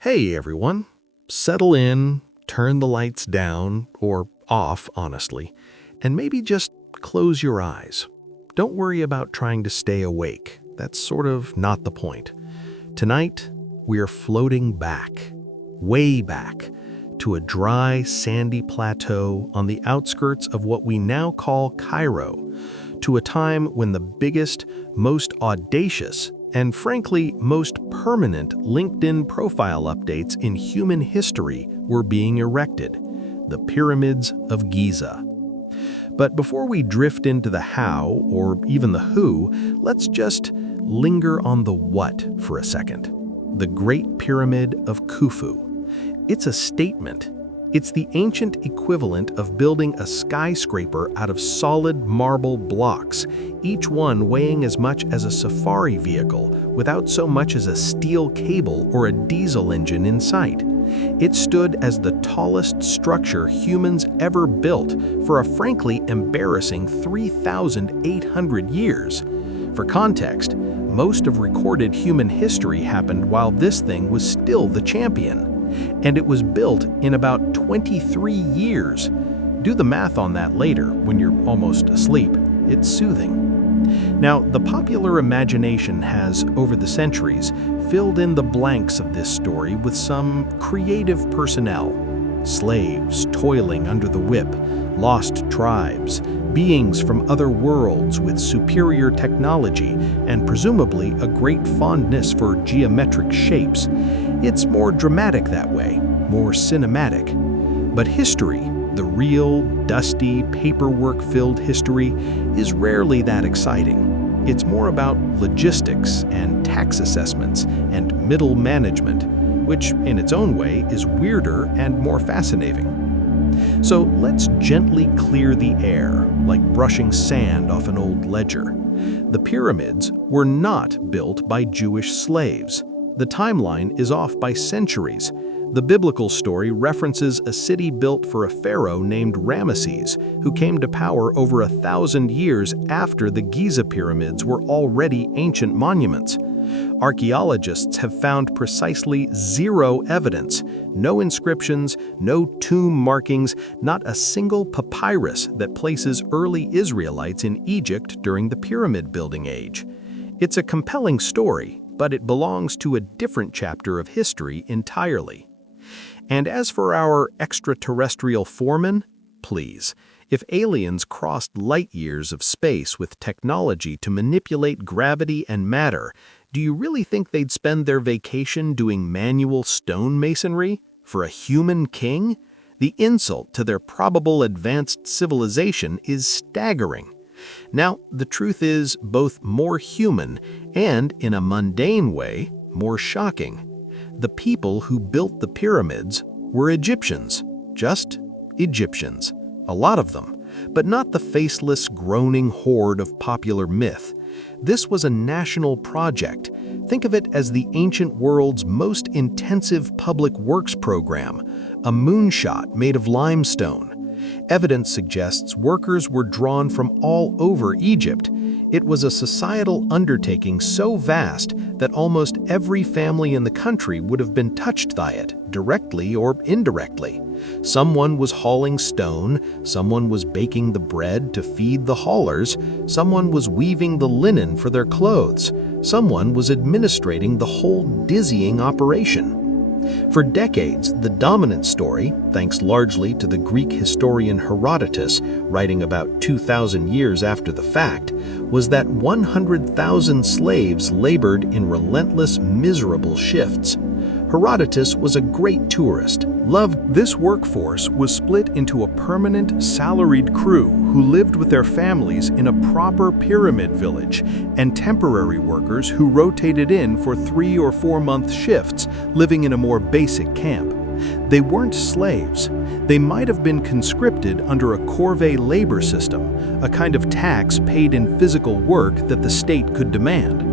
Hey everyone, settle in, turn the lights down, or off, honestly, and maybe just close your eyes. Don't worry about trying to stay awake. That's sort of not the point. Tonight, we are floating back, way back, to a dry, sandy plateau on the outskirts of what we now call Cairo, to a time when the biggest, most audacious, and frankly, most permanent LinkedIn profile updates in human history were being erected, the Pyramids of Giza. But before we drift into the how, or even the who, let's just linger on the what for a second. The Great Pyramid of Khufu. It's a statement. It's the ancient equivalent of building a skyscraper out of solid marble blocks, each one weighing as much as a safari vehicle without so much as a steel cable or a diesel engine in sight. It stood as the tallest structure humans ever built for a frankly embarrassing 3,800 years. For context, most of recorded human history happened while this thing was still the champion. And it was built in about 23 years. Do the math on that later when you're almost asleep. It's soothing. Now, the popular imagination has, over the centuries, filled in the blanks of this story with some creative personnel. Slaves toiling under the whip, lost tribes, beings from other worlds with superior technology and presumably a great fondness for geometric shapes. It's more dramatic that way, more cinematic. But history, the real, dusty, paperwork-filled history, is rarely that exciting. It's more about logistics and tax assessments and middle management, which in its own way is weirder and more fascinating. So let's gently clear the air, like brushing sand off an old ledger. The pyramids were not built by Jewish slaves. The timeline is off by centuries. The biblical story references a city built for a pharaoh named Ramesses, who came to power over 1,000 years after the Giza pyramids were already ancient monuments. Archaeologists have found precisely zero evidence, no inscriptions, no tomb markings, not a single papyrus that places early Israelites in Egypt during the pyramid building age. It's a compelling story, but it belongs to a different chapter of history entirely. And as for our extraterrestrial foremen, please, if aliens crossed light years of space with technology to manipulate gravity and matter, do you really think they'd spend their vacation doing manual stonemasonry for a human king? The insult to their probable advanced civilization is staggering. Now, the truth is both more human and, in a mundane way, more shocking. The people who built the pyramids were Egyptians, just Egyptians, a lot of them, but not the faceless, groaning horde of popular myth. This was a national project. Think of it as the ancient world's most intensive public works program, a moonshot made of limestone. Evidence suggests workers were drawn from all over Egypt. It was a societal undertaking so vast that almost every family in the country would have been touched by it, directly or indirectly. Someone was hauling stone, someone was baking the bread to feed the haulers, someone was weaving the linen for their clothes, someone was administrating the whole dizzying operation. For decades, the dominant story, thanks largely to the Greek historian Herodotus, writing about 2,000 years after the fact, was that 100,000 slaves labored in relentless, miserable shifts. Herodotus was a great tourist, loved. This workforce was split into a permanent, salaried crew who lived with their families in a proper pyramid village, and temporary workers who rotated in for 3 or 4 month shifts, living in a more basic camp. They weren't slaves. They might have been conscripted under a corvée labor system, a kind of tax paid in physical work that the state could demand.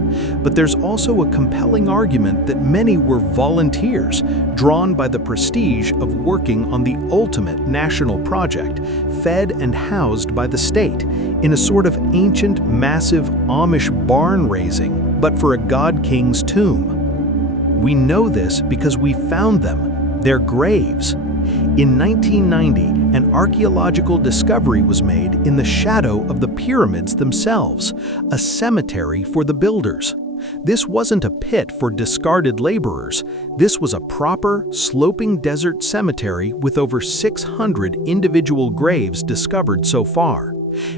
But there's also a compelling argument that many were volunteers, drawn by the prestige of working on the ultimate national project, fed and housed by the state, in a sort of ancient, massive Amish barn raising, but for a god king's tomb. We know this because we found them, their graves. In 1990, an archaeological discovery was made in the shadow of the pyramids themselves, a cemetery for the builders. This wasn't a pit for discarded laborers. This was a proper, sloping desert cemetery with over 600 individual graves discovered so far.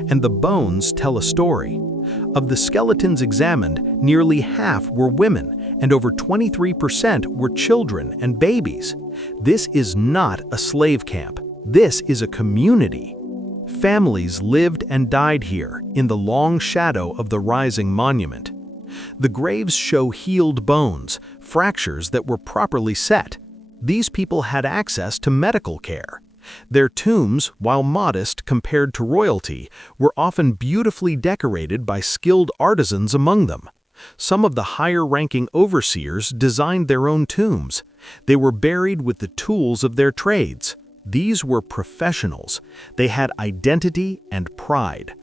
And the bones tell a story. Of the skeletons examined, nearly half were women, and over 23% were children and babies. This is not a slave camp. This is a community. Families lived and died here in the long shadow of the rising monument. The graves show healed bones, fractures that were properly set. These people had access to medical care. Their tombs, while modest compared to royalty, were often beautifully decorated by skilled artisans among them. Some of the higher-ranking overseers designed their own tombs. They were buried with the tools of their trades. These were professionals. They had identity and pride.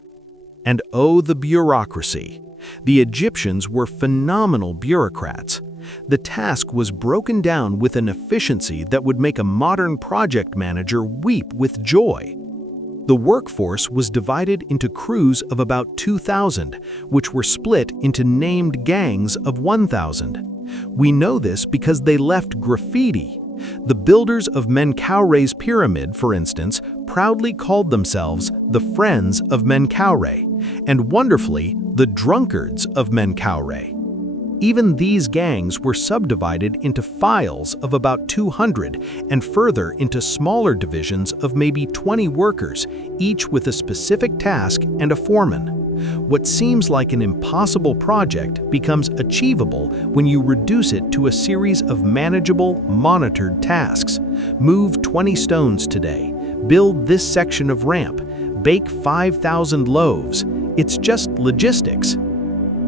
And oh, the bureaucracy! The Egyptians were phenomenal bureaucrats. The task was broken down with an efficiency that would make a modern project manager weep with joy. The workforce was divided into crews of about 2,000, which were split into named gangs of 1,000. We know this because they left graffiti. The builders of Menkaure's pyramid, for instance, proudly called themselves the Friends of Menkaure, and wonderfully, the Drunkards of Menkaure. Even these gangs were subdivided into files of about 200 and further into smaller divisions of maybe 20 workers, each with a specific task and a foreman. What seems like an impossible project becomes achievable when you reduce it to a series of manageable, monitored tasks. Move 20 stones today. Build this section of ramp. Bake 5,000 loaves. It's just logistics.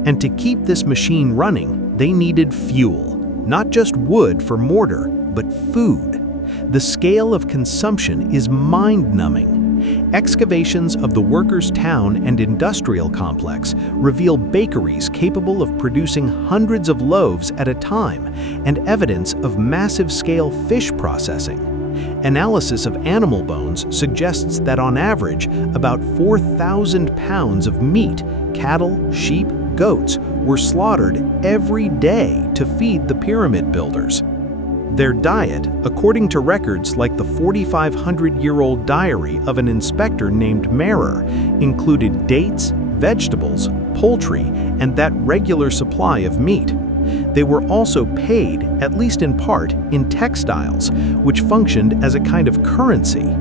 And to keep this machine running, they needed fuel. Not just wood for mortar, but food. The scale of consumption is mind-numbing. Excavations of the workers' town and industrial complex reveal bakeries capable of producing hundreds of loaves at a time and evidence of massive-scale fish processing. Analysis of animal bones suggests that on average, about 4,000 pounds of meat, cattle, sheep, goats were slaughtered every day to feed the pyramid builders. Their diet, according to records like the 4,500-year-old diary of an inspector named Merer, included dates, vegetables, poultry, and that regular supply of meat. They were also paid, at least in part, in textiles, which functioned as a kind of currency.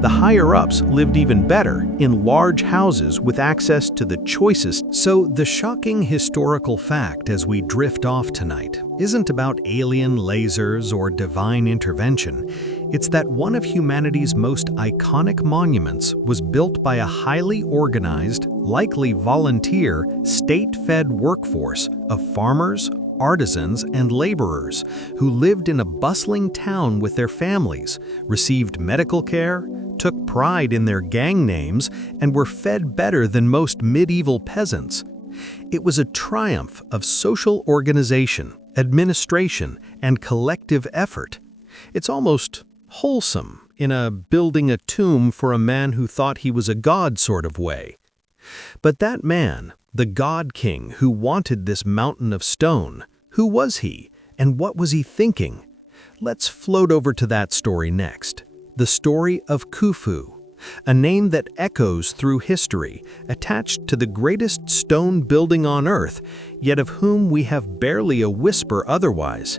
The higher-ups lived even better in large houses with access to the choicest. So the shocking historical fact as we drift off tonight isn't about alien lasers or divine intervention. It's that one of humanity's most iconic monuments was built by a highly organized, likely volunteer, state-fed workforce of farmers, artisans, and laborers who lived in a bustling town with their families, received medical care, took pride in their gang names, and were fed better than most medieval peasants. It was a triumph of social organization, administration, and collective effort. It's almost wholesome in a building a tomb for a man who thought he was a god sort of way. But that man, the God King who wanted this mountain of stone, who was he, and what was he thinking? Let's float over to that story next. The story of Khufu, a name that echoes through history, attached to the greatest stone building on earth, yet of whom we have barely a whisper otherwise.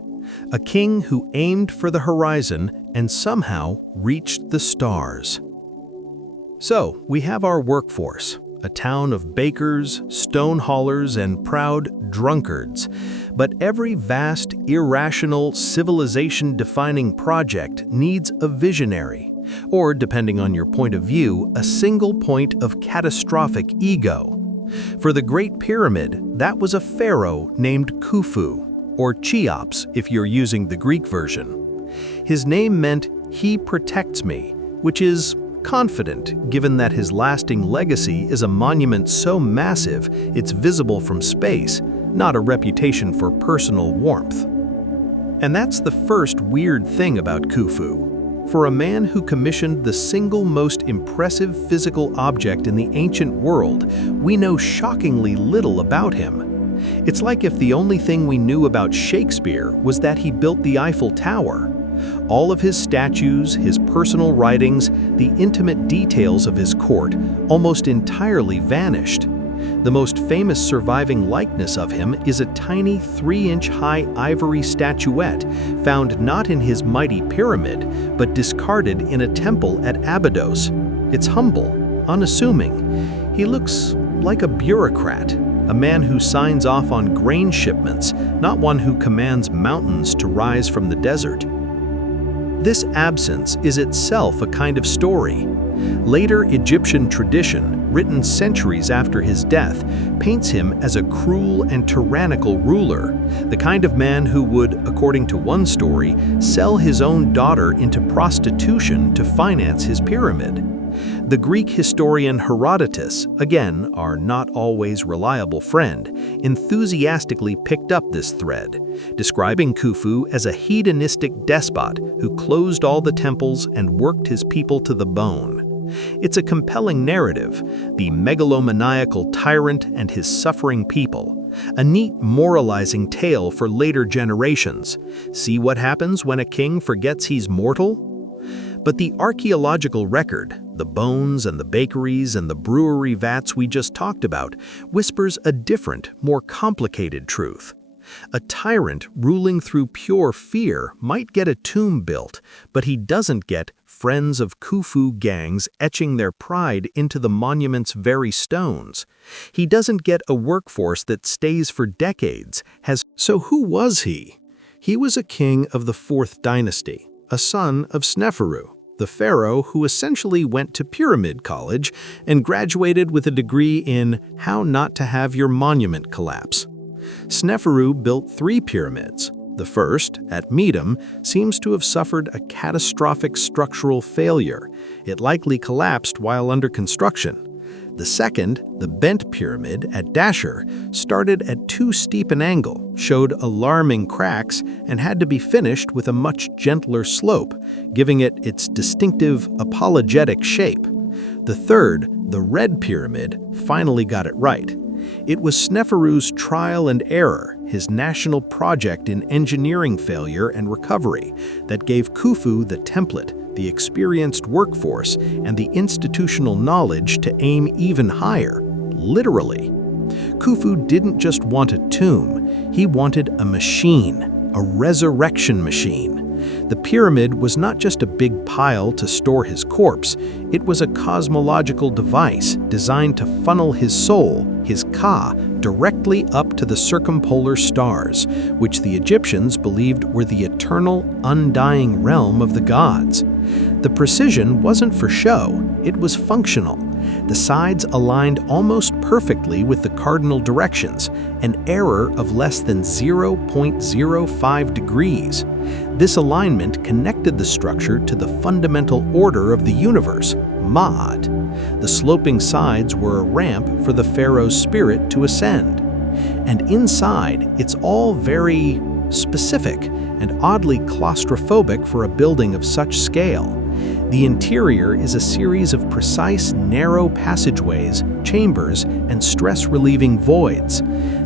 A king who aimed for the horizon and somehow reached the stars. So, we have our workforce. A town of bakers, stone haulers, and proud drunkards. But every vast, irrational, civilization-defining project needs a visionary, or, depending on your point of view, a single point of catastrophic ego. For the Great Pyramid, that was a pharaoh named Khufu, or Cheops if you're using the Greek version. His name meant, "He protects me," which is confident, given that his lasting legacy is a monument so massive it's visible from space, not a reputation for personal warmth. And that's the first weird thing about Khufu. For a man who commissioned the single most impressive physical object in the ancient world, we know shockingly little about him. It's like if the only thing we knew about Shakespeare was that he built the Eiffel Tower. All of his statues, his personal writings, the intimate details of his court almost entirely vanished. The most famous surviving likeness of him is a tiny 3-inch high ivory statuette found not in his mighty pyramid, but discarded in a temple at Abydos. It's humble, unassuming. He looks like a bureaucrat, a man who signs off on grain shipments, not one who commands mountains to rise from the desert. This absence is itself a kind of story. Later Egyptian tradition, written centuries after his death, paints him as a cruel and tyrannical ruler, the kind of man who would, according to one story, sell his own daughter into prostitution to finance his pyramid. The Greek historian Herodotus, again our not always reliable friend, enthusiastically picked up this thread, describing Khufu as a hedonistic despot who closed all the temples and worked his people to the bone. It's a compelling narrative, the megalomaniacal tyrant and his suffering people, a neat moralizing tale for later generations. See what happens when a king forgets he's mortal? But the archaeological record, the bones and the bakeries and the brewery vats we just talked about, whispers a different, more complicated truth. A tyrant ruling through pure fear might get a tomb built, but he doesn't get friends of Khufu gangs etching their pride into the monument's very stones. He doesn't get a workforce that stays for decades. So who was he? He was a king of the 4th dynasty, a son of Sneferu, the pharaoh who essentially went to pyramid college and graduated with a degree in how not to have your monument collapse. Sneferu built 3 pyramids. The first, at Medum, seems to have suffered a catastrophic structural failure. It likely collapsed while under construction. The second, the bent pyramid at Dashur, started at too steep an angle, showed alarming cracks, and had to be finished with a much gentler slope, giving it its distinctive apologetic shape. The third, the red pyramid, finally got it right. It was Sneferu's trial and error, his national project in engineering failure and recovery, that gave Khufu the template, the experienced workforce, and the institutional knowledge to aim even higher, literally. Khufu didn't just want a tomb, he wanted a machine, a resurrection machine. The pyramid was not just a big pile to store his corpse, it was a cosmological device designed to funnel his soul, his Ka, directly up to the circumpolar stars, which the Egyptians believed were the eternal, undying realm of the gods. The precision wasn't for show, it was functional. The sides aligned almost perfectly with the cardinal directions, an error of less than 0.05 degrees. This alignment connected the structure to the fundamental order of the universe, Ma'at. The sloping sides were a ramp for the pharaoh's spirit to ascend. And inside, it's all very specific and oddly claustrophobic for a building of such scale. The interior is a series of precise, narrow passageways, chambers, and stress-relieving voids.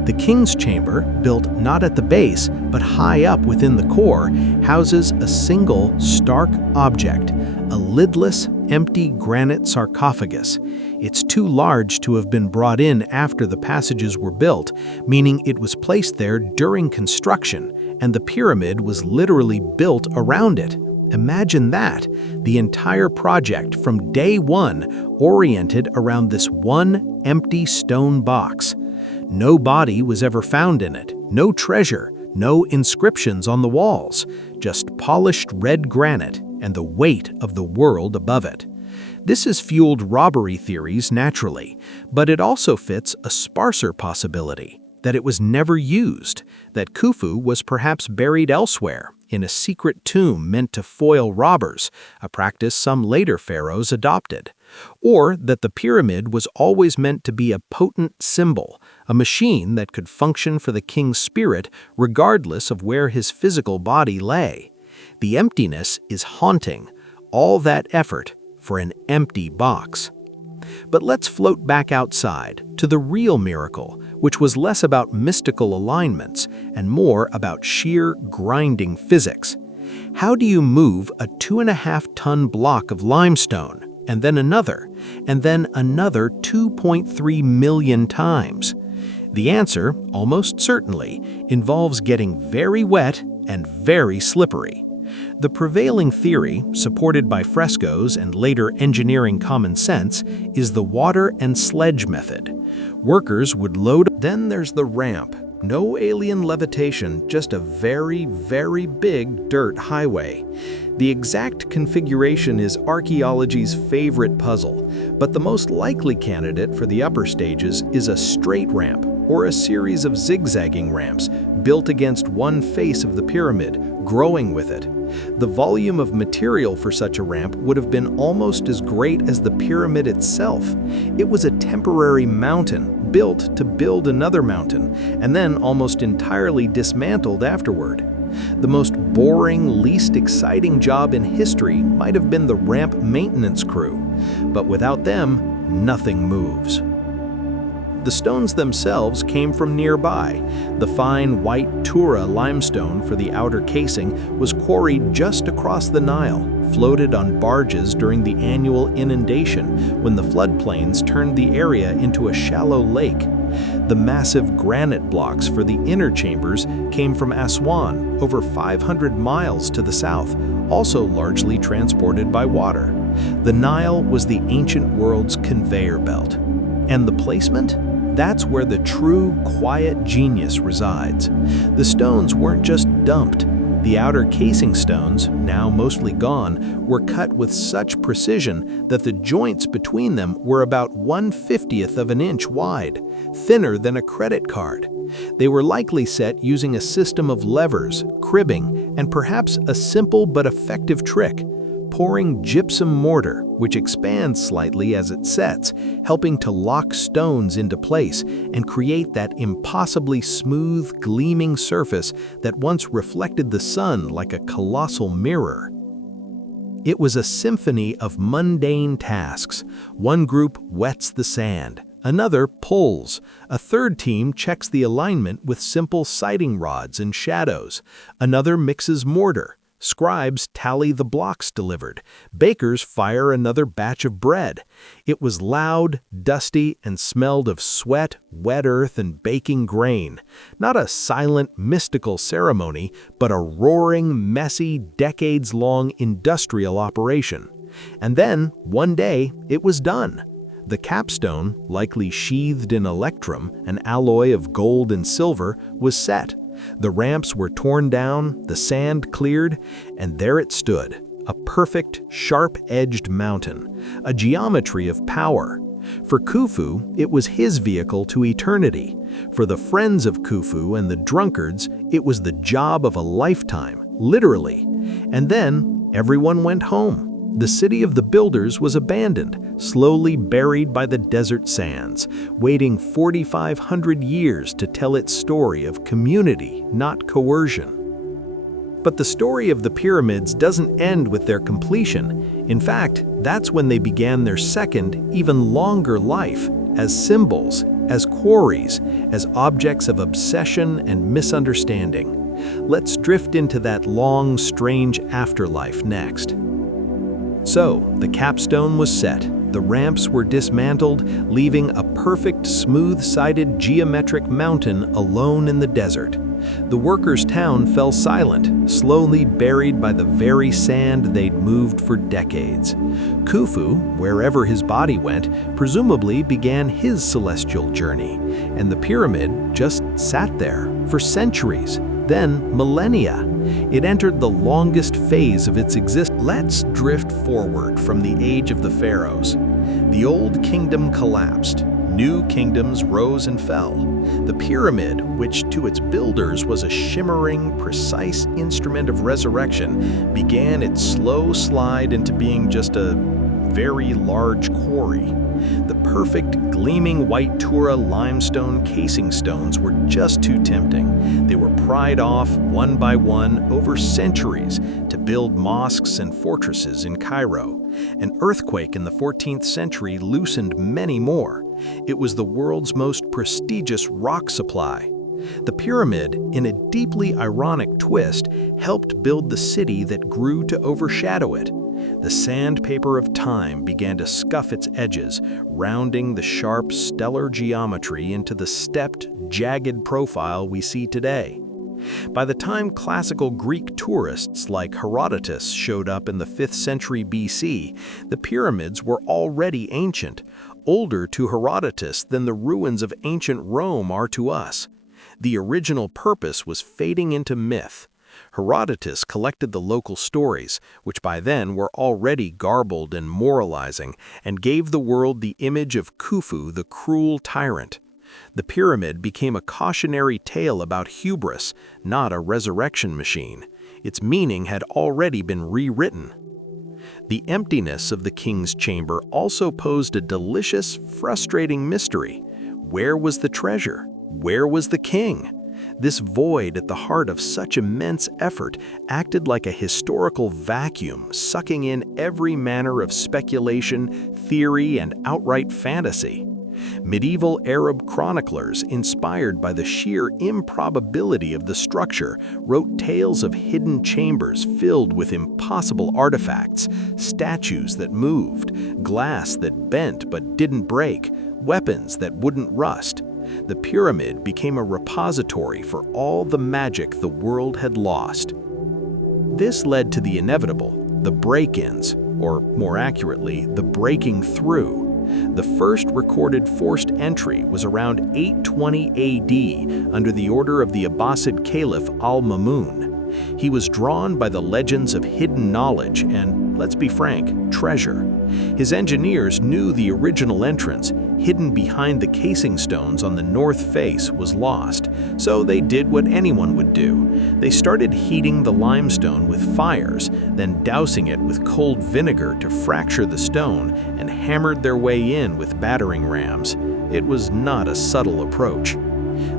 The king's chamber, built not at the base, but high up within the core, houses a single, stark object, a lidless, empty granite sarcophagus. It's too large to have been brought in after the passages were built, meaning it was placed there during construction, and the pyramid was literally built around it. Imagine that, the entire project from day one oriented around this one empty stone box. No body was ever found in it, no treasure, no inscriptions on the walls, just polished red granite and the weight of the world above it. This has fueled robbery theories naturally, but it also fits a sparser possibility, that it was never used, that Khufu was perhaps buried elsewhere, in a secret tomb meant to foil robbers, a practice some later pharaohs adopted. Or that the pyramid was always meant to be a potent symbol, a machine that could function for the king's spirit regardless of where his physical body lay. The emptiness is haunting, all that effort for an empty box. But let's float back outside to the real miracle, which was less about mystical alignments and more about sheer grinding physics. How do you move a 2.5-ton block of limestone, and then another 2.3 million times? The answer, almost certainly, involves getting very wet and very slippery. The prevailing theory, supported by frescoes and later engineering common sense, is the water and sledge method. Workers would load. Then there's the ramp. No alien levitation, just a very, very big dirt highway. The exact configuration is archaeology's favorite puzzle, but the most likely candidate for the upper stages is a straight ramp or a series of zigzagging ramps built against one face of the pyramid, growing with it. The volume of material for such a ramp would have been almost as great as the pyramid itself. It was a temporary mountain, built to build another mountain, and then almost entirely dismantled afterward. The most boring, least exciting job in history might have been the ramp maintenance crew, but without them, nothing moves. The stones themselves came from nearby. The fine white Tura limestone for the outer casing was quarried just across the Nile, floated on barges during the annual inundation when the floodplains turned the area into a shallow lake. The massive granite blocks for the inner chambers came from Aswan, over 500 miles to the south, also largely transported by water. The Nile was the ancient world's conveyor belt. And the placement? That's where the true, quiet genius resides. The stones weren't just dumped. The outer casing stones, now mostly gone, were cut with such precision that the joints between them were about 1/50th of an inch wide, thinner than a credit card. They were likely set using a system of levers, cribbing, and perhaps a simple but effective trick: pouring gypsum mortar, which expands slightly as it sets, helping to lock stones into place and create that impossibly smooth, gleaming surface that once reflected the sun like a colossal mirror. It was a symphony of mundane tasks. One group wets the sand, another pulls, a third team checks the alignment with simple sighting rods and shadows, another mixes mortar. Scribes tally the blocks delivered. Bakers fire another batch of bread. It was loud, dusty, and smelled of sweat, wet earth, and baking grain. Not a silent, mystical ceremony, but a roaring, messy, decades-long industrial operation. And then, one day, it was done. The capstone, likely sheathed in electrum, an alloy of gold and silver, was set. The ramps were torn down, the sand cleared, and there it stood, a perfect, sharp-edged mountain, a geometry of power. For Khufu, it was his vehicle to eternity. For the friends of Khufu and the drunkards, it was the job of a lifetime, literally. And then, everyone went home. The city of the builders was abandoned, slowly buried by the desert sands, waiting 4,500 years to tell its story of community, not coercion. But the story of the pyramids doesn't end with their completion. In fact, that's when they began their second, even longer life, as symbols, as quarries, as objects of obsession and misunderstanding. Let's drift into that long, strange afterlife next. So, the capstone was set, the ramps were dismantled, leaving a perfect, smooth-sided geometric mountain alone in the desert. The workers' town fell silent, slowly buried by the very sand they'd moved for decades. Khufu, wherever his body went, presumably began his celestial journey, and the pyramid just sat there for centuries, then millennia. It entered the longest phase of its existence. Let's drift forward from the age of the Pharaohs. The old kingdom collapsed. New kingdoms rose and fell. The pyramid, which to its builders was a shimmering, precise instrument of resurrection, began its slow slide into being just a very large quarry. The perfect, gleaming white Tura limestone casing stones were just too tempting. They were pried off, one by one, over centuries to build mosques and fortresses in Cairo. An earthquake in the 14th century loosened many more. It was the world's most prestigious rock supply. The pyramid, in a deeply ironic twist, helped build the city that grew to overshadow it. The sandpaper of time began to scuff its edges, rounding the sharp stellar geometry into the stepped, jagged profile we see today. By the time classical Greek tourists like Herodotus showed up in the 5th century BC, the pyramids were already ancient, older to Herodotus than the ruins of ancient Rome are to us. The original purpose was fading into myth. Herodotus collected the local stories, which by then were already garbled and moralizing, and gave the world the image of Khufu, the cruel tyrant. The pyramid became a cautionary tale about hubris, not a resurrection machine. Its meaning had already been rewritten. The emptiness of the king's chamber also posed a delicious, frustrating mystery. Where was the treasure? Where was the king? This void at the heart of such immense effort acted like a historical vacuum, sucking in every manner of speculation, theory, and outright fantasy. Medieval Arab chroniclers, inspired by the sheer improbability of the structure, wrote tales of hidden chambers filled with impossible artifacts, statues that moved, glass that bent but didn't break, weapons that wouldn't rust. The pyramid became a repository for all the magic the world had lost. This led to the inevitable, the break-ins, or more accurately, the breaking through. The first recorded forced entry was around 820 AD under the order of the Abbasid Caliph al-Mamun. He was drawn by the legends of hidden knowledge and, let's be frank, treasure. His engineers knew the original entrance, hidden behind the casing stones on the north face, was lost, so they did what anyone would do. They started heating the limestone with fires, then dousing it with cold vinegar to fracture the stone, and hammered their way in with battering rams. It was not a subtle approach.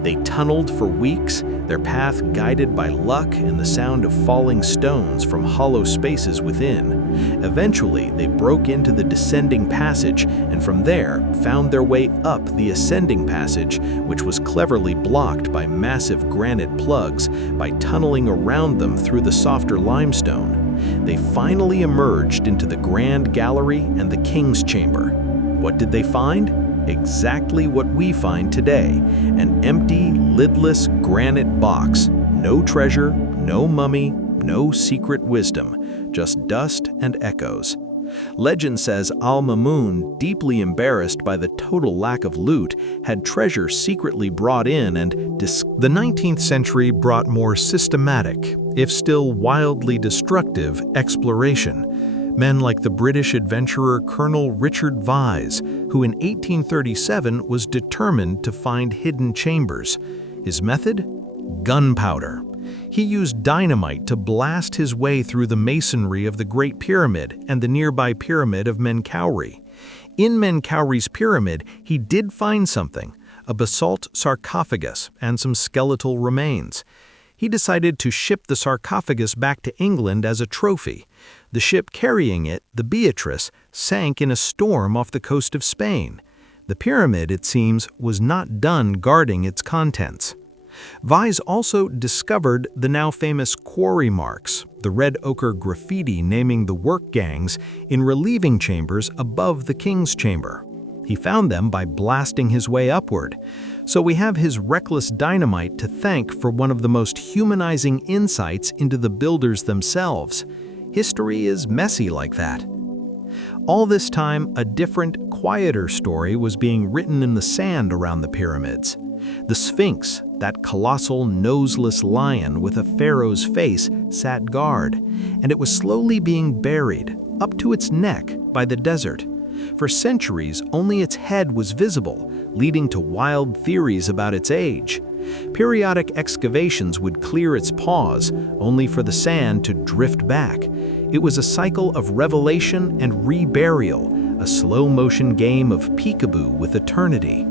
They tunneled for weeks, their path guided by luck and the sound of falling stones from hollow spaces within. Eventually, they broke into the descending passage and from there found their way up the ascending passage, which was cleverly blocked by massive granite plugs by tunneling around them through the softer limestone. They finally emerged into the grand gallery and the king's chamber. What did they find? Exactly what we find today, an empty, lidless granite box. No treasure, no mummy, no secret wisdom, just dust and echoes. Legend says al-Mamun, deeply embarrassed by the total lack of loot, had treasure secretly brought in and the 19th century brought more systematic, if still wildly destructive, exploration. Men like the British adventurer Colonel Richard Vyse, who in 1837 was determined to find hidden chambers. His method? Gunpowder. He used dynamite to blast his way through the masonry of the Great Pyramid and the nearby Pyramid of Menkaure. In Menkaure's pyramid, he did find something, a basalt sarcophagus and some skeletal remains. He decided to ship the sarcophagus back to England as a trophy. The ship carrying it, the Beatrice, sank in a storm off the coast of Spain. The pyramid, it seems, was not done guarding its contents. Vyse also discovered the now famous quarry marks, the red ochre graffiti naming the work gangs, in relieving chambers above the king's chamber. He found them by blasting his way upward. So we have his reckless dynamite to thank for one of the most humanizing insights into the builders themselves. History is messy like that. All this time, a different, quieter story was being written in the sand around the pyramids. The Sphinx, that colossal, noseless lion with a pharaoh's face, sat guard, and it was slowly being buried, up to its neck, by the desert. For centuries, only its head was visible, leading to wild theories about its age. Periodic excavations would clear its paws, only for the sand to drift back. It was a cycle of revelation and reburial, a slow-motion game of peekaboo with eternity.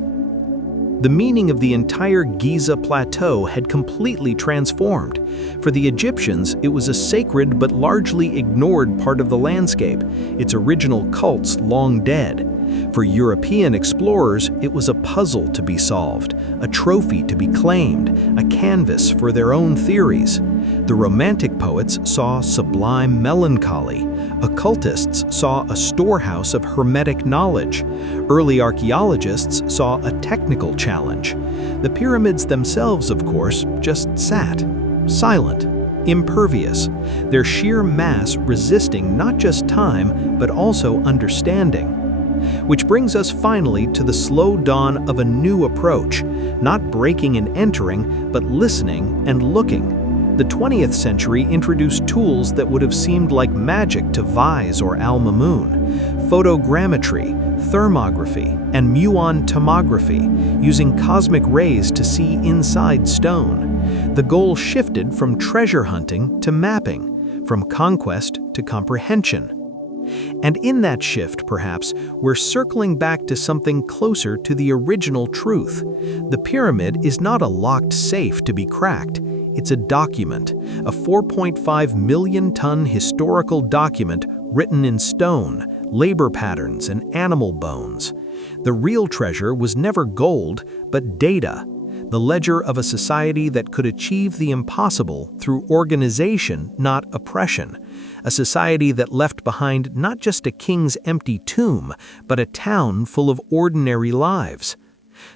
The meaning of the entire Giza plateau had completely transformed. For the Egyptians, it was a sacred but largely ignored part of the landscape, its original cults long dead. For European explorers, it was a puzzle to be solved, a trophy to be claimed, a canvas for their own theories. The Romantic poets saw sublime melancholy. Occultists saw a storehouse of hermetic knowledge. Early archaeologists saw a technical challenge. The pyramids themselves, of course, just sat, silent, impervious, their sheer mass resisting not just time, but also understanding. Which brings us finally to the slow dawn of a new approach, not breaking and entering, but listening and looking. The 20th century introduced tools that would have seemed like magic to Vise or Al-Mamun: photogrammetry, thermography, and muon tomography, using cosmic rays to see inside stone. The goal shifted from treasure hunting to mapping, from conquest to comprehension. And in that shift, perhaps, we're circling back to something closer to the original truth. The pyramid is not a locked safe to be cracked. It's a document, a 4.5 million-ton historical document written in stone, labor patterns, and animal bones. The real treasure was never gold, but data, the ledger of a society that could achieve the impossible through organization, not oppression. A society that left behind not just a king's empty tomb, but a town full of ordinary lives.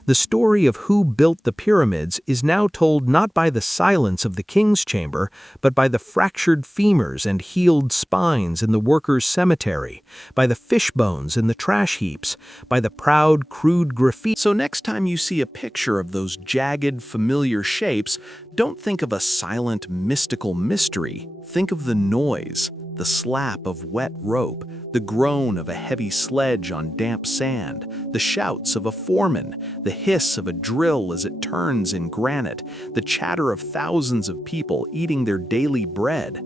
The story of who built the pyramids is now told not by the silence of the king's chamber, but by the fractured femurs and healed spines in the workers' cemetery, by the fish bones in the trash heaps, by the proud, crude graffiti. So next time you see a picture of those jagged, familiar shapes, don't think of a silent, mystical mystery. Think of the noise, the slap of wet rope, the groan of a heavy sledge on damp sand, the shouts of a foreman, the hiss of a drill as it turns in granite, the chatter of thousands of people eating their daily bread.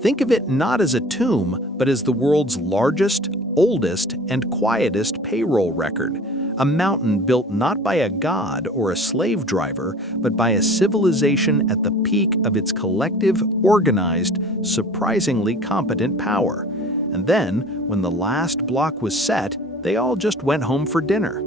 Think of it not as a tomb, but as the world's largest, oldest, and quietest payroll record. A mountain built not by a god or a slave driver, but by a civilization at the peak of its collective, organized, surprisingly competent power. And then, when the last block was set, they all just went home for dinner.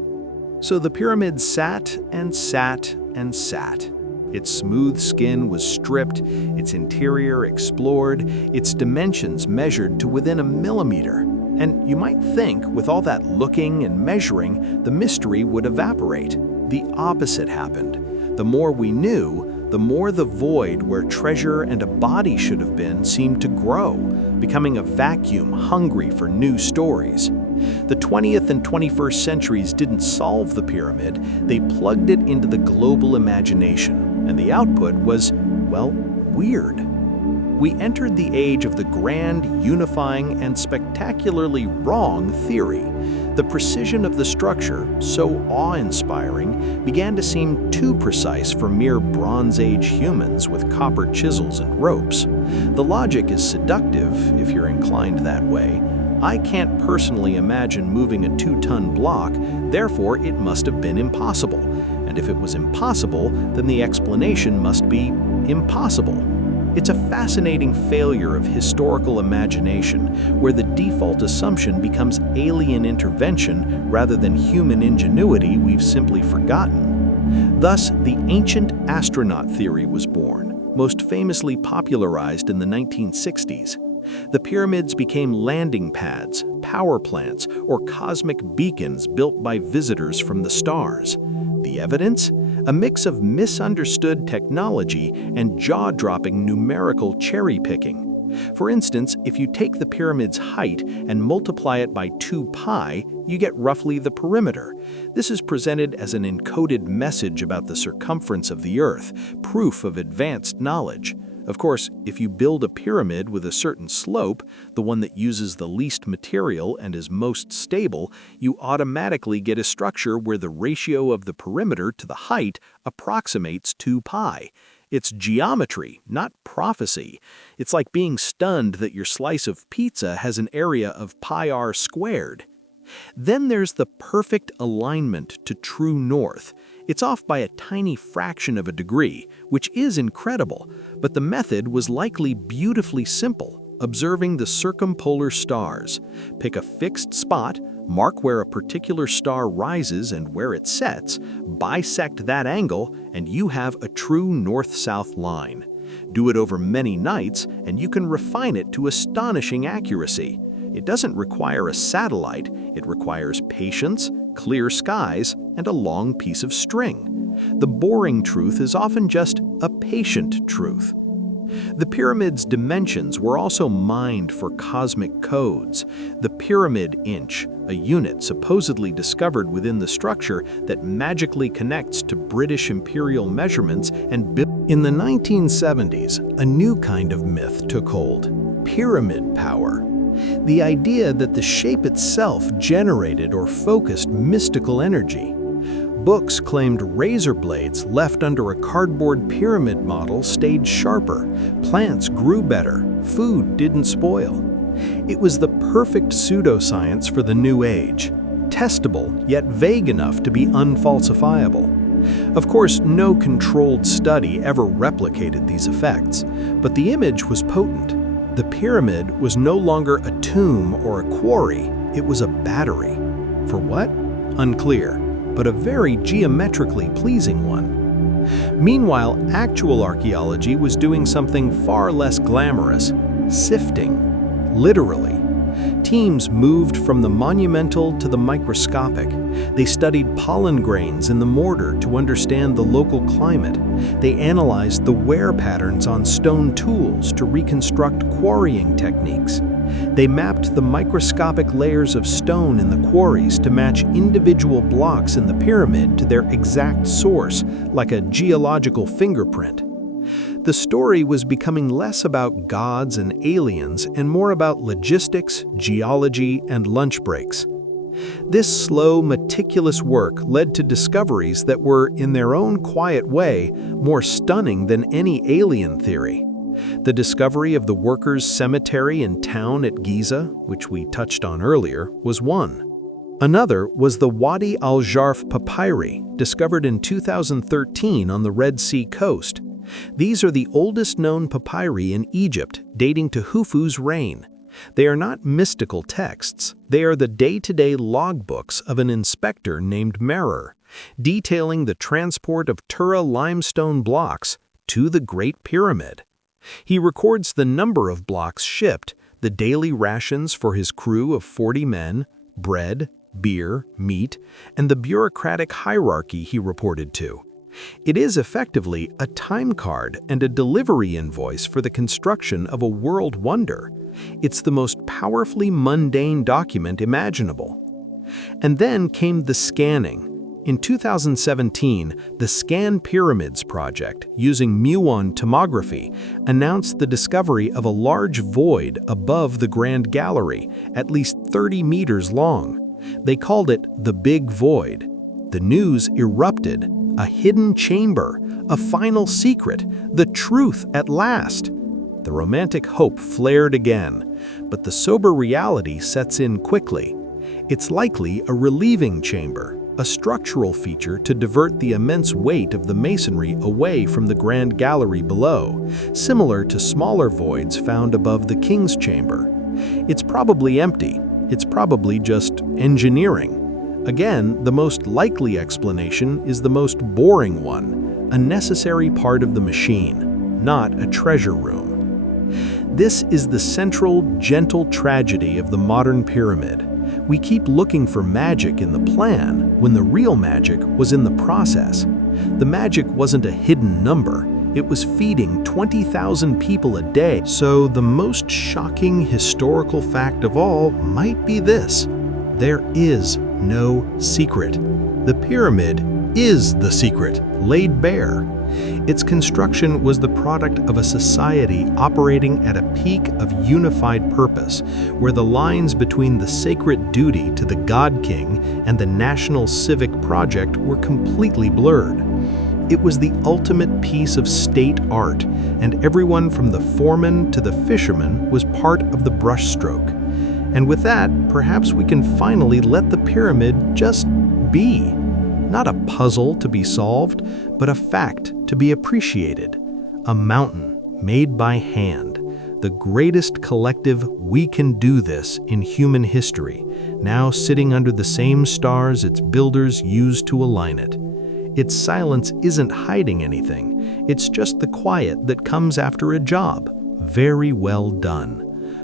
So the pyramid sat and sat and sat. Its smooth skin was stripped, its interior explored, its dimensions measured to within a millimeter. And you might think, with all that looking and measuring, the mystery would evaporate. The opposite happened. The more we knew, the more the void where treasure and a body should have been seemed to grow, becoming a vacuum hungry for new stories. The 20th and 21st centuries didn't solve the pyramid, they plugged it into the global imagination, and the output was, well, weird. We entered the age of the grand, unifying, and spectacularly wrong theory. The precision of the structure, so awe-inspiring, began to seem too precise for mere Bronze Age humans with copper chisels and ropes. The logic is seductive, if you're inclined that way. I can't personally imagine moving a 2-ton block, therefore it must have been impossible. And if it was impossible, then the explanation must be impossible. It's a fascinating failure of historical imagination, where the default assumption becomes alien intervention rather than human ingenuity we've simply forgotten. Thus, the ancient astronaut theory was born, most famously popularized in the 1960s. The pyramids became landing pads, power plants, or cosmic beacons built by visitors from the stars. The evidence? A mix of misunderstood technology and jaw-dropping numerical cherry-picking. For instance, if you take the pyramid's height and multiply it by 2 pi, you get roughly the perimeter. This is presented as an encoded message about the circumference of the Earth, proof of advanced knowledge. Of course, if you build a pyramid with a certain slope, the one that uses the least material and is most stable, you automatically get a structure where the ratio of the perimeter to the height approximates 2 pi. It's geometry, not prophecy. It's like being stunned that your slice of pizza has an area of pi r squared. Then there's the perfect alignment to true north. It's off by a tiny fraction of a degree, which is incredible, but the method was likely beautifully simple, observing the circumpolar stars. Pick a fixed spot, mark where a particular star rises and where it sets, bisect that angle, and you have a true north-south line. Do it over many nights, and you can refine it to astonishing accuracy. It doesn't require a satellite, it requires patience, clear skies, and a long piece of string. The boring truth is often just a patient truth. The pyramid's dimensions were also mined for cosmic codes. The pyramid inch, a unit supposedly discovered within the structure that magically connects to British imperial measurements and built. In the 1970s, a new kind of myth took hold: pyramid power. The idea that the shape itself generated or focused mystical energy. Books claimed razor blades left under a cardboard pyramid model stayed sharper, plants grew better, food didn't spoil. It was the perfect pseudoscience for the new age, testable yet vague enough to be unfalsifiable. Of course, no controlled study ever replicated these effects, but the image was potent. The pyramid was no longer a tomb or a quarry, it was a battery. For what? Unclear, but a very geometrically pleasing one. Meanwhile, actual archaeology was doing something far less glamorous: sifting. Literally. Teams moved from the monumental to the microscopic. They studied pollen grains in the mortar to understand the local climate. They analyzed the wear patterns on stone tools to reconstruct quarrying techniques. They mapped the microscopic layers of stone in the quarries to match individual blocks in the pyramid to their exact source, like a geological fingerprint. The story was becoming less about gods and aliens and more about logistics, geology, and lunch breaks. This slow, meticulous work led to discoveries that were, in their own quiet way, more stunning than any alien theory. The discovery of the workers' cemetery in town at Giza, which we touched on earlier, was one. Another was the Wadi al-Jarf papyri, discovered in 2013 on the Red Sea coast. These are the oldest known papyri in Egypt, dating to Khufu's reign. They are not mystical texts, they are the day-to-day logbooks of an inspector named Merer, detailing the transport of Tura limestone blocks to the Great Pyramid. He records the number of blocks shipped, the daily rations for his crew of 40 men, bread, beer, meat, and the bureaucratic hierarchy he reported to. It is effectively a time card and a delivery invoice for the construction of a world wonder. It's the most powerfully mundane document imaginable. And then came the scanning. In 2017, the Scan Pyramids project, using muon tomography, announced the discovery of a large void above the Grand Gallery, at least 30 meters long. They called it the Big Void. The news erupted. A hidden chamber, a final secret, the truth at last. The romantic hope flared again, but the sober reality sets in quickly. It's likely a relieving chamber, a structural feature to divert the immense weight of the masonry away from the Grand Gallery below, similar to smaller voids found above the King's Chamber. It's probably empty. It's probably just engineering. Again, the most likely explanation is the most boring one, a necessary part of the machine, not a treasure room. This is the central, gentle tragedy of the modern pyramid. We keep looking for magic in the plan when the real magic was in the process. The magic wasn't a hidden number. It was feeding 20,000 people a day. So the most shocking historical fact of all might be this: there is no secret. The pyramid is the secret, laid bare. Its construction was the product of a society operating at a peak of unified purpose, where the lines between the sacred duty to the God King and the national civic project were completely blurred. It was the ultimate piece of state art, and everyone from the foreman to the fisherman was part of the brushstroke. And with that, perhaps we can finally let the pyramid just be. Not a puzzle to be solved, but a fact to be appreciated. A mountain made by hand. The greatest collective we can do this in human history, now sitting under the same stars its builders used to align it. Its silence isn't hiding anything, it's just the quiet that comes after a job. Very well done.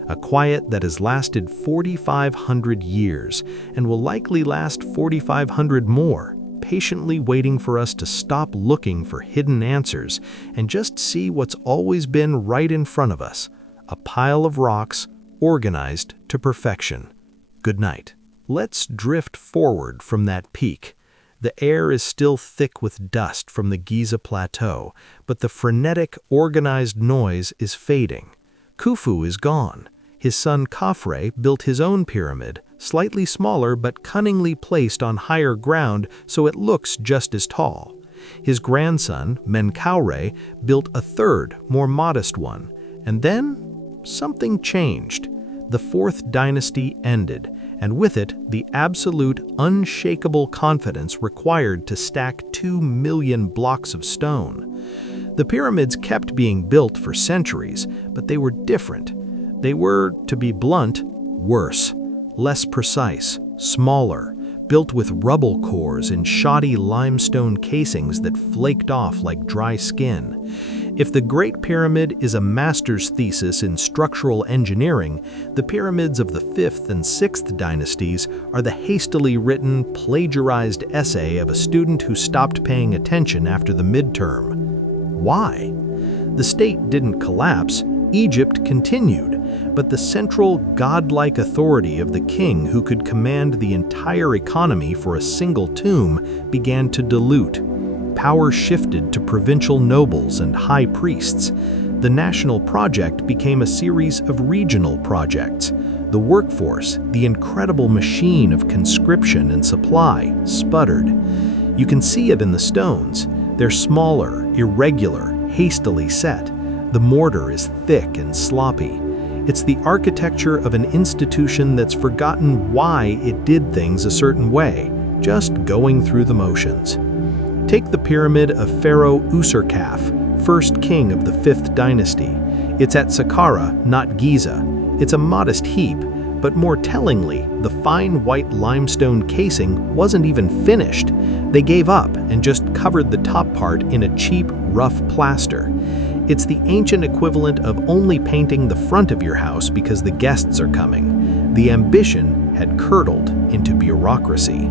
A quiet that has lasted 4,500 years and will likely last 4,500 more, patiently waiting for us to stop looking for hidden answers and just see what's always been right in front of us. A pile of rocks, organized to perfection. Good night. Let's drift forward from that peak. The air is still thick with dust from the Giza plateau, but the frenetic, organized noise is fading. Khufu is gone. His son Khafre built his own pyramid, slightly smaller but cunningly placed on higher ground so it looks just as tall. His grandson, Menkaure, built a third, more modest one. And then something changed. The fourth dynasty ended, and with it, the absolute, unshakable confidence required to stack 2 million blocks of stone. The pyramids kept being built for centuries, but they were different. They were, to be blunt, worse, less precise, smaller, built with rubble cores and shoddy limestone casings that flaked off like dry skin. If the Great Pyramid is a master's thesis in structural engineering, the pyramids of the 5th and 6th dynasties are the hastily written, plagiarized essay of a student who stopped paying attention after the midterm. Why? The state didn't collapse, Egypt continued, but the central godlike authority of the king who could command the entire economy for a single tomb began to dilute. Power shifted to provincial nobles and high priests. The national project became a series of regional projects. The workforce, the incredible machine of conscription and supply, sputtered. You can see it in the stones. They're smaller, irregular, hastily set. The mortar is thick and sloppy. It's the architecture of an institution that's forgotten why it did things a certain way, just going through the motions. Take the pyramid of Pharaoh Userkaf, first king of the 5th dynasty. It's at Saqqara, not Giza. It's a modest heap, but more tellingly, the fine white limestone casing wasn't even finished. They gave up and just covered the top part in a cheap, rough plaster. It's the ancient equivalent of only painting the front of your house because the guests are coming. The ambition had curdled into bureaucracy.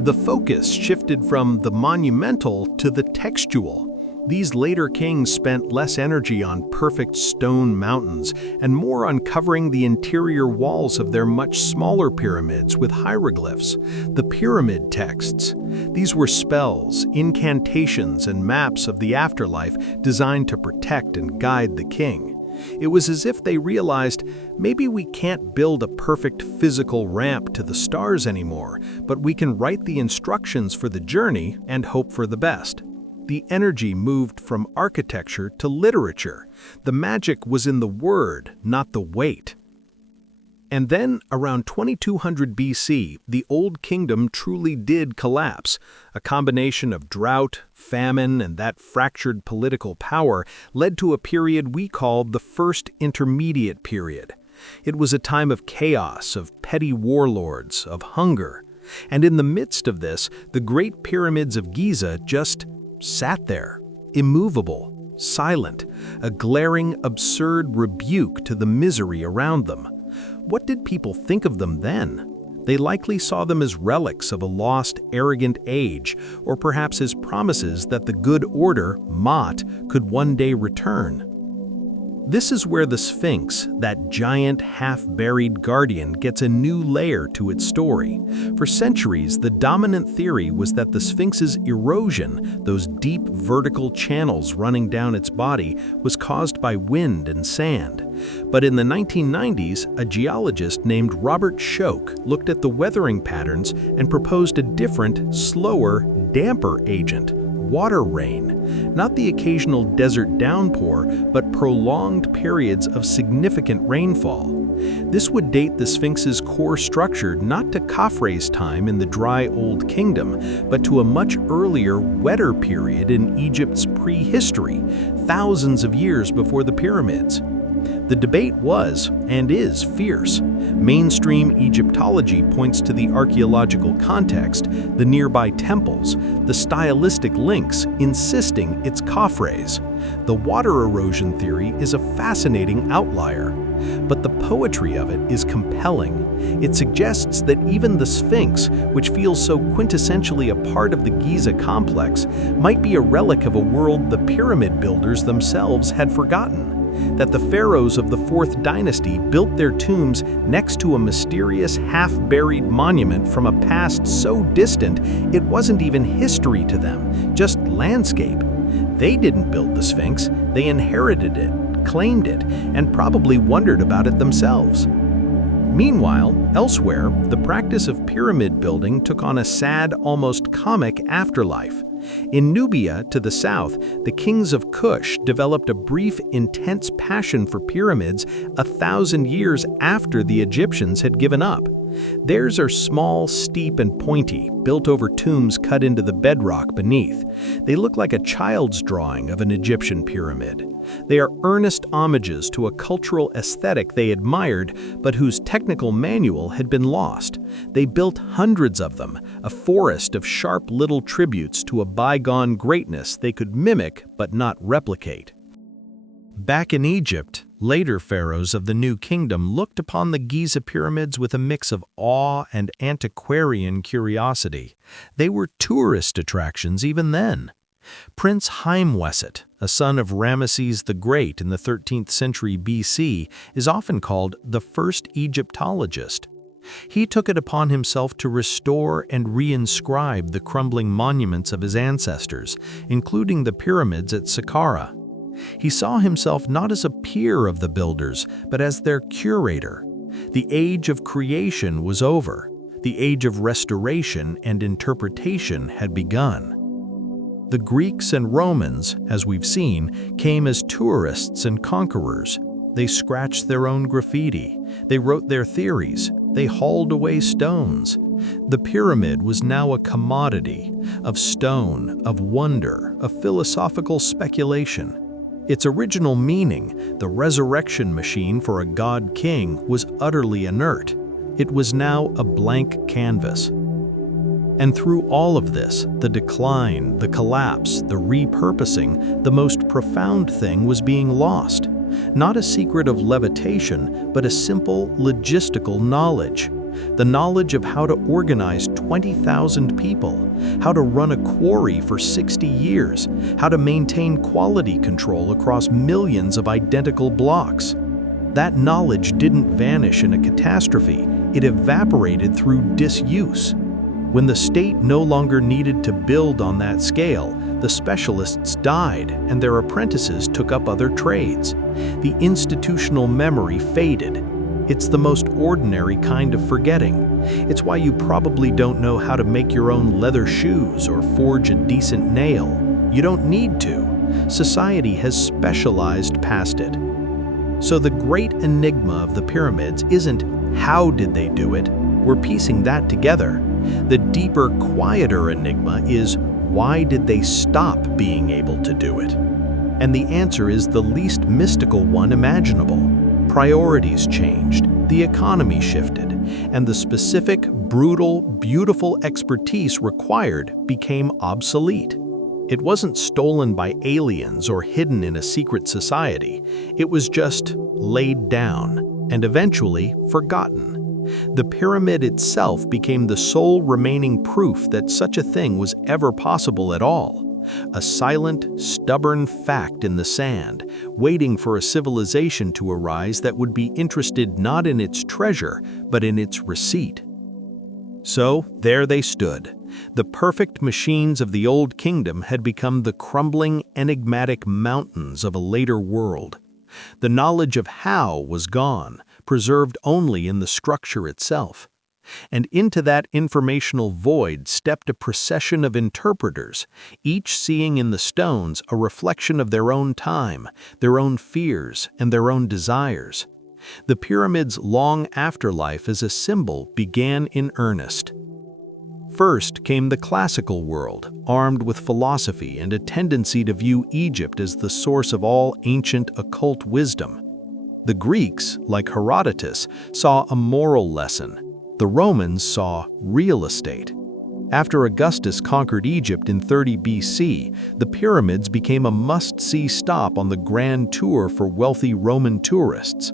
The focus shifted from the monumental to the textual. These later kings spent less energy on perfect stone mountains and more on covering the interior walls of their much smaller pyramids with hieroglyphs, the pyramid texts. These were spells, incantations, and maps of the afterlife designed to protect and guide the king. It was as if they realized, maybe we can't build a perfect physical ramp to the stars anymore, but we can write the instructions for the journey and hope for the best. The energy moved from architecture to literature. The magic was in the word, not the weight. And then, around 2200 BC, the Old Kingdom truly did collapse. A combination of drought, famine, and that fractured political power led to a period we called the First Intermediate Period. It was a time of chaos, of petty warlords, of hunger. And in the midst of this, the Great Pyramids of Giza just sat there, immovable, silent, a glaring, absurd rebuke to the misery around them. What did people think of them then? They likely saw them as relics of a lost, arrogant age, or perhaps as promises that the good order, Ma'at, could one day return. This is where the Sphinx, that giant, half-buried guardian, gets a new layer to its story. For centuries, the dominant theory was that the Sphinx's erosion, those deep vertical channels running down its body, was caused by wind and sand. But in the 1990s, a geologist named Robert Schoch looked at the weathering patterns and proposed a different, slower, damper agent, water rain, not the occasional desert downpour, but prolonged periods of significant rainfall. This would date the Sphinx's core structure not to Khafre's time in the dry Old Kingdom, but to a much earlier, wetter period in Egypt's prehistory, thousands of years before the pyramids. The debate was, and is, fierce. Mainstream Egyptology points to the archaeological context, the nearby temples, the stylistic links, insisting it's Khafre's. The water erosion theory is a fascinating outlier, but the poetry of it is compelling. It suggests that even the Sphinx, which feels so quintessentially a part of the Giza complex, might be a relic of a world the pyramid builders themselves had forgotten. That the pharaohs of the 4th dynasty built their tombs next to a mysterious half-buried monument from a past so distant it wasn't even history to them, just landscape. They didn't build the Sphinx, they inherited it, claimed it, and probably wondered about it themselves. Meanwhile, elsewhere, the practice of pyramid building took on a sad, almost comic afterlife. In Nubia, to the south, the kings of Kush developed a brief, intense passion for pyramids 1,000 years after the Egyptians had given up. Theirs are small, steep, and pointy, built over tombs cut into the bedrock beneath. They look like a child's drawing of an Egyptian pyramid. They are earnest homages to a cultural aesthetic they admired, but whose technical manual had been lost. They built hundreds of them, a forest of sharp little tributes to a bygone greatness they could mimic but not replicate. Back in Egypt, later pharaohs of the New Kingdom looked upon the Giza pyramids with a mix of awe and antiquarian curiosity. They were tourist attractions even then. Prince Haemweset, a son of Ramesses the Great in the 13th century BC, is often called the first Egyptologist. He took it upon himself to restore and reinscribe the crumbling monuments of his ancestors, including the pyramids at Saqqara. He saw himself not as a peer of the builders, but as their curator. The age of creation was over. The age of restoration and interpretation had begun. The Greeks and Romans, as we've seen, came as tourists and conquerors. They scratched their own graffiti. They wrote their theories. They hauled away stones. The pyramid was now a commodity of stone, of wonder, of philosophical speculation. Its original meaning, the resurrection machine for a god-king, was utterly inert. It was now a blank canvas. And through all of this, the decline, the collapse, the repurposing, the most profound thing was being lost. Not a secret of levitation, but a simple logistical knowledge. The knowledge of how to organize 20,000 people, how to run a quarry for 60 years, how to maintain quality control across millions of identical blocks. That knowledge didn't vanish in a catastrophe, it evaporated through disuse. When the state no longer needed to build on that scale, the specialists died and their apprentices took up other trades. The institutional memory faded. It's the most ordinary kind of forgetting. It's why you probably don't know how to make your own leather shoes or forge a decent nail. You don't need to. Society has specialized past it. So the great enigma of the pyramids isn't how did they do it? We're piecing that together. The deeper, quieter enigma is why did they stop being able to do it? And the answer is the least mystical one imaginable. Priorities changed, the economy shifted, and the specific, brutal, beautiful expertise required became obsolete. It wasn't stolen by aliens or hidden in a secret society. It was just laid down and eventually forgotten. The pyramid itself became the sole remaining proof that such a thing was ever possible at all. A silent, stubborn fact in the sand, waiting for a civilization to arise that would be interested not in its treasure, but in its receipt. So there they stood. The perfect machines of the Old Kingdom had become the crumbling, enigmatic mountains of a later world. The knowledge of how was gone, preserved only in the structure itself. And into that informational void stepped a procession of interpreters, each seeing in the stones a reflection of their own time, their own fears, and their own desires. The pyramid's long afterlife as a symbol began in earnest. First came the classical world, armed with philosophy and a tendency to view Egypt as the source of all ancient occult wisdom. The Greeks, like Herodotus, saw a moral lesson. The Romans saw real estate. After Augustus conquered Egypt in 30 BC, the pyramids became a must-see stop on the grand tour for wealthy Roman tourists.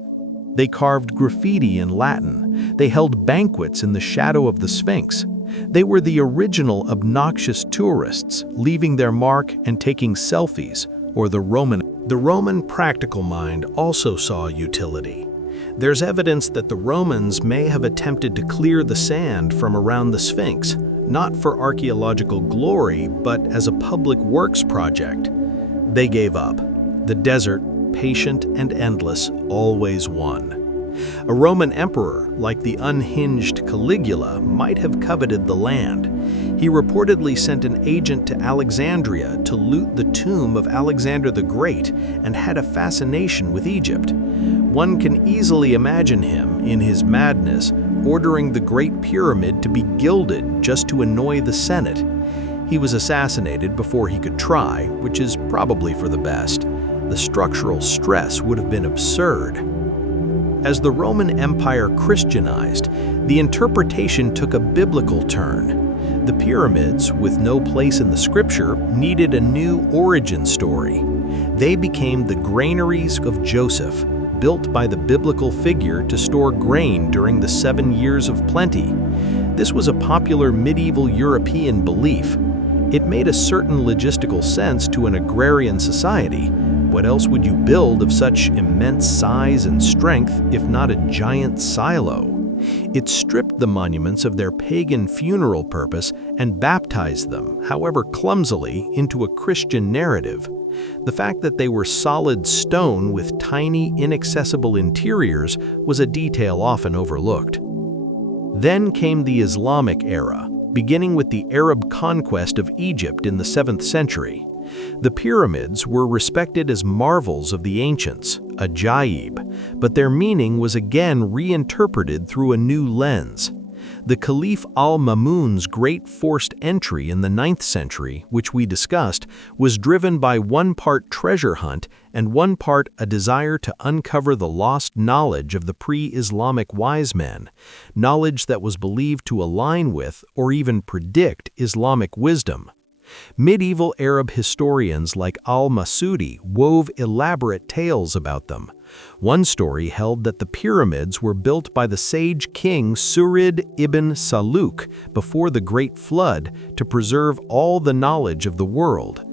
They carved graffiti in Latin. They held banquets in the shadow of the Sphinx. They were the original obnoxious tourists, leaving their mark and taking selfies, or the Roman practical mind also saw utility. There's evidence that the Romans may have attempted to clear the sand from around the Sphinx, not for archaeological glory, but as a public works project. They gave up. The desert, patient and endless, always won. A Roman emperor, like the unhinged Caligula, might have coveted the land. He reportedly sent an agent to Alexandria to loot the tomb of Alexander the Great and had a fascination with Egypt. One can easily imagine him, in his madness, ordering the Great Pyramid to be gilded just to annoy the Senate. He was assassinated before he could try, which is probably for the best. The structural stress would have been absurd. As the Roman Empire Christianized, the interpretation took a biblical turn. The pyramids, with no place in the scripture, needed a new origin story. They became the granaries of Joseph, built by the biblical figure to store grain during the 7 years of plenty. This was a popular medieval European belief. It made a certain logistical sense to an agrarian society. What else would you build of such immense size and strength if not a giant silo? It stripped the monuments of their pagan funeral purpose and baptized them, however clumsily, into a Christian narrative. The fact that they were solid stone with tiny, inaccessible interiors was a detail often overlooked. Then came the Islamic era, beginning with the Arab conquest of Egypt in the 7th century. The pyramids were respected as marvels of the ancients, ajaib, but their meaning was again reinterpreted through a new lens. The Caliph al-Mamun's great forced entry in the 9th century, which we discussed, was driven by one part treasure hunt and one part a desire to uncover the lost knowledge of the pre-Islamic wise men, knowledge that was believed to align with or even predict Islamic wisdom. Medieval Arab historians like al-Masudi wove elaborate tales about them. One story held that the pyramids were built by the sage king Surid ibn Saluk before the Great Flood to preserve all the knowledge of the world.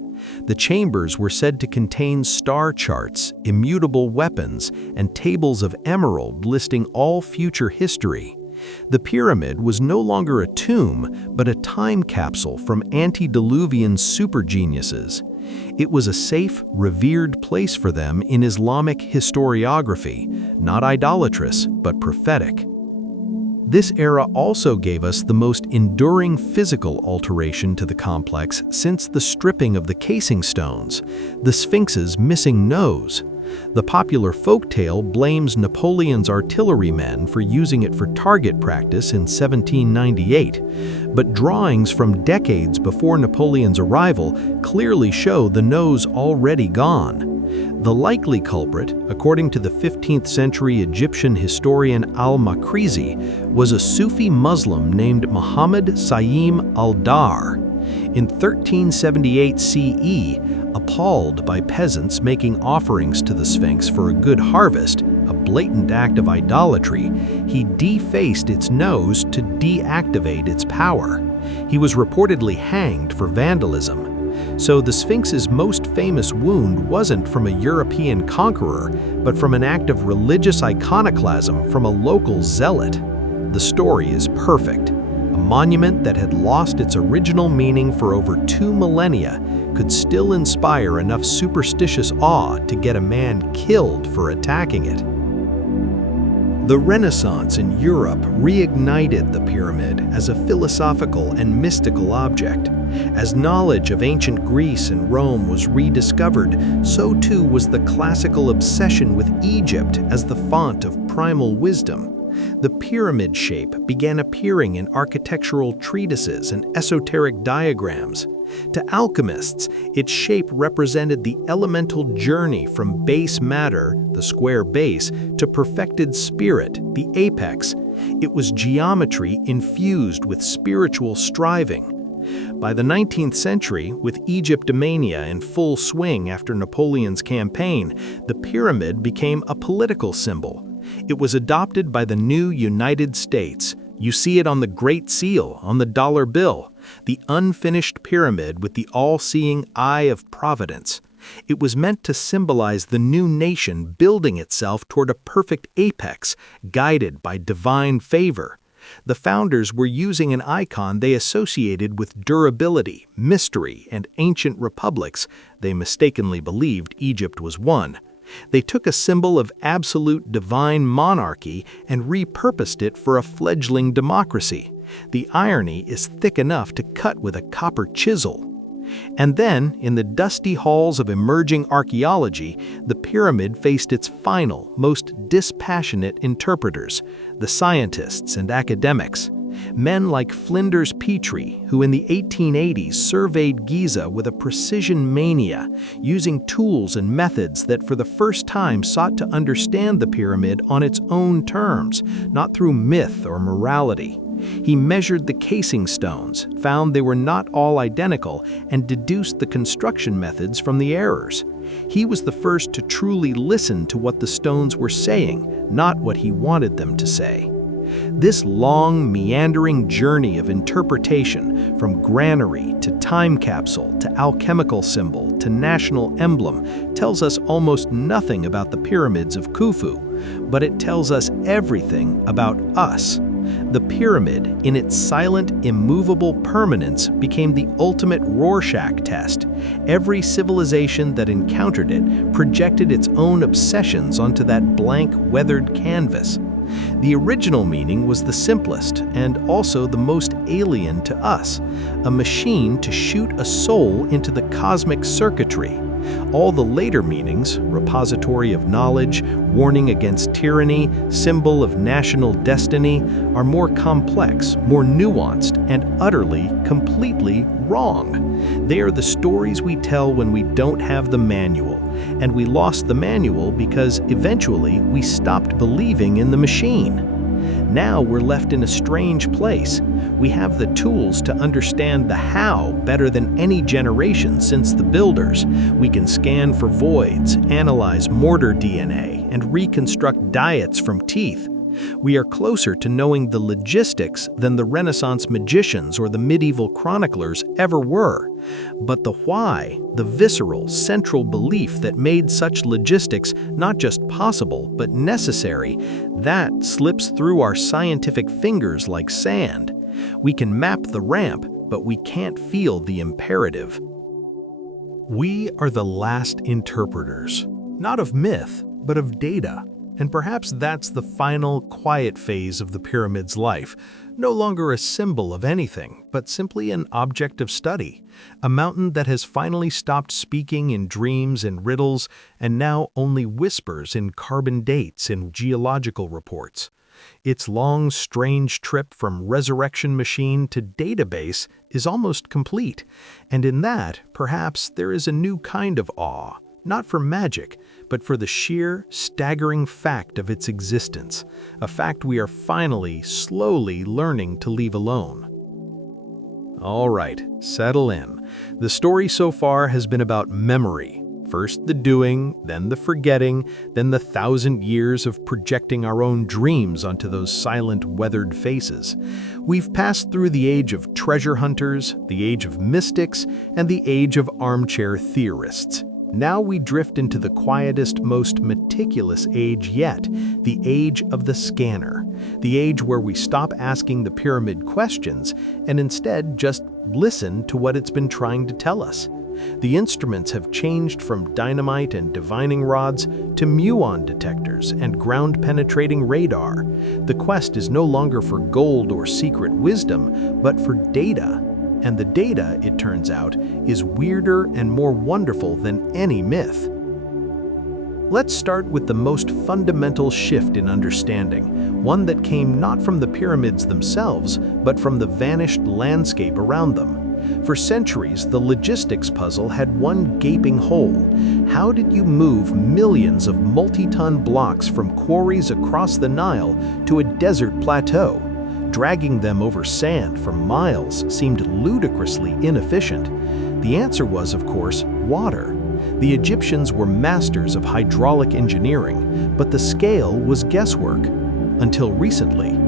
The chambers were said to contain star charts, immutable weapons, and tables of emerald listing all future history. The pyramid was no longer a tomb, but a time capsule from antediluvian supergeniuses. It was a safe, revered place for them in Islamic historiography, not idolatrous, but prophetic. This era also gave us the most enduring physical alteration to the complex since the stripping of the casing stones, the Sphinx's missing nose. The popular folktale blames Napoleon's artillerymen for using it for target practice in 1798, but drawings from decades before Napoleon's arrival clearly show the nose already gone. The likely culprit, according to the 15th century Egyptian historian al-Makrizi, was a Sufi Muslim named Muhammad Sayyim al-Dar. In 1378 CE, appalled by peasants making offerings to the Sphinx for a good harvest, a blatant act of idolatry, he defaced its nose to deactivate its power. He was reportedly hanged for vandalism. So the Sphinx's most famous wound wasn't from a European conqueror, but from an act of religious iconoclasm from a local zealot. The story is perfect. A monument that had lost its original meaning for over 2 millennia could still inspire enough superstitious awe to get a man killed for attacking it. The Renaissance in Europe reignited the pyramid as a philosophical and mystical object. As knowledge of ancient Greece and Rome was rediscovered, so too was the classical obsession with Egypt as the font of primal wisdom. The pyramid shape began appearing in architectural treatises and esoteric diagrams. To alchemists, its shape represented the elemental journey from base matter, the square base, to perfected spirit, the apex. It was geometry infused with spiritual striving. By the 19th century, with Egyptomania in full swing after Napoleon's campaign, the pyramid became a political symbol. It was adopted by the new United States. You see it on the Great Seal, on the dollar bill, the unfinished pyramid with the all-seeing eye of Providence. It was meant to symbolize the new nation building itself toward a perfect apex, guided by divine favor. The founders were using an icon they associated with durability, mystery, and ancient republics. They mistakenly believed Egypt was one. They took a symbol of absolute divine monarchy and repurposed it for a fledgling democracy. The irony is thick enough to cut with a copper chisel. And then, in the dusty halls of emerging archaeology, the pyramid faced its final, most dispassionate interpreters, the scientists and academics. Men like Flinders Petrie, who in the 1880s surveyed Giza with a precision mania, using tools and methods that for the first time sought to understand the pyramid on its own terms, not through myth or morality. He measured the casing stones, found they were not all identical, and deduced the construction methods from the errors. He was the first to truly listen to what the stones were saying, not what he wanted them to say. This long, meandering journey of interpretation, from granary to time capsule to alchemical symbol to national emblem, tells us almost nothing about the pyramids of Khufu, but it tells us everything about us. The pyramid, in its silent, immovable permanence, became the ultimate Rorschach test. Every civilization that encountered it projected its own obsessions onto that blank, weathered canvas. The original meaning was the simplest and also the most alien to us, a machine to shoot a soul into the cosmic circuitry. All the later meanings, repository of knowledge, warning against tyranny, symbol of national destiny, are more complex, more nuanced, and utterly, completely wrong. They are the stories we tell when we don't have the manual, and we lost the manual because eventually we stopped believing in the machine. Now we're left in a strange place. We have the tools to understand the how better than any generation since the builders. We can scan for voids, analyze mortar DNA, and reconstruct diets from teeth. We are closer to knowing the logistics than the Renaissance magicians or the medieval chroniclers ever were. But the why, the visceral, central belief that made such logistics not just possible but necessary, that slips through our scientific fingers like sand. We can map the ramp, but we can't feel the imperative. We are the last interpreters, not of myth, but of data. And perhaps that's the final, quiet phase of the pyramid's life, no longer a symbol of anything, but simply an object of study, a mountain that has finally stopped speaking in dreams and riddles and now only whispers in carbon dates and geological reports. Its long, strange trip from resurrection machine to database is almost complete, and in that, perhaps there is a new kind of awe, not for magic, but for the sheer, staggering fact of its existence, a fact we are finally, slowly learning to leave alone. All right, settle in. The story so far has been about memory. First the doing, then the forgetting, then the 1,000 years of projecting our own dreams onto those silent, weathered faces. We've passed through the age of treasure hunters, the age of mystics, and the age of armchair theorists. Now we drift into the quietest, most meticulous age yet, the age of the scanner, the age where we stop asking the pyramid questions and instead just listen to what it's been trying to tell us. The instruments have changed from dynamite and divining rods to muon detectors and ground-penetrating radar. The quest is no longer for gold or secret wisdom, but for data. And the data, it turns out, is weirder and more wonderful than any myth. Let's start with the most fundamental shift in understanding, one that came not from the pyramids themselves, but from the vanished landscape around them. For centuries, the logistics puzzle had one gaping hole. How did you move millions of multi-ton blocks from quarries across the Nile to a desert plateau? Dragging them over sand for miles seemed ludicrously inefficient. The answer was, of course, water. The Egyptians were masters of hydraulic engineering, but the scale was guesswork. Until recently.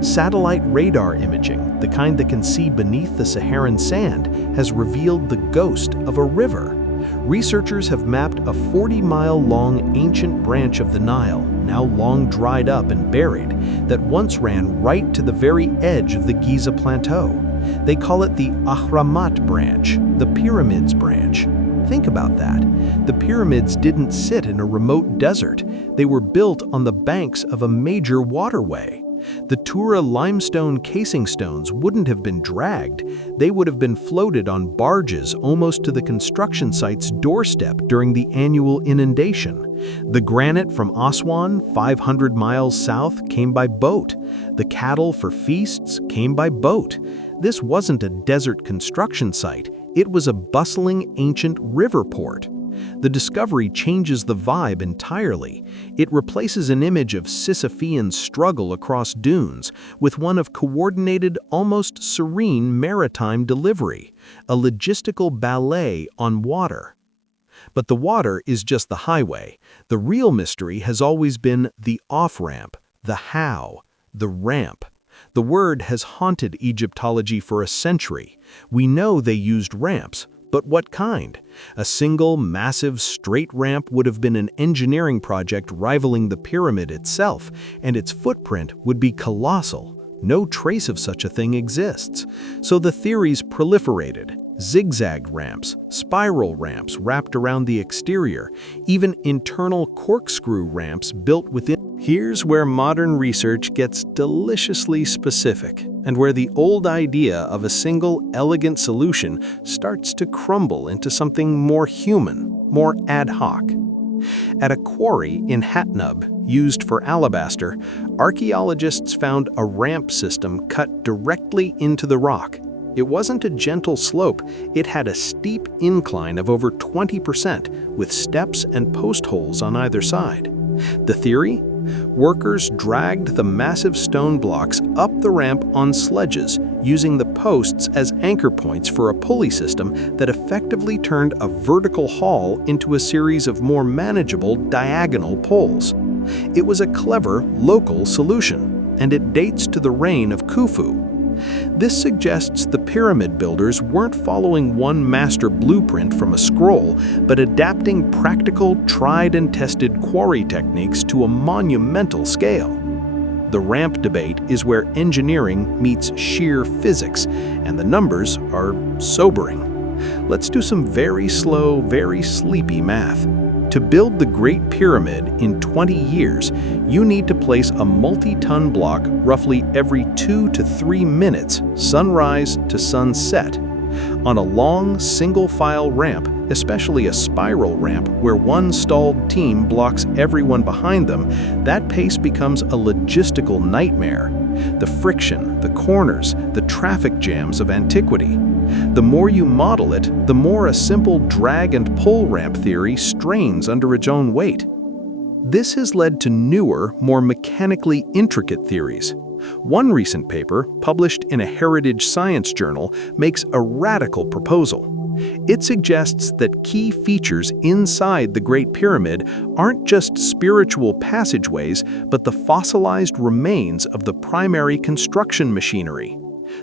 Satellite radar imaging, the kind that can see beneath the Saharan sand, has revealed the ghost of a river. Researchers have mapped a 40-mile-long ancient branch of the Nile, now long dried up and buried, that once ran right to the very edge of the Giza plateau. They call it the Ahramat branch, the Pyramids branch. Think about that. The pyramids didn't sit in a remote desert. They were built on the banks of a major waterway. The Tura limestone casing stones wouldn't have been dragged. They would have been floated on barges almost to the construction site's doorstep during the annual inundation. The granite from Aswan, 500 miles south, came by boat. The cattle for feasts came by boat. This wasn't a desert construction site. It was a bustling ancient river port. The discovery changes the vibe entirely. It replaces an image of Sisyphean struggle across dunes with one of coordinated, almost serene maritime delivery, a logistical ballet on water. But the water is just the highway. The real mystery has always been the off-ramp, the how, the ramp. The word has haunted Egyptology for a century. We know they used ramps, but what kind? A single, massive, straight ramp would have been an engineering project rivaling the pyramid itself, and its footprint would be colossal. No trace of such a thing exists. So the theories proliferated. Zigzag ramps, spiral ramps wrapped around the exterior, even internal corkscrew ramps built within. Here's where modern research gets deliciously specific, and where the old idea of a single, elegant solution starts to crumble into something more human, more ad hoc. At a quarry in Hatnub, used for alabaster, archaeologists found a ramp system cut directly into the rock. It wasn't a gentle slope, it had a steep incline of over 20%, with steps and post holes on either side. The theory? Workers dragged the massive stone blocks up the ramp on sledges, using the posts as anchor points for a pulley system that effectively turned a vertical haul into a series of more manageable diagonal pulls. It was a clever, local solution, and it dates to the reign of Khufu. This suggests the pyramid builders weren't following one master blueprint from a scroll, but adapting practical, tried and tested quarry techniques to a monumental scale. The ramp debate is where engineering meets sheer physics, and the numbers are sobering. Let's do some very slow, very sleepy math. To build the Great Pyramid in 20 years, you need to place a multi-ton block roughly every 2 to 3 minutes, sunrise to sunset. On a long, single-file ramp, especially a spiral ramp where one stalled team blocks everyone behind them, that pace becomes a logistical nightmare. The friction, the corners, the traffic jams of antiquity. The more you model it, the more a simple drag and pull ramp theory strains under its own weight. This has led to newer, more mechanically intricate theories. One recent paper, published in a heritage science journal, makes a radical proposal. It suggests that key features inside the Great Pyramid aren't just spiritual passageways, but the fossilized remains of the primary construction machinery.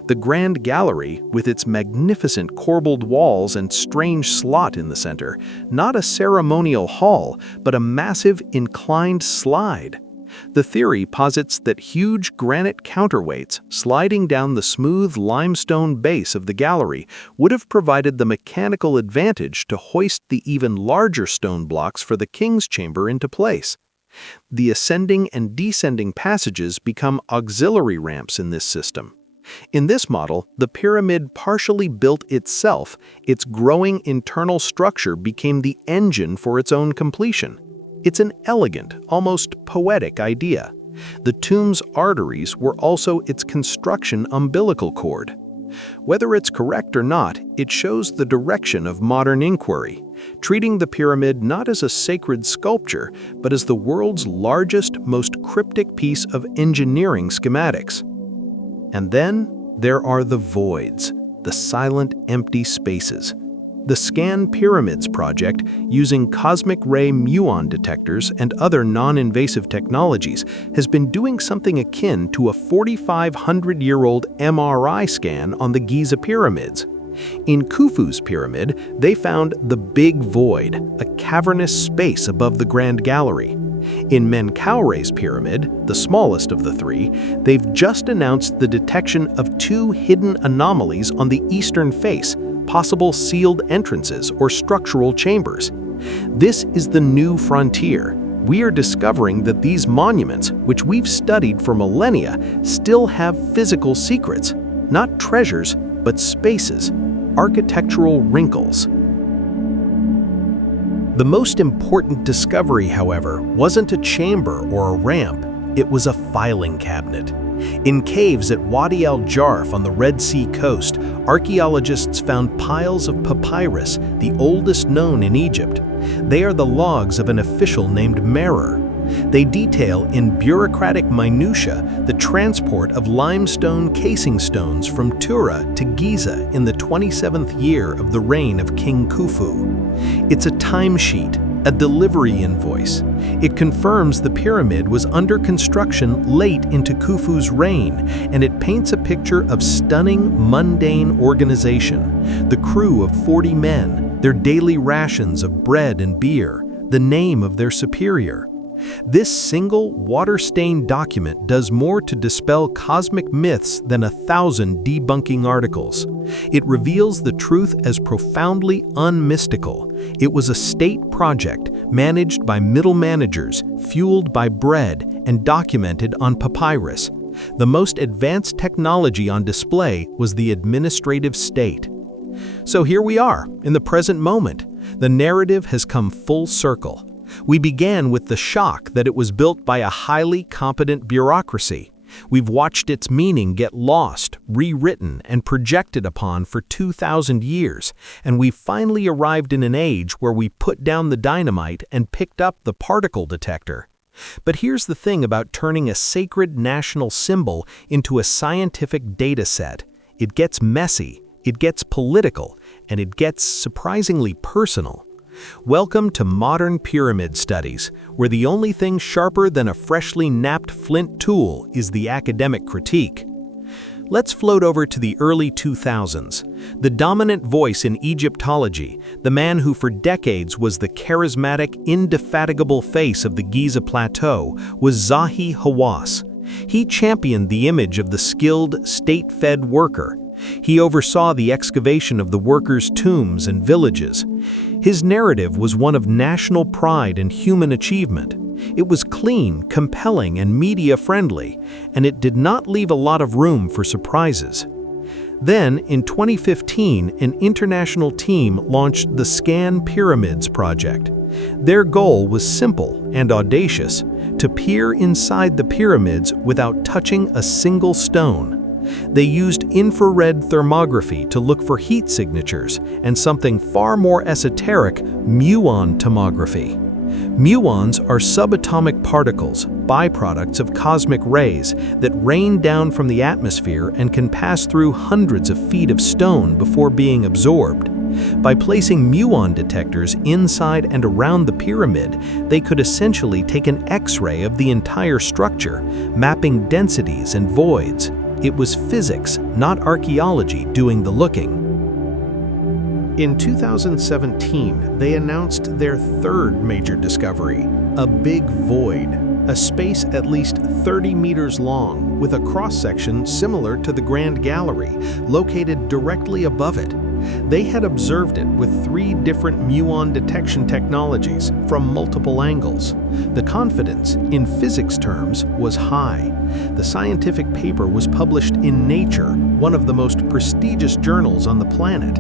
The Grand Gallery, with its magnificent corbelled walls and strange slot in the center, not a ceremonial hall, but a massive inclined slide. The theory posits that huge granite counterweights sliding down the smooth limestone base of the gallery would have provided the mechanical advantage to hoist the even larger stone blocks for the king's chamber into place. The ascending and descending passages become auxiliary ramps in this system. In this model, the pyramid partially built itself. Its growing internal structure became the engine for its own completion. It's an elegant, almost poetic idea. The tomb's arteries were also its construction umbilical cord. Whether it's correct or not, it shows the direction of modern inquiry, treating the pyramid not as a sacred sculpture, but as the world's largest, most cryptic piece of engineering schematics. And then there are the voids, the silent, empty spaces. The Scan Pyramids project, using cosmic ray muon detectors and other non-invasive technologies, has been doing something akin to a 4,500-year-old MRI scan on the Giza pyramids. In Khufu's pyramid, they found the Big Void, a cavernous space above the Grand Gallery. In Menkaure's pyramid, the smallest of the three, they've just announced the detection of two hidden anomalies on the eastern face, possible sealed entrances or structural chambers. This is the new frontier. We are discovering that these monuments, which we've studied for millennia, still have physical secrets, not treasures, but spaces, architectural wrinkles. The most important discovery, however, wasn't a chamber or a ramp, it was a filing cabinet. In caves at Wadi al-Jarf on the Red Sea coast, archaeologists found piles of papyrus, the oldest known in Egypt. They are the logs of an official named Merer. They detail in bureaucratic minutiae the transport of limestone casing stones from Tura to Giza in the 27th year of the reign of King Khufu. It's a timesheet, a delivery invoice. It confirms the pyramid was under construction late into Khufu's reign, and it paints a picture of stunning, mundane organization. The crew of 40 men, their daily rations of bread and beer, the name of their superior. This single, water-stained document does more to dispel cosmic myths than 1,000 debunking articles. It reveals the truth as profoundly unmystical. It was a state project managed by middle managers, fueled by bread, and documented on papyrus. The most advanced technology on display was the administrative state. So here we are, in the present moment. The narrative has come full circle. We began with the shock that it was built by a highly competent bureaucracy. We've watched its meaning get lost, rewritten, and projected upon for 2,000 years, and we've finally arrived in an age where we put down the dynamite and picked up the particle detector. But here's the thing about turning a sacred national symbol into a scientific data set. It gets messy, it gets political, and it gets surprisingly personal. Welcome to modern pyramid studies, where the only thing sharper than a freshly napped flint tool is the academic critique. Let's float over to the early 2000s. The dominant voice in Egyptology, the man who for decades was the charismatic, indefatigable face of the Giza Plateau, was Zahi Hawass. He championed the image of the skilled, state-fed worker. He oversaw the excavation of the workers' tombs and villages. His narrative was one of national pride and human achievement. It was clean, compelling, and media-friendly, and it did not leave a lot of room for surprises. Then, in 2015, an international team launched the Scan Pyramids project. Their goal was simple and audacious: to peer inside the pyramids without touching a single stone. They used infrared thermography to look for heat signatures and something far more esoteric, muon tomography. Muons are subatomic particles, byproducts of cosmic rays, that rain down from the atmosphere and can pass through hundreds of feet of stone before being absorbed. By placing muon detectors inside and around the pyramid, they could essentially take an X-ray of the entire structure, mapping densities and voids. It was physics, not archaeology, doing the looking. In 2017, they announced their third major discovery, a big void. a space at least 30 meters long with a cross-section similar to the Grand Gallery, located directly above it. They had observed it with 3 different muon detection technologies from multiple angles. The confidence, in physics terms, was high. The scientific paper was published in Nature, one of the most prestigious journals on the planet.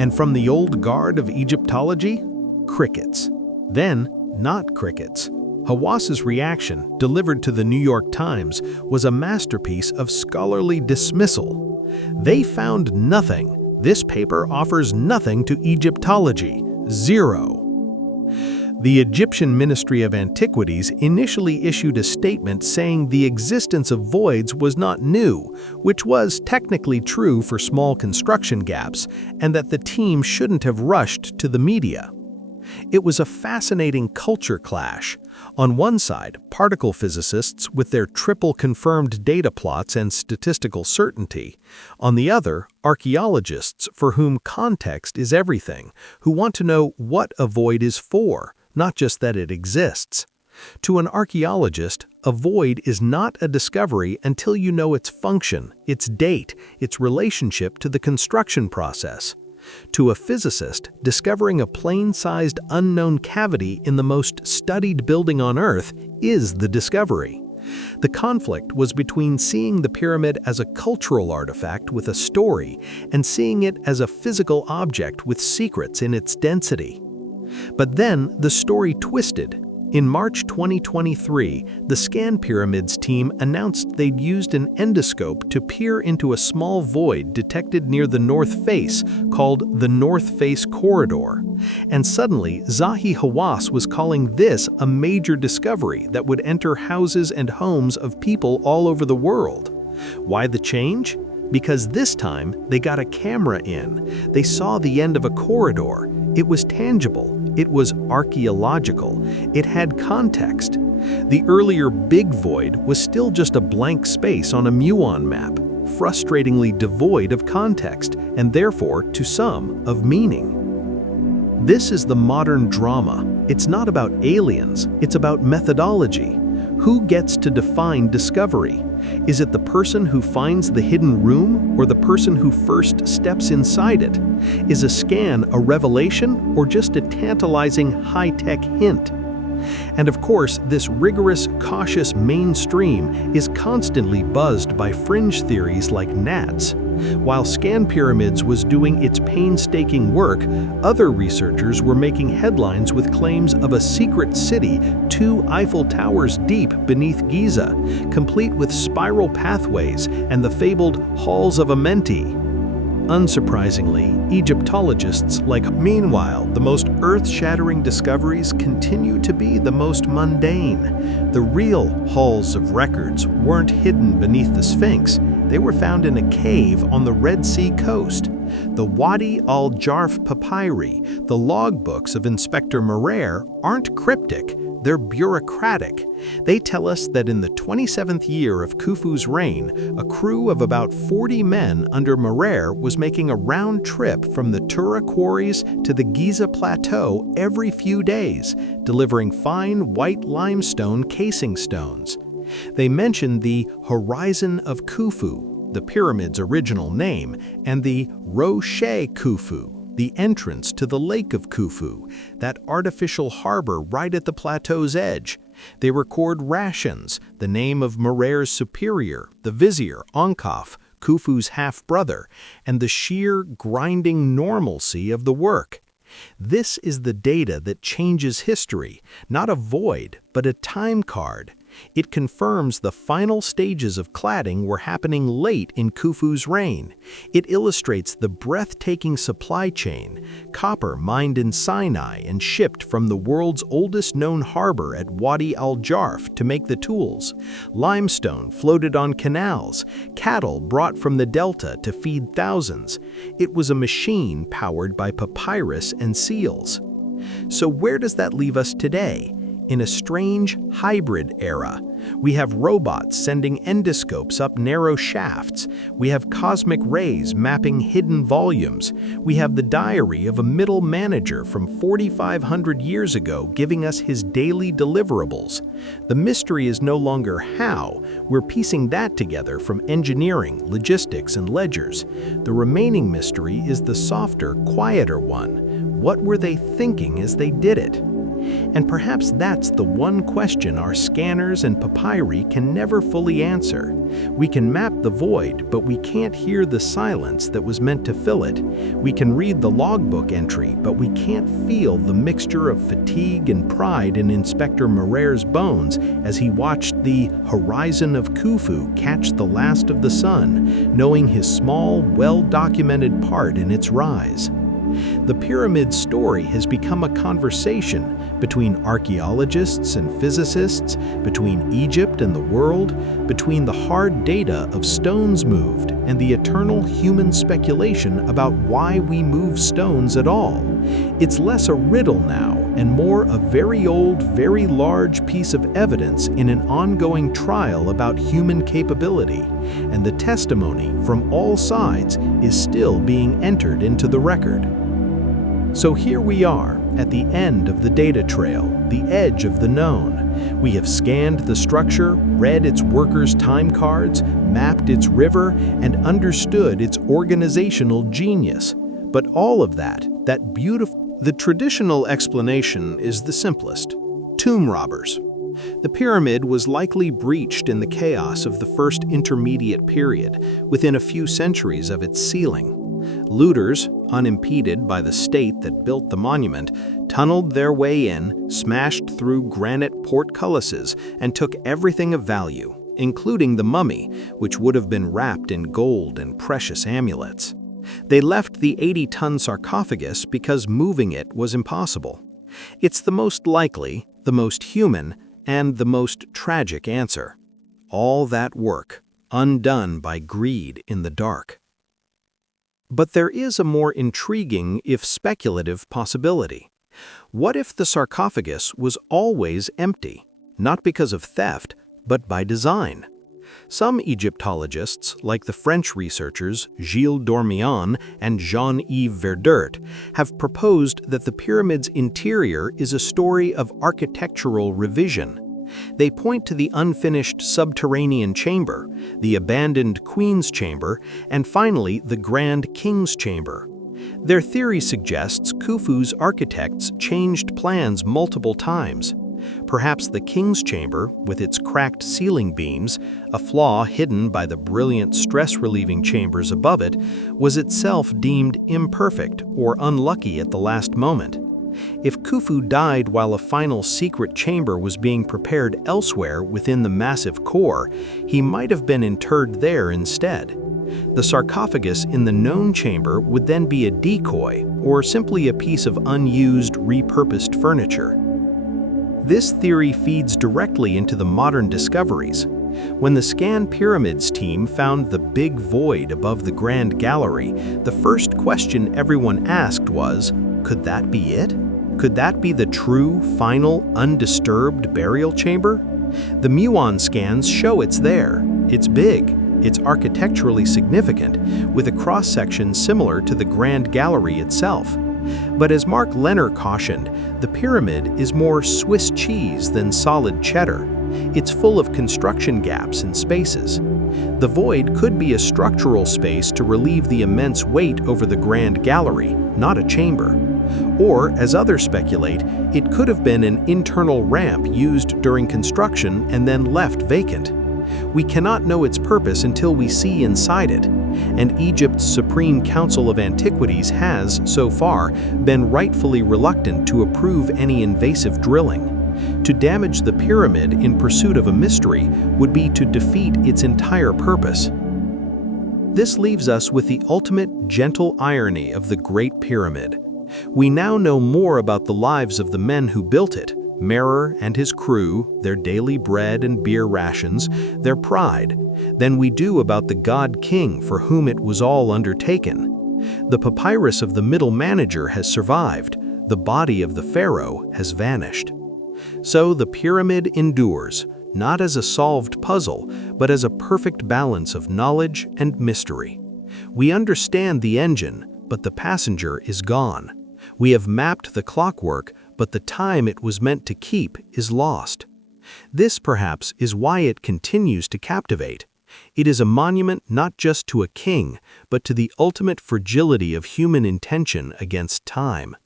And from the old guard of Egyptology, crickets. Then, not crickets. Hawass's reaction, delivered to the New York Times, was a masterpiece of scholarly dismissal. They found nothing. This paper offers nothing to Egyptology. 0. The Egyptian Ministry of Antiquities initially issued a statement saying the existence of voids was not new, which was technically true for small construction gaps, and that the team shouldn't have rushed to the media. It was a fascinating culture clash. On one side, particle physicists with their triple confirmed data plots and statistical certainty. On the other, archaeologists for whom context is everything, who want to know what a void is for, not just that it exists. To an archaeologist, a void is not a discovery until you know its function, its date, its relationship to the construction process. To a physicist, discovering a plane-sized unknown cavity in the most studied building on Earth is the discovery. The conflict was between seeing the pyramid as a cultural artifact with a story and seeing it as a physical object with secrets in its density. But then the story twisted. In March 2023, the Scan Pyramids team announced they'd used an endoscope to peer into a small void detected near the north face called the North Face Corridor. And suddenly, Zahi Hawass was calling this a major discovery that would enter houses and homes of people all over the world. Why the change? Because this time, they got a camera in. They saw the end of a corridor. It was tangible. It was archaeological. It had context. The earlier big void was still just a blank space on a muon map, frustratingly devoid of context, and therefore, to some, of meaning. This is the modern drama. It's not about aliens, it's about methodology. Who gets to define discovery? Is it the person who finds the hidden room or the person who first steps inside it? Is a scan a revelation or just a tantalizing high-tech hint? And of course, this rigorous, cautious mainstream is constantly buzzed by fringe theories like gnats. While Scan Pyramids was doing its painstaking work, other researchers were making headlines with claims of a secret city 2 Eiffel Towers deep beneath Giza, complete with spiral pathways and the fabled Halls of Amenti. Unsurprisingly, Egyptologists meanwhile, the most earth-shattering discoveries continue to be the most mundane. The real halls of records weren't hidden beneath the Sphinx. They were found in a cave on the Red Sea coast. The Wadi al-Jarf papyri, the logbooks of Inspector Morer, aren't cryptic, they're bureaucratic. They tell us that in the 27th year of Khufu's reign, a crew of about 40 men under Morer was making a round trip from the Tura quarries to the Giza plateau every few days, delivering fine white limestone casing stones. They mention the Horizon of Khufu, the pyramid's original name, and the Rocher Khufu, the entrance to the Lake of Khufu, that artificial harbor right at the plateau's edge. They record rations, the name of Morer's superior, the vizier, Onkaf, Khufu's half-brother, and the sheer, grinding normalcy of the work. This is the data that changes history, not a void, but a time card. It confirms the final stages of cladding were happening late in Khufu's reign. It illustrates the breathtaking supply chain, copper mined in Sinai and shipped from the world's oldest known harbor at Wadi al-Jarf to make the tools, limestone floated on canals, cattle brought from the delta to feed thousands. It was a machine powered by papyrus and seals. So where does that leave us today? in a strange hybrid era. We have robots sending endoscopes up narrow shafts. We have cosmic rays mapping hidden volumes. We have the diary of a middle manager from 4,500 years ago giving us his daily deliverables. The mystery is no longer how. We're piecing that together from engineering, logistics, and ledgers. The remaining mystery is the softer, quieter one. What were they thinking as they did it? And perhaps that's the one question our scanners and papyri can never fully answer. We can map the void, but we can't hear the silence that was meant to fill it. We can read the logbook entry, but we can't feel the mixture of fatigue and pride in Inspector Morer's bones as he watched the horizon of Khufu catch the last of the sun, knowing his small, well-documented part in its rise. The pyramid story has become a conversation between archaeologists and physicists, between Egypt and the world, between the hard data of stones moved and the eternal human speculation about why we move stones at all. It's less a riddle now and more a very old, very large piece of evidence in an ongoing trial about human capability, and the testimony from all sides is still being entered into the record. So here we are, at the end of the data trail, the edge of the known. We have scanned the structure, read its workers' time cards, mapped its river, and understood its organizational genius. But all of that beautiful... The traditional explanation is the simplest: tomb robbers. The pyramid was likely breached in the chaos of the first intermediate period, within a few centuries of its sealing. Looters, unimpeded by the state that built the monument, tunneled their way in, smashed through granite portcullises, and took everything of value, including the mummy, which would have been wrapped in gold and precious amulets. They left the 80-ton sarcophagus because moving it was impossible. It's the most likely, the most human, and the most tragic answer. All that work, undone by greed in the dark. But there is a more intriguing, if speculative, possibility. What if the sarcophagus was always empty, not because of theft, but by design? Some Egyptologists, like the French researchers Gilles Dormian and Jean-Yves Verdert, have proposed that the pyramid's interior is a story of architectural revision. They point to the unfinished subterranean chamber, the abandoned Queen's Chamber, and finally the Grand King's Chamber. Their theory suggests Khufu's architects changed plans multiple times. Perhaps the King's Chamber, with its cracked ceiling beams, a flaw hidden by the brilliant stress-relieving chambers above it, was itself deemed imperfect or unlucky at the last moment. If Khufu died while a final secret chamber was being prepared elsewhere within the massive core, he might have been interred there instead. The sarcophagus in the known chamber would then be a decoy, or simply a piece of unused, repurposed furniture. This theory feeds directly into the modern discoveries. When the Scan Pyramids team found the big void above the Grand Gallery, the first question everyone asked was, could that be it? Could that be the true, final, undisturbed burial chamber? The muon scans show it's there. It's big. It's architecturally significant, with a cross-section similar to the Grand Gallery itself. But as Mark Lenner cautioned, the pyramid is more Swiss cheese than solid cheddar. It's full of construction gaps and spaces. The void could be a structural space to relieve the immense weight over the Grand Gallery, not a chamber. Or, as others speculate, it could have been an internal ramp used during construction and then left vacant. We cannot know its purpose until we see inside it, and Egypt's Supreme Council of Antiquities has, so far, been rightfully reluctant to approve any invasive drilling. To damage the pyramid in pursuit of a mystery would be to defeat its entire purpose. This leaves us with the ultimate gentle irony of the Great Pyramid. We now know more about the lives of the men who built it, Merer and his crew, their daily bread and beer rations, their pride, than we do about the god-king for whom it was all undertaken. The papyrus of the middle manager has survived, the body of the pharaoh has vanished. So the pyramid endures, not as a solved puzzle, but as a perfect balance of knowledge and mystery. We understand the engine, but the passenger is gone. We have mapped the clockwork, but the time it was meant to keep is lost. This, perhaps, is why it continues to captivate. It is a monument not just to a king, but to the ultimate fragility of human intention against time.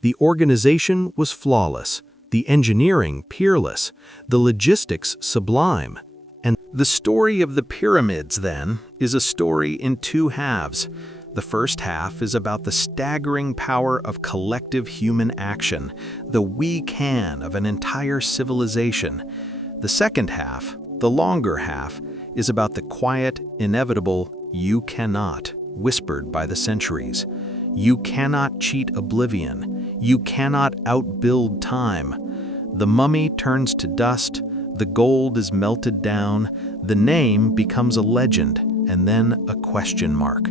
The organization was flawless, the engineering peerless, the logistics sublime. And the story of the pyramids, then, is a story in two halves. The first half is about the staggering power of collective human action, the "we can" of an entire civilization. The second half, the longer half, is about the quiet, inevitable "you cannot," whispered by the centuries. You cannot cheat oblivion. You cannot outbuild time. The mummy turns to dust, the gold is melted down, the name becomes a legend, and then a question mark.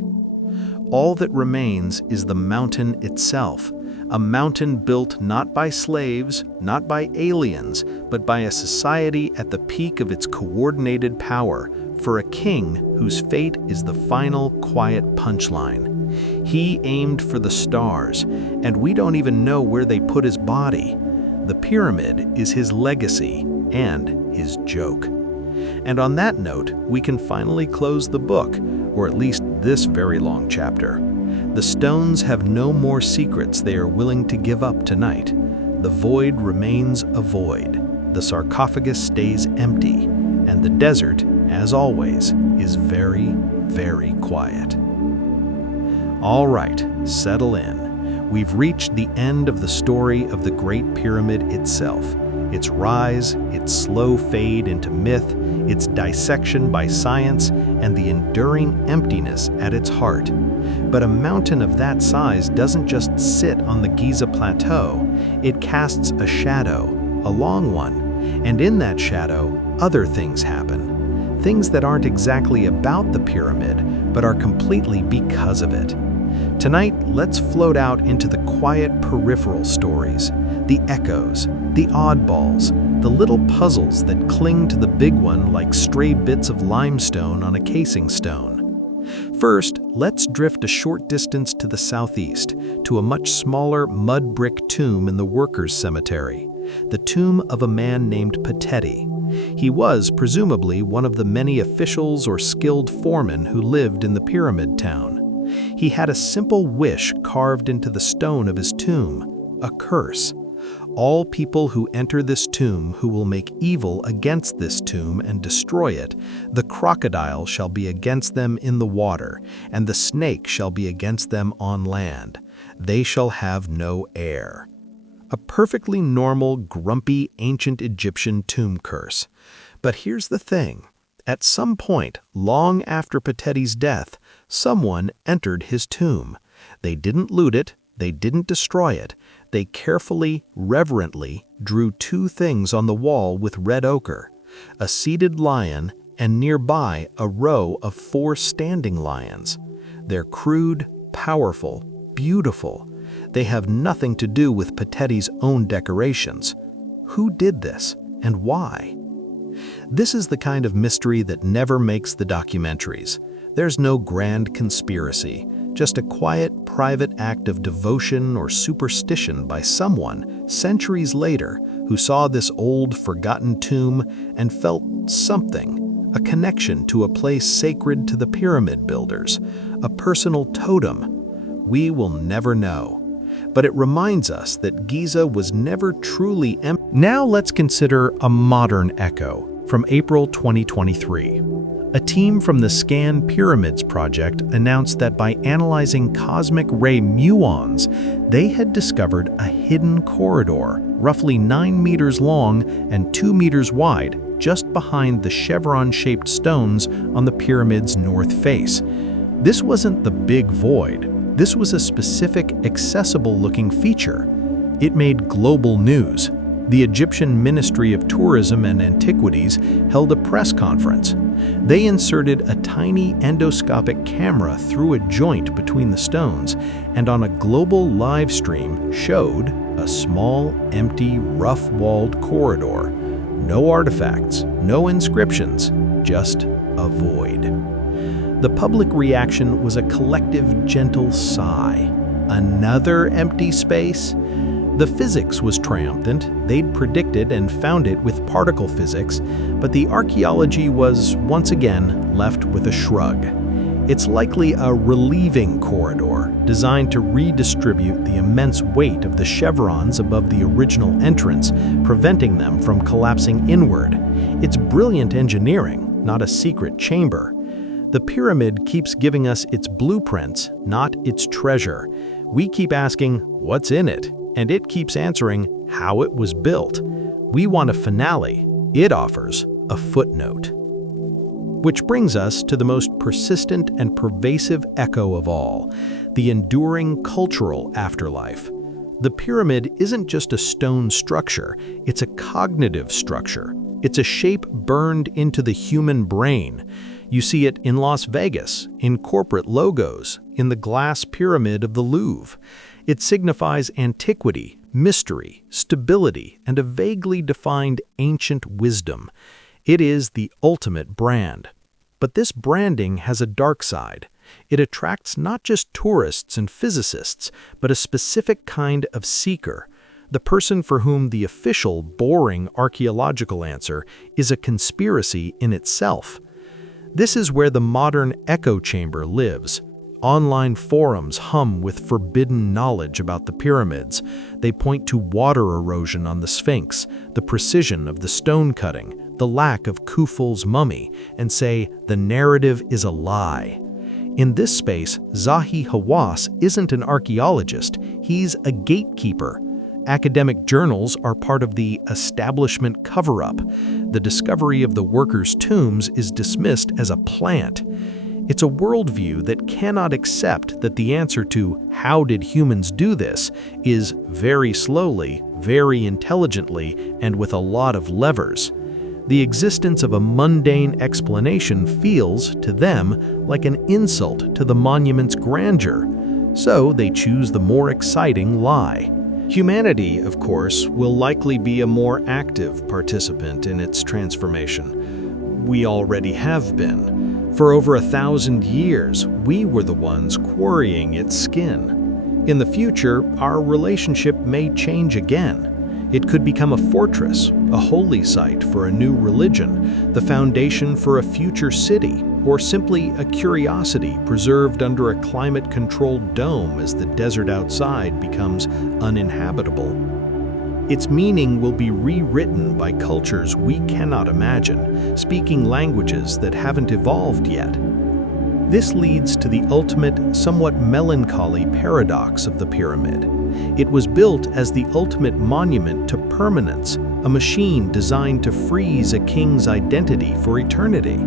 All that remains is the mountain itself, a mountain built not by slaves, not by aliens, but by a society at the peak of its coordinated power, for a king whose fate is the final quiet punchline. He aimed for the stars, and we don't even know where they put his body. The pyramid is his legacy and his joke. And on that note, we can finally close the book, or at least this very long chapter. The stones have no more secrets they are willing to give up tonight. The void remains a void. The sarcophagus stays empty, and the desert, as always, is very, very quiet. All right, settle in. We've reached the end of the story of the Great Pyramid itself. Its rise, its slow fade into myth, its dissection by science, and the enduring emptiness at its heart. But a mountain of that size doesn't just sit on the Giza plateau. It casts a shadow, a long one, and in that shadow, other things happen. Things that aren't exactly about the pyramid, but are completely because of it. Tonight, let's float out into the quiet peripheral stories, the echoes, the oddballs, the little puzzles that cling to the big one like stray bits of limestone on a casing stone. First, let's drift a short distance to the southeast, to a much smaller mud brick tomb in the workers' cemetery, the tomb of a man named Papyrus. He was, presumably, one of the many officials or skilled foremen who lived in the pyramid town. He had a simple wish carved into the stone of his tomb, a curse. All people who enter this tomb who will make evil against this tomb and destroy it, the crocodile shall be against them in the water, and the snake shall be against them on land. They shall have no heir. A perfectly normal, grumpy, ancient Egyptian tomb curse. But here's the thing. At some point, long after Papyrus' death, someone entered his tomb. They didn't loot it, they didn't destroy it. They carefully, reverently drew two things on the wall with red ochre, a seated lion and nearby a row of 4 standing lions. They're crude, powerful, beautiful. They have nothing to do with Papyrus' own decorations. Who did this and why? This is the kind of mystery that never makes the documentaries. There's no grand conspiracy, just a quiet, private act of devotion or superstition by someone, centuries later, who saw this old, forgotten tomb and felt something, a connection to a place sacred to the pyramid builders, a personal totem. We will never know. But it reminds us that Giza was never truly empty. Now let's consider a modern echo from April 2023. A team from the Scan Pyramids project announced that by analyzing cosmic ray muons, they had discovered a hidden corridor, roughly 9 meters long and 2 meters wide, just behind the chevron-shaped stones on the pyramid's north face. This wasn't the big void. This was a specific, accessible-looking feature. It made global news. The Egyptian Ministry of Tourism and Antiquities held a press conference. They inserted a tiny endoscopic camera through a joint between the stones, and on a global live stream showed a small, empty, rough-walled corridor. No artifacts, no inscriptions, just a void. The public reaction was a collective, gentle sigh. Another empty space? The physics was triumphant. They'd predicted and found it with particle physics, but the archaeology was, once again, left with a shrug. It's likely a relieving corridor, designed to redistribute the immense weight of the chevrons above the original entrance, preventing them from collapsing inward. It's brilliant engineering, not a secret chamber. The pyramid keeps giving us its blueprints, not its treasure. We keep asking, what's in it? And it keeps answering how it was built. We want a finale. It offers a footnote. Which brings us to the most persistent and pervasive echo of all, the enduring cultural afterlife. The pyramid isn't just a stone structure, it's a cognitive structure. It's a shape burned into the human brain. You see it in Las Vegas, in corporate logos, in the glass pyramid of the Louvre. It signifies antiquity, mystery, stability, and a vaguely defined ancient wisdom. It is the ultimate brand. But this branding has a dark side. It attracts not just tourists and physicists, but a specific kind of seeker. The person for whom the official, boring archaeological answer is a conspiracy in itself. This is where the modern echo chamber lives. Online forums hum with forbidden knowledge about the pyramids. They point to water erosion on the Sphinx, the precision of the stone cutting, the lack of Khufu's mummy, and say the narrative is a lie. In this space, Zahi Hawass isn't an archaeologist, he's a gatekeeper. Academic journals are part of the establishment cover-up. The discovery of the workers' tombs is dismissed as a plant. It's a worldview that cannot accept that the answer to how did humans do this is very slowly, very intelligently, and with a lot of levers. The existence of a mundane explanation feels, to them, like an insult to the monument's grandeur. So they choose the more exciting lie. Humanity, of course, will likely be a more active participant in its transformation. We already have been. For over 1,000 years, we were the ones quarrying its skin. In the future, our relationship may change again. It could become a fortress, a holy site for a new religion, the foundation for a future city, or simply a curiosity preserved under a climate-controlled dome as the desert outside becomes uninhabitable. Its meaning will be rewritten by cultures we cannot imagine, speaking languages that haven't evolved yet. This leads to the ultimate, somewhat melancholy paradox of the pyramid. It was built as the ultimate monument to permanence, a machine designed to freeze a king's identity for eternity.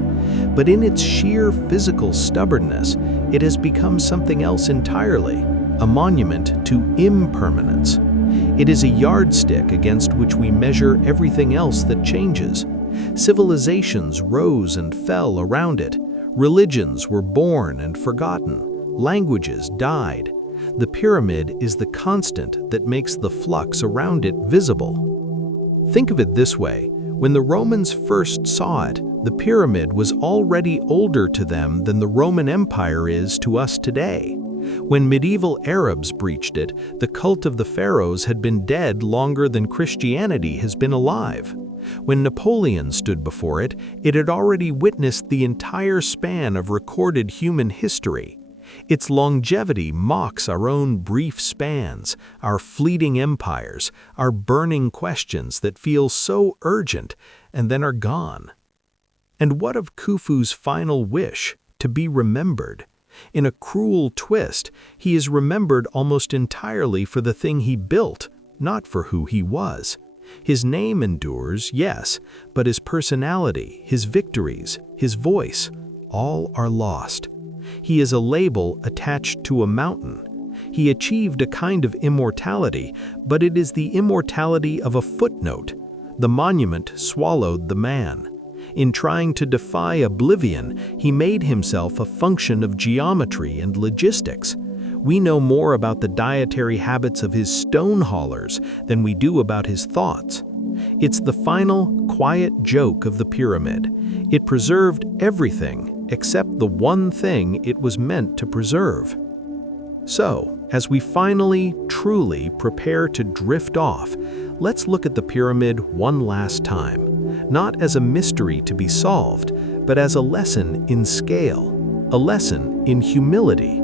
But in its sheer physical stubbornness, it has become something else entirely, a monument to impermanence. It is a yardstick against which we measure everything else that changes. Civilizations rose and fell around it. Religions were born and forgotten. Languages died. The pyramid is the constant that makes the flux around it visible. Think of it this way. When the Romans first saw it, the pyramid was already older to them than the Roman Empire is to us today. When medieval Arabs breached it, the cult of the Pharaohs had been dead longer than Christianity has been alive. When Napoleon stood before it, it had already witnessed the entire span of recorded human history. Its longevity mocks our own brief spans, our fleeting empires, our burning questions that feel so urgent and then are gone. And what of Khufu's final wish, to be remembered? In a cruel twist, he is remembered almost entirely for the thing he built, not for who he was. His name endures, yes, but his personality, his victories, his voice, all are lost. He is a label attached to a mountain. He achieved a kind of immortality, but it is the immortality of a footnote. The monument swallowed the man. In trying to defy oblivion, he made himself a function of geometry and logistics. We know more about the dietary habits of his stone haulers than we do about his thoughts. It's the final, quiet joke of the pyramid. It preserved everything except the one thing it was meant to preserve. So, as we finally, truly prepare to drift off, let's look at the pyramid one last time, not as a mystery to be solved, but as a lesson in scale, a lesson in humility.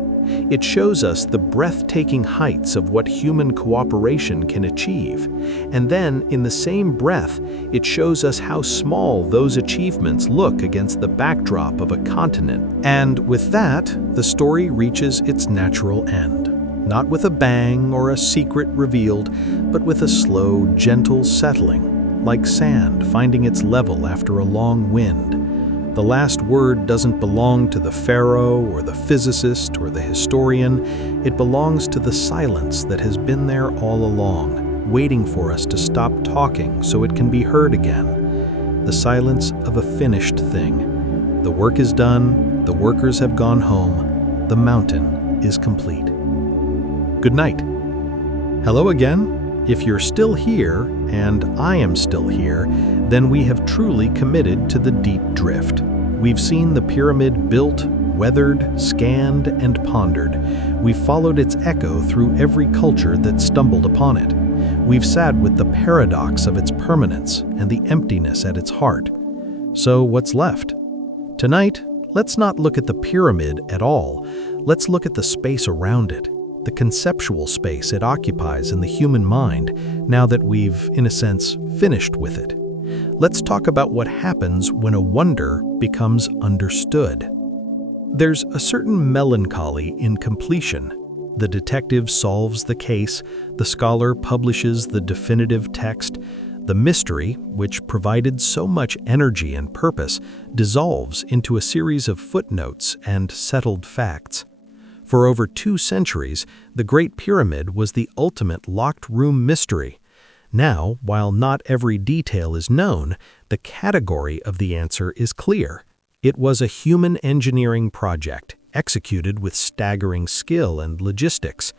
It shows us the breathtaking heights of what human cooperation can achieve, and then, in the same breath, it shows us how small those achievements look against the backdrop of a continent. And with that, the story reaches its natural end. Not with a bang or a secret revealed, but with a slow, gentle settling, like sand finding its level after a long wind. The last word doesn't belong to the pharaoh or the physicist or the historian. It belongs to the silence that has been there all along, waiting for us to stop talking so it can be heard again. The silence of a finished thing. The work is done, the workers have gone home, the mountain is complete. Good night. Hello again. If you're still here, and I am still here, then we have truly committed to the deep drift. We've seen the pyramid built, weathered, scanned, and pondered. We've followed its echo through every culture that stumbled upon it. We've sat with the paradox of its permanence and the emptiness at its heart. So what's left? Tonight, let's not look at the pyramid at all. Let's look at the space around it. The conceptual space it occupies in the human mind now that we've, in a sense, finished with it. Let's talk about what happens when a wonder becomes understood. There's a certain melancholy in completion. The detective solves the case, the scholar publishes the definitive text. The mystery, which provided so much energy and purpose, dissolves into a series of footnotes and settled facts. For over 2 centuries, the Great Pyramid was the ultimate locked-room mystery. Now, while not every detail is known, the category of the answer is clear. It was a human engineering project, executed with staggering skill and logistics.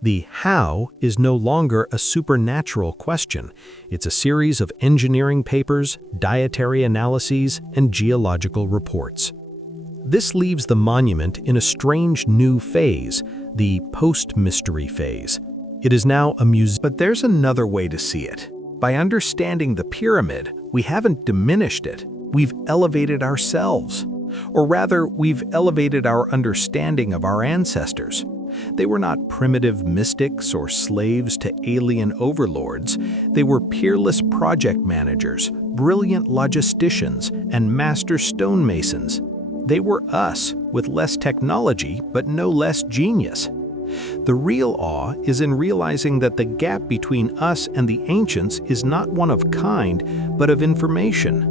The how is no longer a supernatural question. It's a series of engineering papers, dietary analyses, and geological reports. This leaves the monument in a strange new phase, the post-mystery phase. It is now a museum. But there's another way to see it. By understanding the pyramid, we haven't diminished it. We've elevated ourselves. Or rather, we've elevated our understanding of our ancestors. They were not primitive mystics or slaves to alien overlords. They were peerless project managers, brilliant logisticians, and master stonemasons. They were us, with less technology, but no less genius. The real awe is in realizing that the gap between us and the ancients is not one of kind, but of information.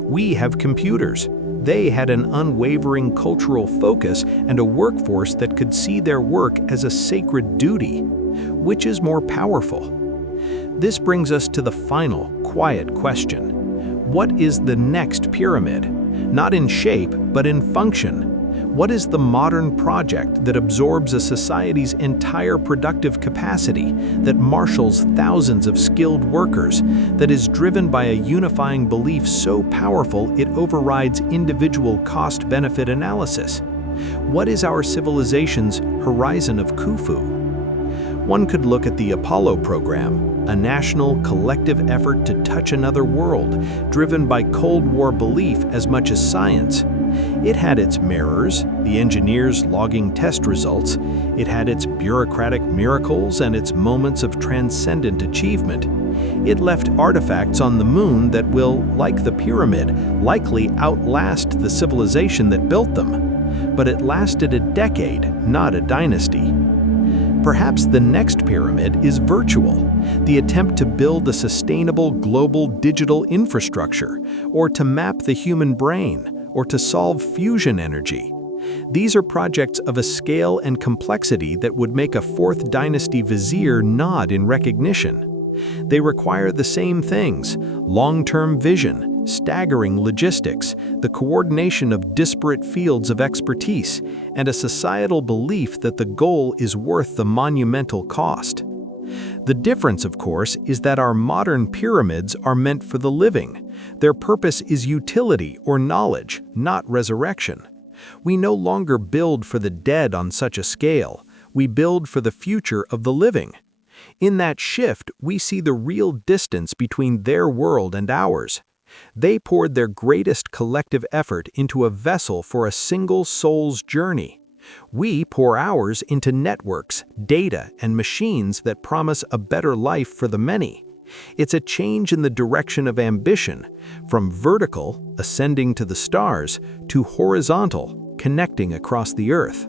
We have computers. They had an unwavering cultural focus and a workforce that could see their work as a sacred duty. Which is more powerful? This brings us to the final, quiet question. What is the next pyramid? Not in shape, but in function. What is the modern project that absorbs a society's entire productive capacity, that marshals thousands of skilled workers, that is driven by a unifying belief so powerful it overrides individual cost-benefit analysis? What is our civilization's horizon of Khufu? One could look at the Apollo program, a national, collective effort to touch another world, driven by Cold War belief as much as science. It had its mirrors, the engineers logging test results. It had its bureaucratic miracles and its moments of transcendent achievement. It left artifacts on the moon that will, like the pyramid, likely outlast the civilization that built them. But it lasted a decade, not a dynasty. Perhaps the next pyramid is virtual, the attempt to build a sustainable global digital infrastructure, or to map the human brain, or to solve fusion energy. These are projects of a scale and complexity that would make a 4th dynasty vizier nod in recognition. They require the same things: long-term vision, staggering logistics, the coordination of disparate fields of expertise, and a societal belief that the goal is worth the monumental cost. The difference, of course, is that our modern pyramids are meant for the living. Their purpose is utility or knowledge, not resurrection. We no longer build for the dead on such a scale. We build for the future of the living. In that shift, we see the real distance between their world and ours. They poured their greatest collective effort into a vessel for a single soul's journey. We pour ours into networks, data, and machines that promise a better life for the many. It's a change in the direction of ambition, from vertical, ascending to the stars, to horizontal, connecting across the earth.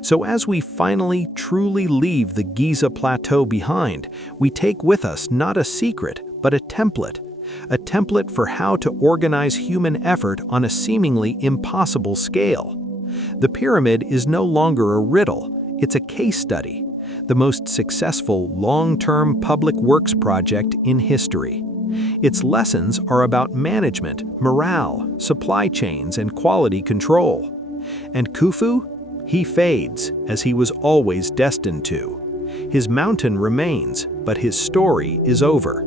So as we finally truly leave the Giza plateau behind, we take with us not a secret, but a template for how to organize human effort on a seemingly impossible scale. The pyramid is no longer a riddle, it's a case study, the most successful long-term public works project in history. Its lessons are about management, morale, supply chains, and quality control. And Khufu? He fades, as he was always destined to. His mountain remains, but his story is over.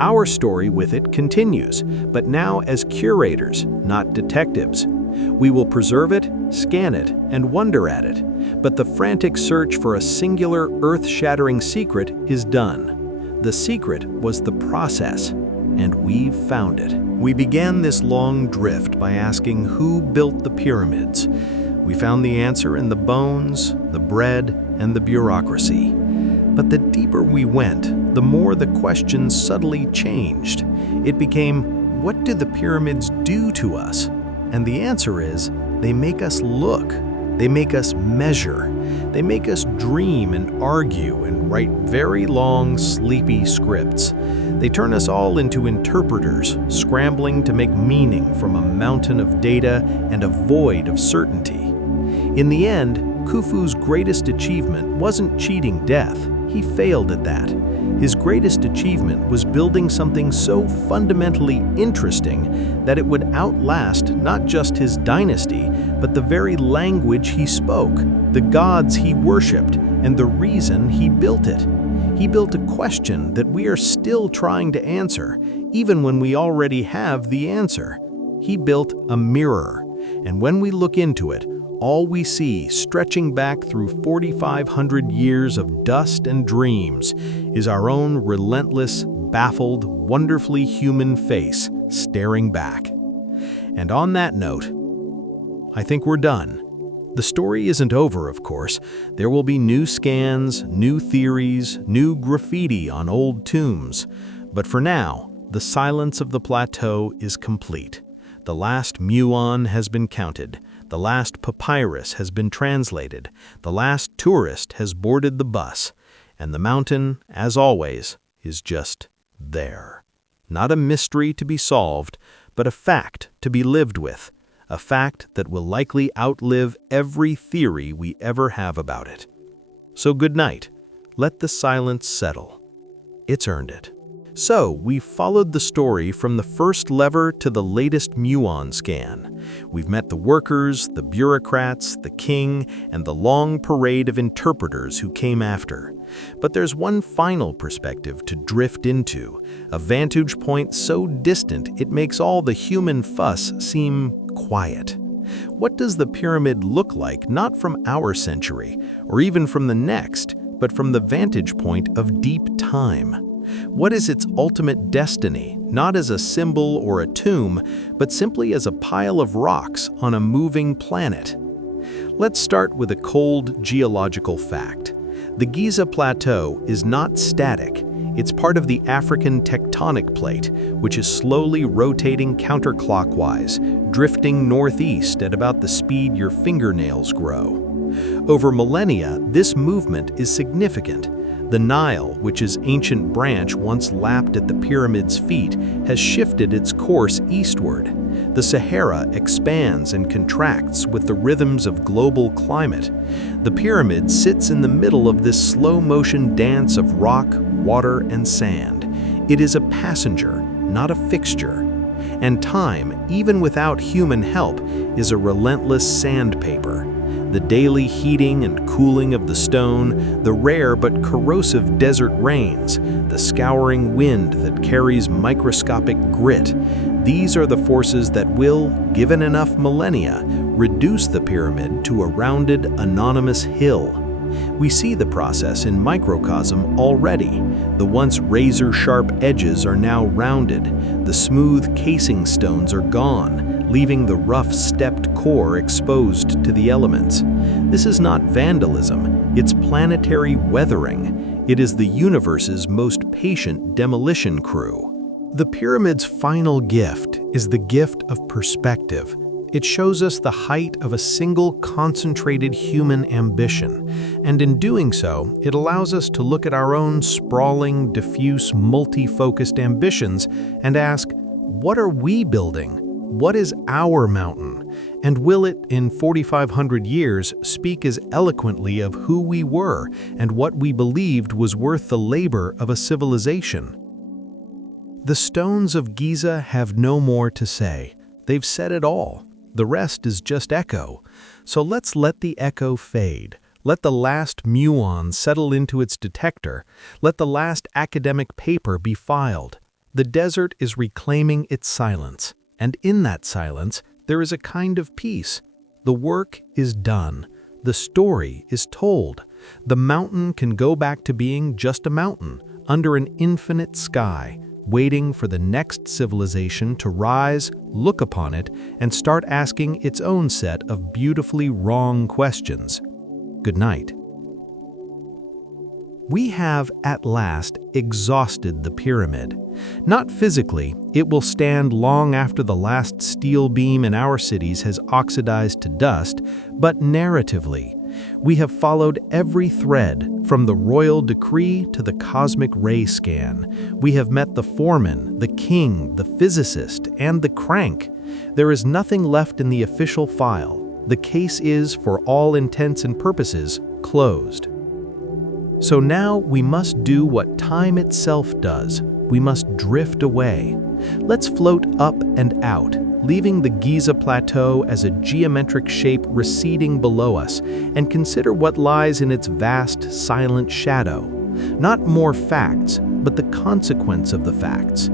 Our story with it continues, but now as curators, not detectives. We will preserve it, scan it, and wonder at it, but the frantic search for a singular, earth-shattering secret is done. The secret was the process, and we've found it. We began this long drift by asking who built the pyramids. We found the answer in the bones, the bread, and the bureaucracy. But the deeper we went, the more the question subtly changed. It became, what do the pyramids do to us? And the answer is, they make us look. They make us measure. They make us dream and argue and write very long, sleepy scripts. They turn us all into interpreters, scrambling to make meaning from a mountain of data and a void of certainty. In the end, Khufu's greatest achievement wasn't cheating death. He failed at that. His greatest achievement was building something so fundamentally interesting that it would outlast not just his dynasty, but the very language he spoke, the gods he worshipped, and the reason he built it. He built a question that we are still trying to answer, even when we already have the answer. He built a mirror, and when we look into it, all we see, stretching back through 4,500 years of dust and dreams, is our own relentless, baffled, wonderfully human face staring back. And on that note, I think we're done. The story isn't over, of course. There will be new scans, new theories, new graffiti on old tombs. But for now, the silence of the plateau is complete. The last muon has been counted. The last papyrus has been translated, the last tourist has boarded the bus, and the mountain, as always, is just there. Not a mystery to be solved, but a fact to be lived with, a fact that will likely outlive every theory we ever have about it. So good night. Let the silence settle. It's earned it. So, we've followed the story from the first lever to the latest muon scan. We've met the workers, the bureaucrats, the king, and the long parade of interpreters who came after. But there's one final perspective to drift into, a vantage point so distant it makes all the human fuss seem quiet. What does the pyramid look like, not from our century, or even from the next, but from the vantage point of deep time? What is its ultimate destiny, not as a symbol or a tomb, but simply as a pile of rocks on a moving planet? Let's start with a cold geological fact. The Giza Plateau is not static. It's part of the African tectonic plate, which is slowly rotating counterclockwise, drifting northeast at about the speed your fingernails grow. Over millennia, this movement is significant. The Nile, which is ancient branch once lapped at the pyramid's feet, has shifted its course eastward. The Sahara expands and contracts with the rhythms of global climate. The pyramid sits in the middle of this slow-motion dance of rock, water, and sand. It is a passenger, not a fixture. And time, even without human help, is a relentless sandpaper. The daily heating and cooling of the stone, the rare but corrosive desert rains, the scouring wind that carries microscopic grit, these are the forces that will, given enough millennia, reduce the pyramid to a rounded, anonymous hill. We see the process in microcosm already. The once razor-sharp edges are now rounded. The smooth casing stones are gone, leaving the rough stepped core exposed to the elements. This is not vandalism, it's planetary weathering. It is the universe's most patient demolition crew. The pyramid's final gift is the gift of perspective. It shows us the height of a single concentrated human ambition, and in doing so, it allows us to look at our own sprawling, diffuse, multi-focused ambitions and ask, what are we building? What is our mountain? And will it, in 4,500 years, speak as eloquently of who we were and what we believed was worth the labor of a civilization? The stones of Giza have no more to say. They've said it all. The rest is just echo. So let's let the echo fade. Let the last muon settle into its detector. Let the last academic paper be filed. The desert is reclaiming its silence. And in that silence, there is a kind of peace. The work is done. The story is told. The mountain can go back to being just a mountain, under an infinite sky, waiting for the next civilization to rise, look upon it, and start asking its own set of beautifully wrong questions. Good night. We have, at last, exhausted the pyramid. Not physically, it will stand long after the last steel beam in our cities has oxidized to dust, but narratively. We have followed every thread, from the royal decree to the cosmic ray scan. We have met the foreman, the king, the physicist, and the crank. There is nothing left in the official file. The case is, for all intents and purposes, closed. So now we must do what time itself does. We must drift away. Let's float up and out, leaving the Giza plateau as a geometric shape receding below us, and consider what lies in its vast, silent shadow. Not more facts, but the consequence of the facts.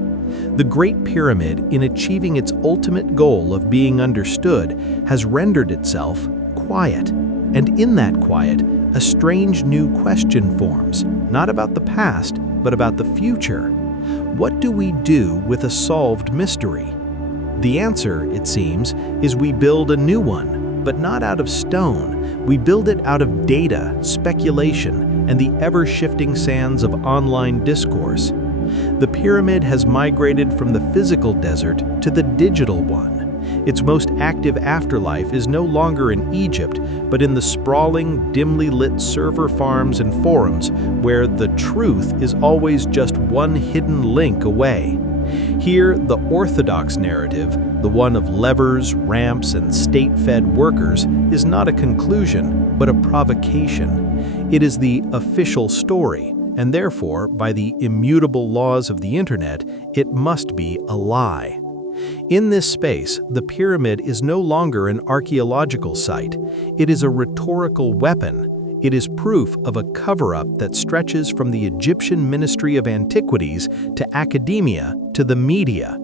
The Great Pyramid, in achieving its ultimate goal of being understood, has rendered itself quiet. And in that quiet, a strange new question forms, not about the past, but about the future. What do we do with a solved mystery? The answer, it seems, is we build a new one, but not out of stone. We build it out of data, speculation, and the ever-shifting sands of online discourse. The pyramid has migrated from the physical desert to the digital one. Its most active afterlife is no longer in Egypt, but in the sprawling, dimly lit server farms and forums where the truth is always just one hidden link away. Here, the orthodox narrative, the one of levers, ramps, and state-fed workers, is not a conclusion, but a provocation. It is the official story, and therefore, by the immutable laws of the internet, it must be a lie. In this space, the pyramid is no longer an archaeological site. It is a rhetorical weapon. It is proof of a cover-up that stretches from the Egyptian Ministry of Antiquities to academia to the media.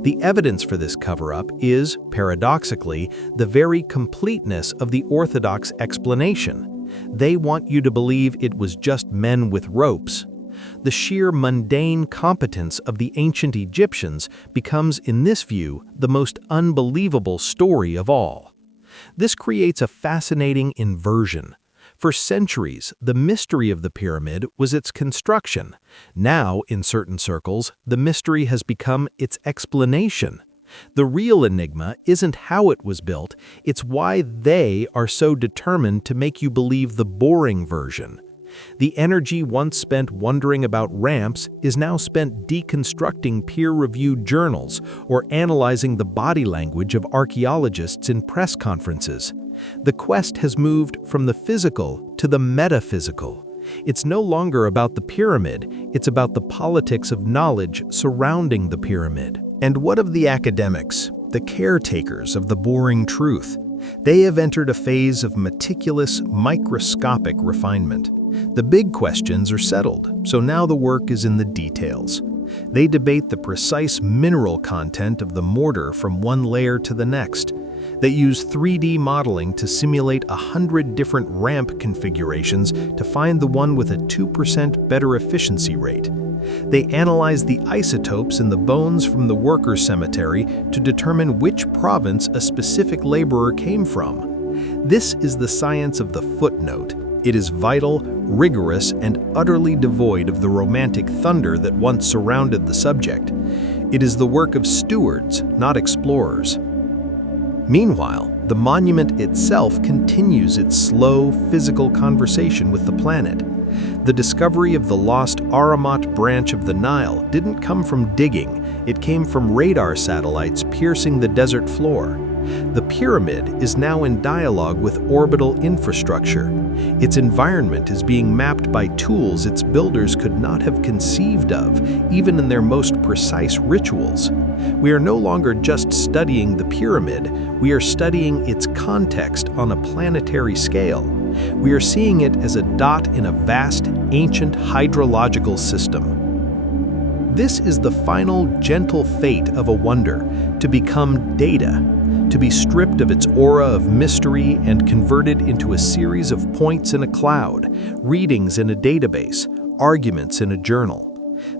The evidence for this cover-up is, paradoxically, the very completeness of the orthodox explanation. They want you to believe it was just men with ropes. The sheer mundane competence of the ancient Egyptians becomes, in this view, the most unbelievable story of all. This creates a fascinating inversion. For centuries, the mystery of the pyramid was its construction. Now, in certain circles, the mystery has become its explanation. The real enigma isn't how it was built, it's why they are so determined to make you believe the boring version. The energy once spent wondering about ramps is now spent deconstructing peer-reviewed journals or analyzing the body language of archaeologists in press conferences. The quest has moved from the physical to the metaphysical. It's no longer about the pyramid, it's about the politics of knowledge surrounding the pyramid. And what of the academics, the caretakers of the boring truth? They have entered a phase of meticulous, microscopic refinement. The big questions are settled, so now the work is in the details. They debate the precise mineral content of the mortar from one layer to the next. They use 3D modeling to simulate 100 different ramp configurations to find the one with a 2% better efficiency rate. They analyze the isotopes in the bones from the worker cemetery to determine which province a specific laborer came from. This is the science of the footnote. It is vital, rigorous, and utterly devoid of the romantic thunder that once surrounded the subject. It is the work of stewards, not explorers. Meanwhile, the monument itself continues its slow, physical conversation with the planet. The discovery of the lost Aramat branch of the Nile didn't come from digging, it came from radar satellites piercing the desert floor. The pyramid is now in dialogue with orbital infrastructure. Its environment is being mapped by tools its builders could not have conceived of, even in their most precise rituals. We are no longer just studying the pyramid, we are studying its context on a planetary scale. We are seeing it as a dot in a vast, ancient hydrological system. This is the final, gentle fate of a wonder, to become data, to be stripped of its aura of mystery and converted into a series of points in a cloud, readings in a database, arguments in a journal.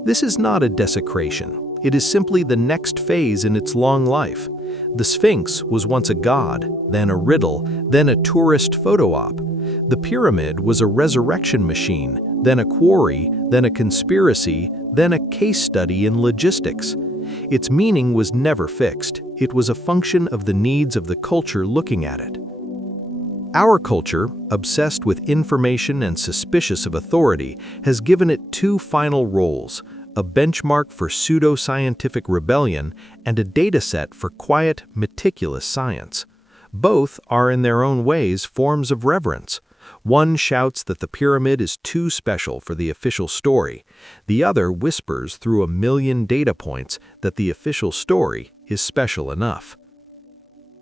This is not a desecration. It is simply the next phase in its long life. The Sphinx was once a god, then a riddle, then a tourist photo op. The pyramid was a resurrection machine, then a quarry, then a conspiracy, then a case study in logistics. Its meaning was never fixed. It was a function of the needs of the culture looking at it. Our culture, obsessed with information and suspicious of authority, has given it two final roles: a benchmark for pseudo-scientific rebellion and a dataset for quiet, meticulous science. Both are in their own ways forms of reverence. One shouts that the pyramid is too special for the official story. The other whispers through a million data points that the official story is special enough.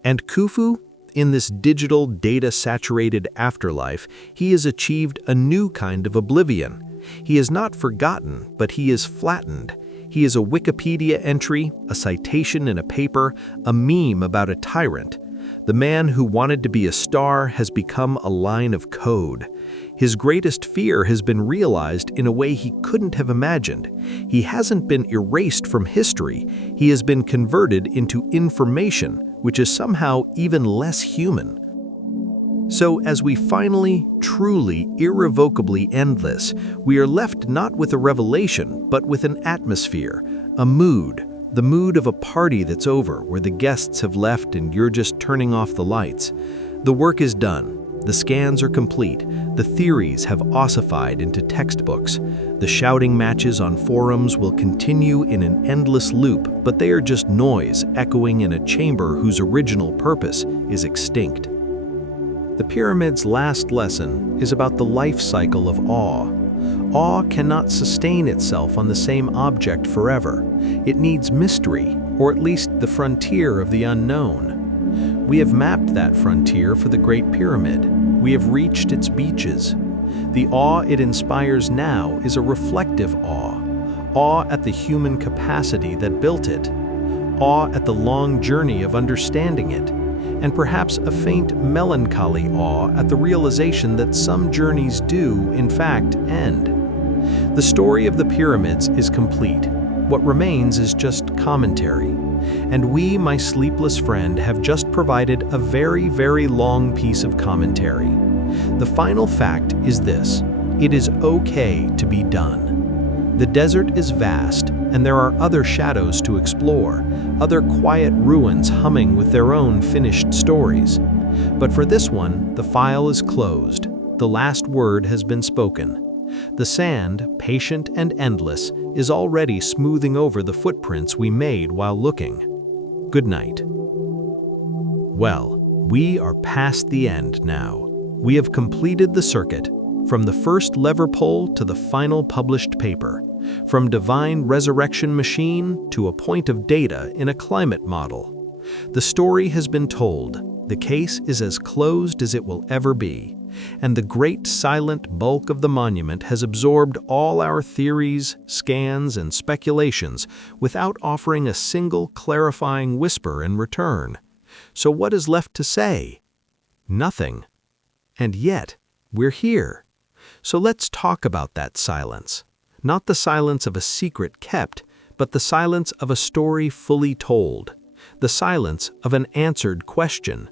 And Khufu? In this digital, data-saturated afterlife, he has achieved a new kind of oblivion. He is not forgotten, but he is flattened. He is a Wikipedia entry, a citation in a paper, a meme about a tyrant. The man who wanted to be a star has become a line of code. His greatest fear has been realized in a way he couldn't have imagined. He hasn't been erased from history, he has been converted into information, which is somehow even less human. So as we finally, truly, irrevocably end this, we are left not with a revelation, but with an atmosphere, a mood. The mood of a party that's over, where the guests have left and you're just turning off the lights. The work is done. The scans are complete. The theories have ossified into textbooks. The shouting matches on forums will continue in an endless loop, but they are just noise echoing in a chamber whose original purpose is extinct. The pyramid's last lesson is about the life cycle of awe. Awe cannot sustain itself on the same object forever. It needs mystery, or at least the frontier of the unknown. We have mapped that frontier for the Great Pyramid. We have reached its beaches. The awe it inspires now is a reflective awe. Awe at the human capacity that built it. Awe at the long journey of understanding it. And perhaps a faint melancholy awe at the realization that some journeys do, in fact, end. The story of the pyramids is complete. What remains is just commentary. And we, my sleepless friend, have just provided a very, very long piece of commentary. The final fact is this: it is okay to be done. The desert is vast, and there are other shadows to explore, other quiet ruins humming with their own finished stories. But for this one, the file is closed. The last word has been spoken. The sand, patient and endless, is already smoothing over the footprints we made while looking. Good night. Well, we are past the end now. We have completed the circuit. From the first lever pull to the final published paper, from divine resurrection machine to a point of data in a climate model. The story has been told, the case is as closed as it will ever be, and the great silent bulk of the monument has absorbed all our theories, scans, and speculations without offering a single clarifying whisper in return. So what is left to say? Nothing. And yet, we're here. So let's talk about that silence. Not the silence of a secret kept, but the silence of a story fully told. The silence of an answered question.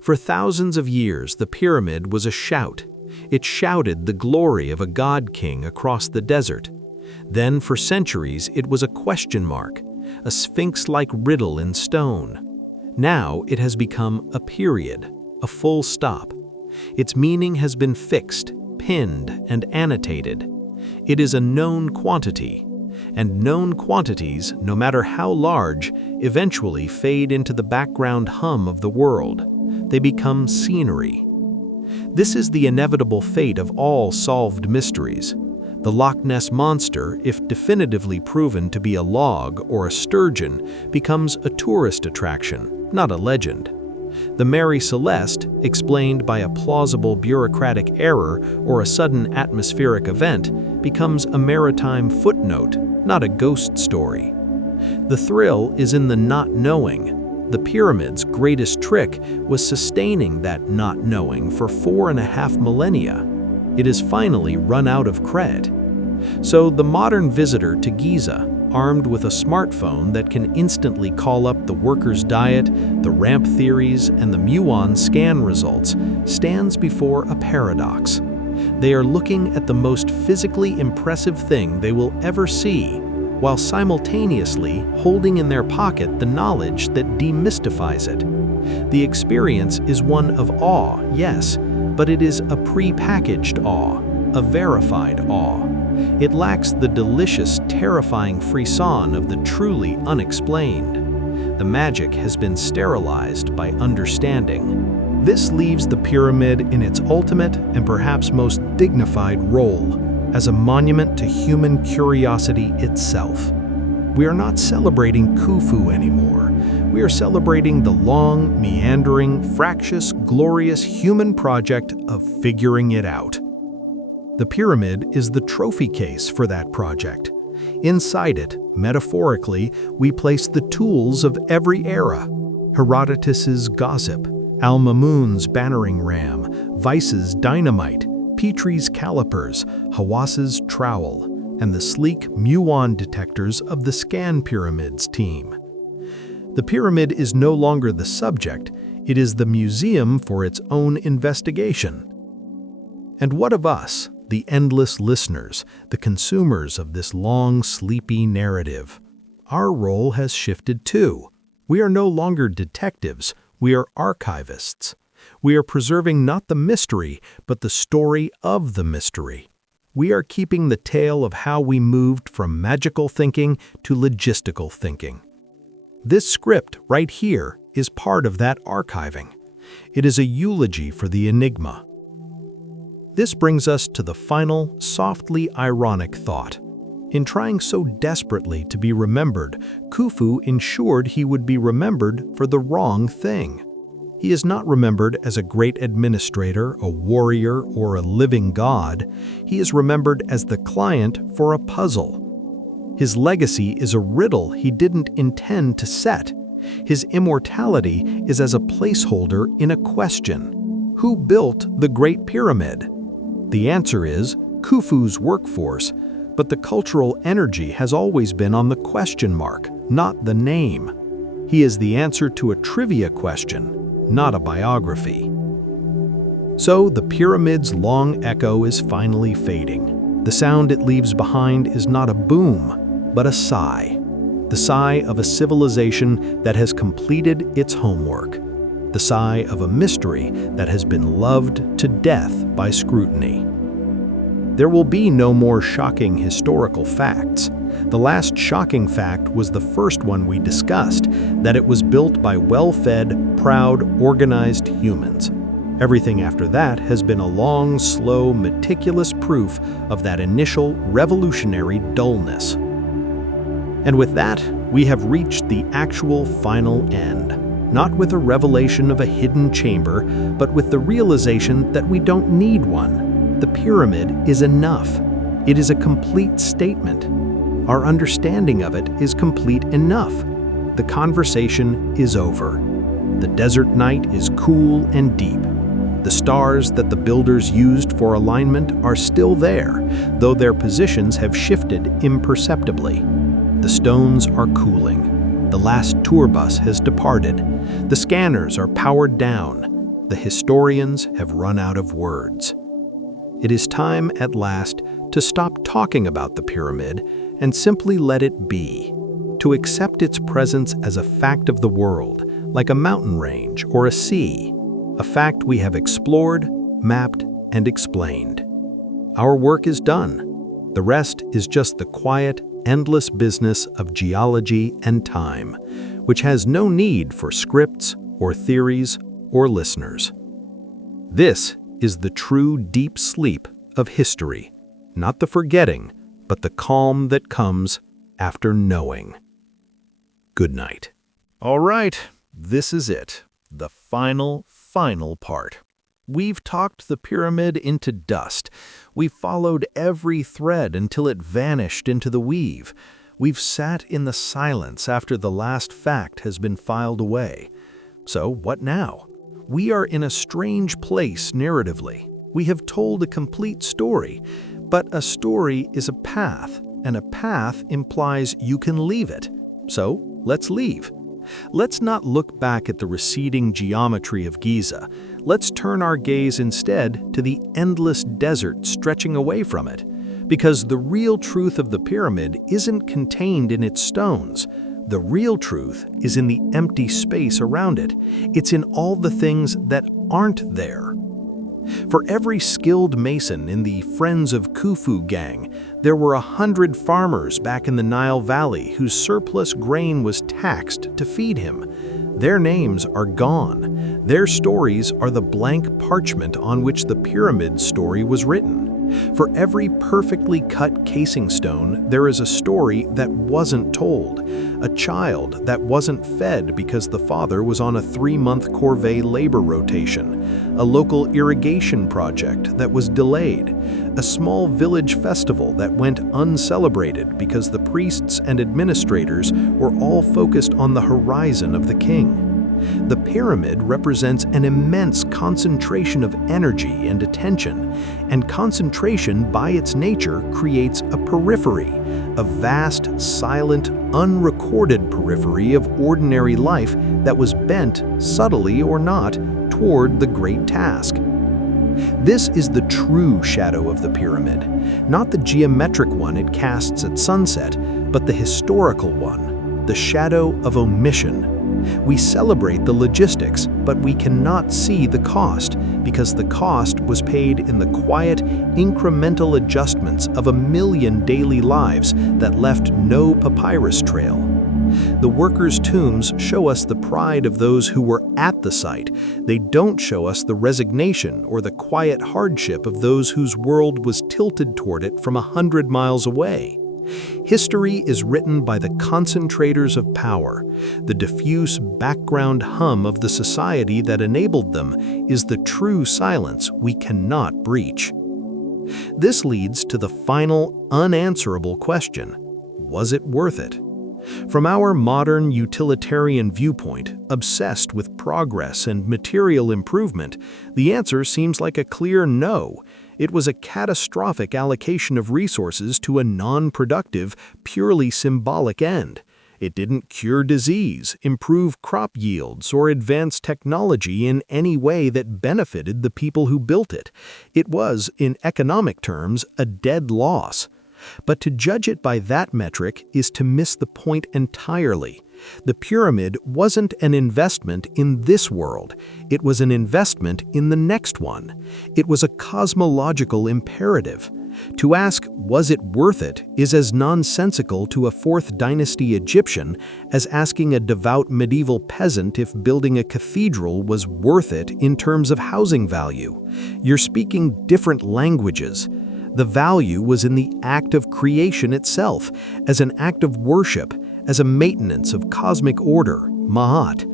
For thousands of years, the pyramid was a shout. It shouted the glory of a god-king across the desert. Then, for centuries, it was a question mark, a sphinx-like riddle in stone. Now it has become a period, a full stop. Its meaning has been fixed, pinned, and annotated. It is a known quantity, and known quantities, no matter how large, eventually fade into the background hum of the world. They become scenery. This is the inevitable fate of all solved mysteries. The Loch Ness Monster, if definitively proven to be a log or a sturgeon, becomes a tourist attraction, not a legend. The Mary Celeste, explained by a plausible bureaucratic error or a sudden atmospheric event, becomes a maritime footnote, not a ghost story. The thrill is in the not knowing. The pyramid's greatest trick was sustaining that not knowing for 4.5 millennia. It has finally run out of cred. So the modern visitor to Giza, armed with a smartphone that can instantly call up the worker's diet, the ramp theories, and the muon scan results, stands before a paradox. They are looking at the most physically impressive thing they will ever see, while simultaneously holding in their pocket the knowledge that demystifies it. The experience is one of awe, yes, but it is a pre-packaged awe, a verified awe. It lacks the delicious, terrifying frisson of the truly unexplained. The magic has been sterilized by understanding. This leaves the pyramid in its ultimate and perhaps most dignified role, as a monument to human curiosity itself. We are not celebrating Khufu anymore. We are celebrating the long, meandering, fractious, glorious human project of figuring it out. The pyramid is the trophy case for that project. Inside it, metaphorically, we place the tools of every era. Herodotus's gossip, Al-Mamun's battering ram, Vice's dynamite, Petrie's calipers, Hawas's trowel, and the sleek muon detectors of the Scan Pyramids team. The pyramid is no longer the subject, it is the museum for its own investigation. And what of us, the endless listeners, the consumers of this long, sleepy narrative? Our role has shifted too. We are no longer detectives, we are archivists. We are preserving not the mystery, but the story of the mystery. We are keeping the tale of how we moved from magical thinking to logistical thinking. This script right here is part of that archiving. It is a eulogy for the enigma. This brings us to the final, softly ironic thought. In trying so desperately to be remembered, Khufu ensured he would be remembered for the wrong thing. He is not remembered as a great administrator, a warrior, or a living god. He is remembered as the client for a puzzle. His legacy is a riddle he didn't intend to set. His immortality is as a placeholder in a question. Who built the Great Pyramid? The answer is Khufu's workforce, but the cultural energy has always been on the question mark, not the name. He is the answer to a trivia question, not a biography. So the pyramid's long echo is finally fading. The sound it leaves behind is not a boom, but a sigh. The sigh of a civilization that has completed its homework. The sigh of a mystery that has been loved to death by scrutiny. There will be no more shocking historical facts. The last shocking fact was the first one we discussed, that it was built by well-fed, proud, organized humans. Everything after that has been a long, slow, meticulous proof of that initial revolutionary dullness. And with that, we have reached the actual final end, not with a revelation of a hidden chamber, but with the realization that we don't need one. The pyramid is enough. It is a complete statement. Our understanding of it is complete enough. The conversation is over. The desert night is cool and deep. The stars that the builders used for alignment are still there, though their positions have shifted imperceptibly. The stones are cooling. The last tour bus has departed. The scanners are powered down. The historians have run out of words. It is time, at last, to stop talking about the pyramid and simply let it be, to accept its presence as a fact of the world, like a mountain range or a sea, a fact we have explored, mapped, and explained. Our work is done. The rest is just the quiet, endless business of geology and time, which has no need for scripts or theories or listeners. This is the true deep sleep of history, not the forgetting, but the calm that comes after knowing. Good night. All right, this is it, the final part. We've talked the pyramid into dust. We've followed every thread until it vanished into the weave. We've sat in the silence after the last fact has been filed away. So what now? We are in a strange place narratively. We have told a complete story, but a story is a path, and a path implies you can leave it. So let's leave. Let's not look back at the receding geometry of Giza. Let's turn our gaze instead to the endless desert stretching away from it. Because the real truth of the pyramid isn't contained in its stones. The real truth is in the empty space around it. It's in all the things that aren't there. For every skilled mason in the Friends of Khufu gang, there were 100 farmers back in the Nile Valley whose surplus grain was taxed to feed him. Their names are gone. Their stories are the blank parchment on which the pyramid story was written. For every perfectly cut casing stone, there is a story that wasn't told. A child that wasn't fed because the father was on a 3-month corvée labor rotation. A local irrigation project that was delayed. A small village festival that went uncelebrated because the priests and administrators were all focused on the horizon of the king. The pyramid represents an immense concentration of energy and attention, and concentration by its nature creates a periphery, a vast, silent, unrecorded periphery of ordinary life that was bent, subtly or not, toward the great task. This is the true shadow of the pyramid, not the geometric one it casts at sunset, but the historical one, the shadow of omission. We celebrate the logistics, but we cannot see the cost, because the cost was paid in the quiet, incremental adjustments of 1 million daily lives that left no papyrus trail. The workers' tombs show us the pride of those who were at the site. They don't show us the resignation or the quiet hardship of those whose world was tilted toward it from 100 miles away. History is written by the concentrators of power. The diffuse background hum of the society that enabled them is the true silence we cannot breach. This leads to the final, unanswerable question: was it worth it? From our modern utilitarian viewpoint, obsessed with progress and material improvement, the answer seems like a clear no. It was a catastrophic allocation of resources to a non-productive, purely symbolic end. It didn't cure disease, improve crop yields, or advance technology in any way that benefited the people who built it. It was, in economic terms, a dead loss. But to judge it by that metric is to miss the point entirely. The pyramid wasn't an investment in this world. It was an investment in the next one. It was a cosmological imperative. To ask, was it worth it, is as nonsensical to a 4th dynasty Egyptian as asking a devout medieval peasant if building a cathedral was worth it in terms of housing value. You're speaking different languages. The value was in the act of creation itself, as an act of worship, as a maintenance of cosmic order, Ma'at.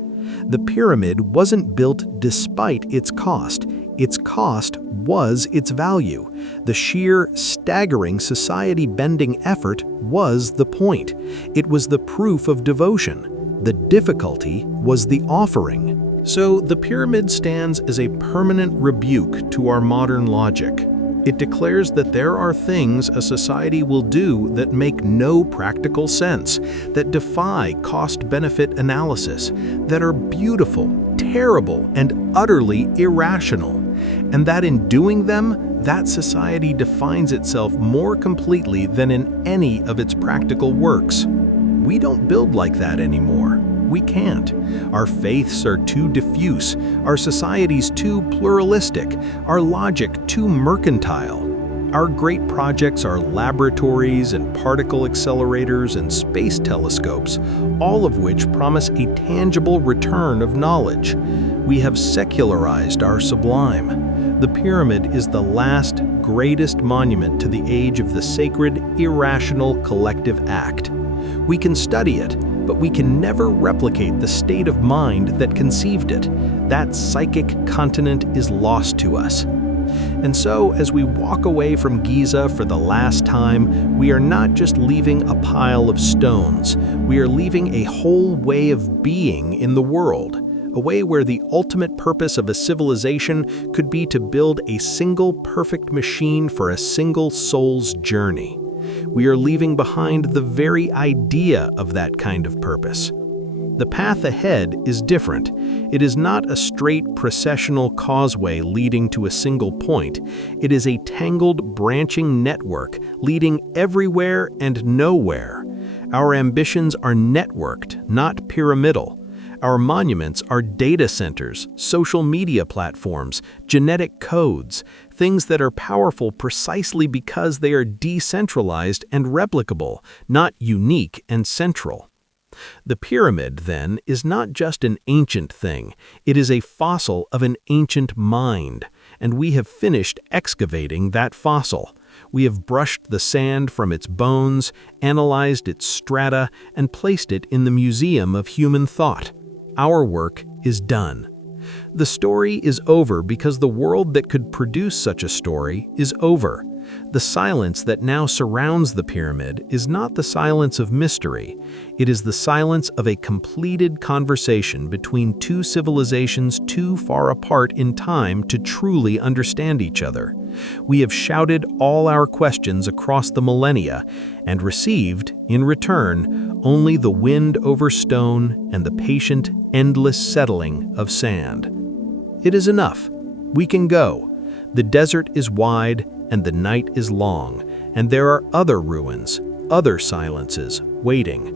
The pyramid wasn't built despite its cost. Its cost was its value. The sheer, staggering, society-bending effort was the point. It was the proof of devotion. The difficulty was the offering. So the pyramid stands as a permanent rebuke to our modern logic. It declares that there are things a society will do that make no practical sense, that defy cost-benefit analysis, that are beautiful, terrible, and utterly irrational, and that in doing them, that society defines itself more completely than in any of its practical works. We don't build like that anymore. We can't. Our faiths are too diffuse, our societies too pluralistic, our logic too mercantile. Our great projects are laboratories and particle accelerators and space telescopes, all of which promise a tangible return of knowledge. We have secularized our sublime. The pyramid is the last, greatest monument to the age of the sacred, irrational collective act. We can study it, but we can never replicate the state of mind that conceived it. That psychic continent is lost to us. And so, as we walk away from Giza for the last time, we are not just leaving a pile of stones. We are leaving a whole way of being in the world, a way where the ultimate purpose of a civilization could be to build a single perfect machine for a single soul's journey. We are leaving behind the very idea of that kind of purpose. The path ahead is different. It is not a straight processional causeway leading to a single point. It is a tangled, branching network leading everywhere and nowhere. Our ambitions are networked, not pyramidal. Our monuments are data centers, social media platforms, genetic codes, things that are powerful precisely because they are decentralized and replicable, not unique and central. The pyramid, then, is not just an ancient thing. It is a fossil of an ancient mind, and we have finished excavating that fossil. We have brushed the sand from its bones, analyzed its strata, and placed it in the museum of human thought. Our work is done. The story is over because the world that could produce such a story is over. The silence that now surrounds the pyramid is not the silence of mystery. It is the silence of a completed conversation between two civilizations too far apart in time to truly understand each other. We have shouted all our questions across the millennia and received, in return, only the wind over stone and the patient, endless settling of sand. It is enough. We can go. The desert is wide and the night is long, and there are other ruins, other silences, waiting.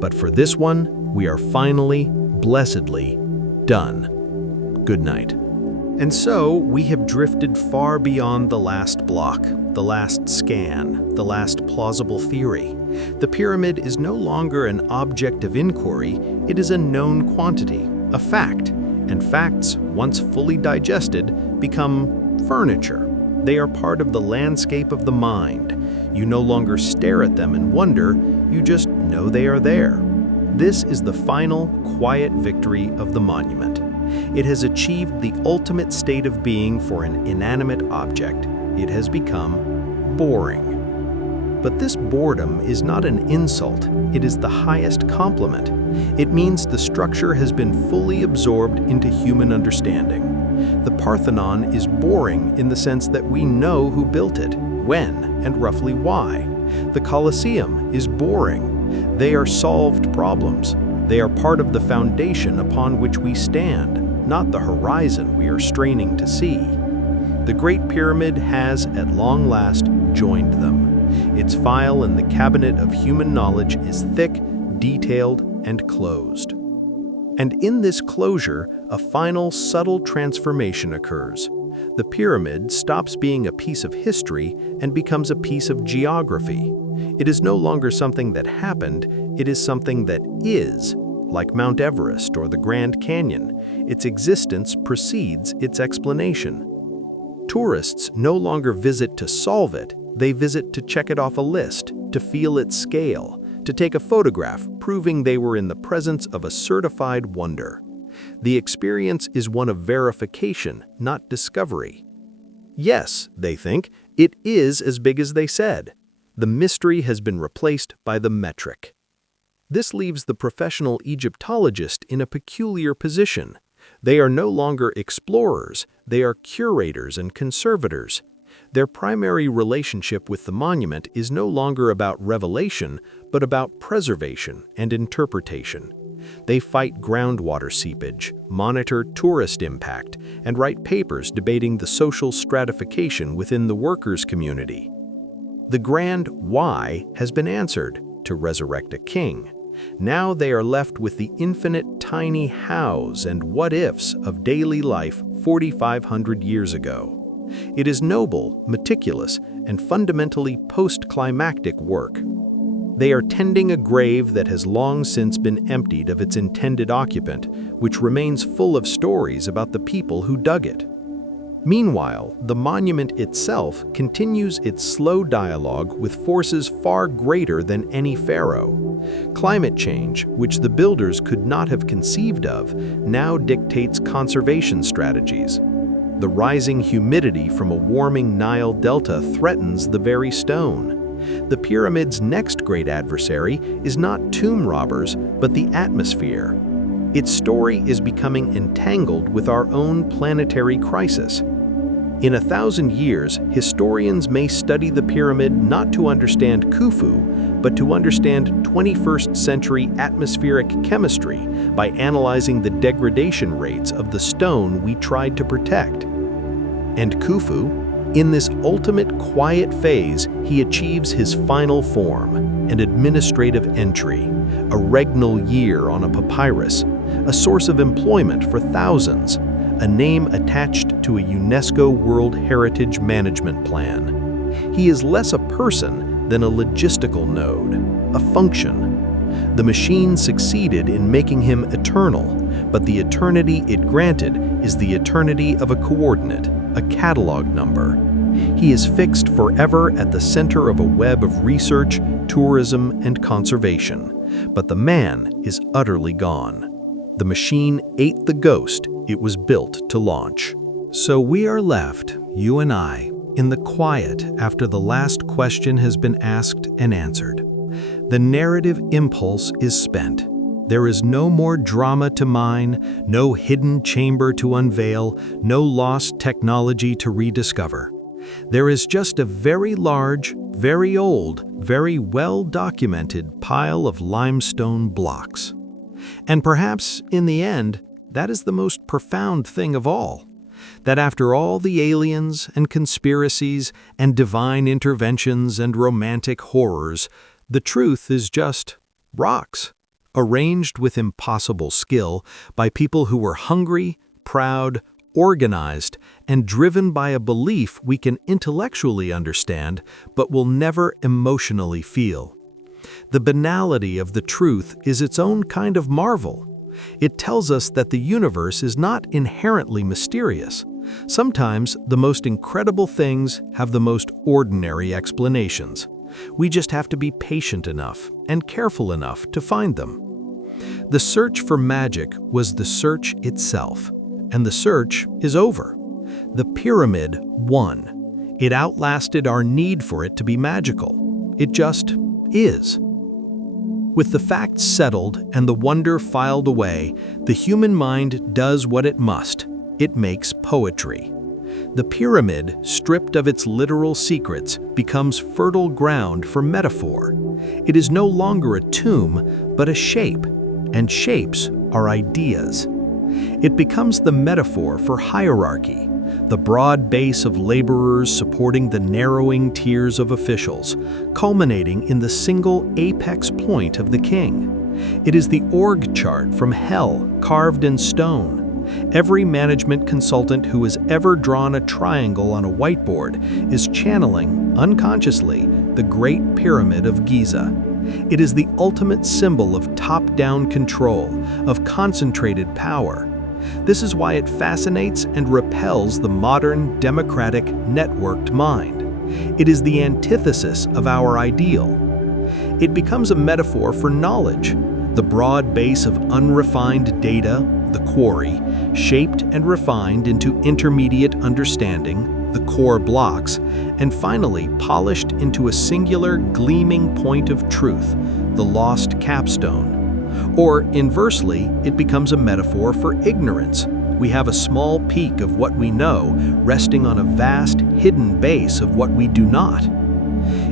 But for this one, we are finally, blessedly, done. Good night. And so, we have drifted far beyond the last block, the last scan, the last plausible theory. The pyramid is no longer an object of inquiry, it is a known quantity, a fact, and facts, once fully digested, become furniture. They are part of the landscape of the mind. You no longer stare at them and wonder, you just know they are there. This is the final, quiet victory of the monument. It has achieved the ultimate state of being for an inanimate object. It has become boring. But this boredom is not an insult, it is the highest compliment. It means the structure has been fully absorbed into human understanding. The Parthenon is boring in the sense that we know who built it, when, and roughly why. The Colosseum is boring. They are solved problems. They are part of the foundation upon which we stand, not the horizon we are straining to see. The Great Pyramid has, at long last, joined them. Its file in the cabinet of human knowledge is thick, detailed, and closed. And in this closure, a final subtle transformation occurs. The pyramid stops being a piece of history and becomes a piece of geography. It is no longer something that happened, it is something that is, like Mount Everest or the Grand Canyon. Its existence precedes its explanation. Tourists no longer visit to solve it, they visit to check it off a list, to feel its scale, to take a photograph proving they were in the presence of a certified wonder. The experience is one of verification, not discovery. Yes, they think, it is as big as they said. The mystery has been replaced by the metric. This leaves the professional Egyptologist in a peculiar position. They are no longer explorers, they are curators and conservators. Their primary relationship with the monument is no longer about revelation, but about preservation and interpretation. They fight groundwater seepage, monitor tourist impact, and write papers debating the social stratification within the workers' community. The grand why has been answered, to resurrect a king. Now they are left with the infinite tiny hows and what-ifs of daily life 4,500 years ago. It is noble, meticulous, and fundamentally post-climactic work. They are tending a grave that has long since been emptied of its intended occupant, which remains full of stories about the people who dug it. Meanwhile, the monument itself continues its slow dialogue with forces far greater than any pharaoh. Climate change, which the builders could not have conceived of, now dictates conservation strategies. The rising humidity from a warming Nile delta threatens the very stone. The pyramid's next great adversary is not tomb robbers, but the atmosphere. Its story is becoming entangled with our own planetary crisis. In 1,000 years, historians may study the pyramid not to understand Khufu, but to understand 21st century atmospheric chemistry by analyzing the degradation rates of the stone we tried to protect. And Khufu, in this ultimate quiet phase, he achieves his final form, an administrative entry, a regnal year on a papyrus, a source of employment for thousands, a name attached to a UNESCO World Heritage Management Plan. He is less a person than a logistical node, a function. The machine succeeded in making him eternal, but the eternity it granted is the eternity of a coordinate, a catalog number. He is fixed forever at the center of a web of research, tourism, and conservation. But the man is utterly gone. The machine ate the ghost it was built to launch. So we are left, you and I, in the quiet after the last question has been asked and answered. The narrative impulse is spent. There is no more drama to mine, no hidden chamber to unveil, no lost technology to rediscover. There is just a very large, very old, very well-documented pile of limestone blocks. And perhaps, in the end, that is the most profound thing of all. That after all the aliens and conspiracies and divine interventions and romantic horrors, the truth is just rocks, arranged with impossible skill by people who were hungry, proud, organized, and driven by a belief we can intellectually understand but will never emotionally feel. The banality of the truth is its own kind of marvel. It tells us that the universe is not inherently mysterious. Sometimes the most incredible things have the most ordinary explanations. We just have to be patient enough and careful enough to find them. The search for magic was the search itself, and the search is over. The pyramid won. It outlasted our need for it to be magical. It just is. With the facts settled and the wonder filed away, the human mind does what it must. It makes poetry. The pyramid, stripped of its literal secrets, becomes fertile ground for metaphor. It is no longer a tomb, but a shape, and shapes are ideas. It becomes the metaphor for hierarchy, the broad base of laborers supporting the narrowing tiers of officials, culminating in the single apex point of the king. It is the org chart from hell carved in stone, Every management consultant who has ever drawn a triangle on a whiteboard is channeling, unconsciously, the Great Pyramid of Giza. It is the ultimate symbol of top-down control, of concentrated power. This is why it fascinates and repels the modern, democratic, networked mind. It is the antithesis of our ideal. It becomes a metaphor for knowledge, the broad base of unrefined data, the quarry, shaped and refined into intermediate understanding, the core blocks, and finally polished into a singular gleaming point of truth, the lost capstone. Or, inversely, it becomes a metaphor for ignorance. We have a small peak of what we know, resting on a vast, hidden base of what we do not.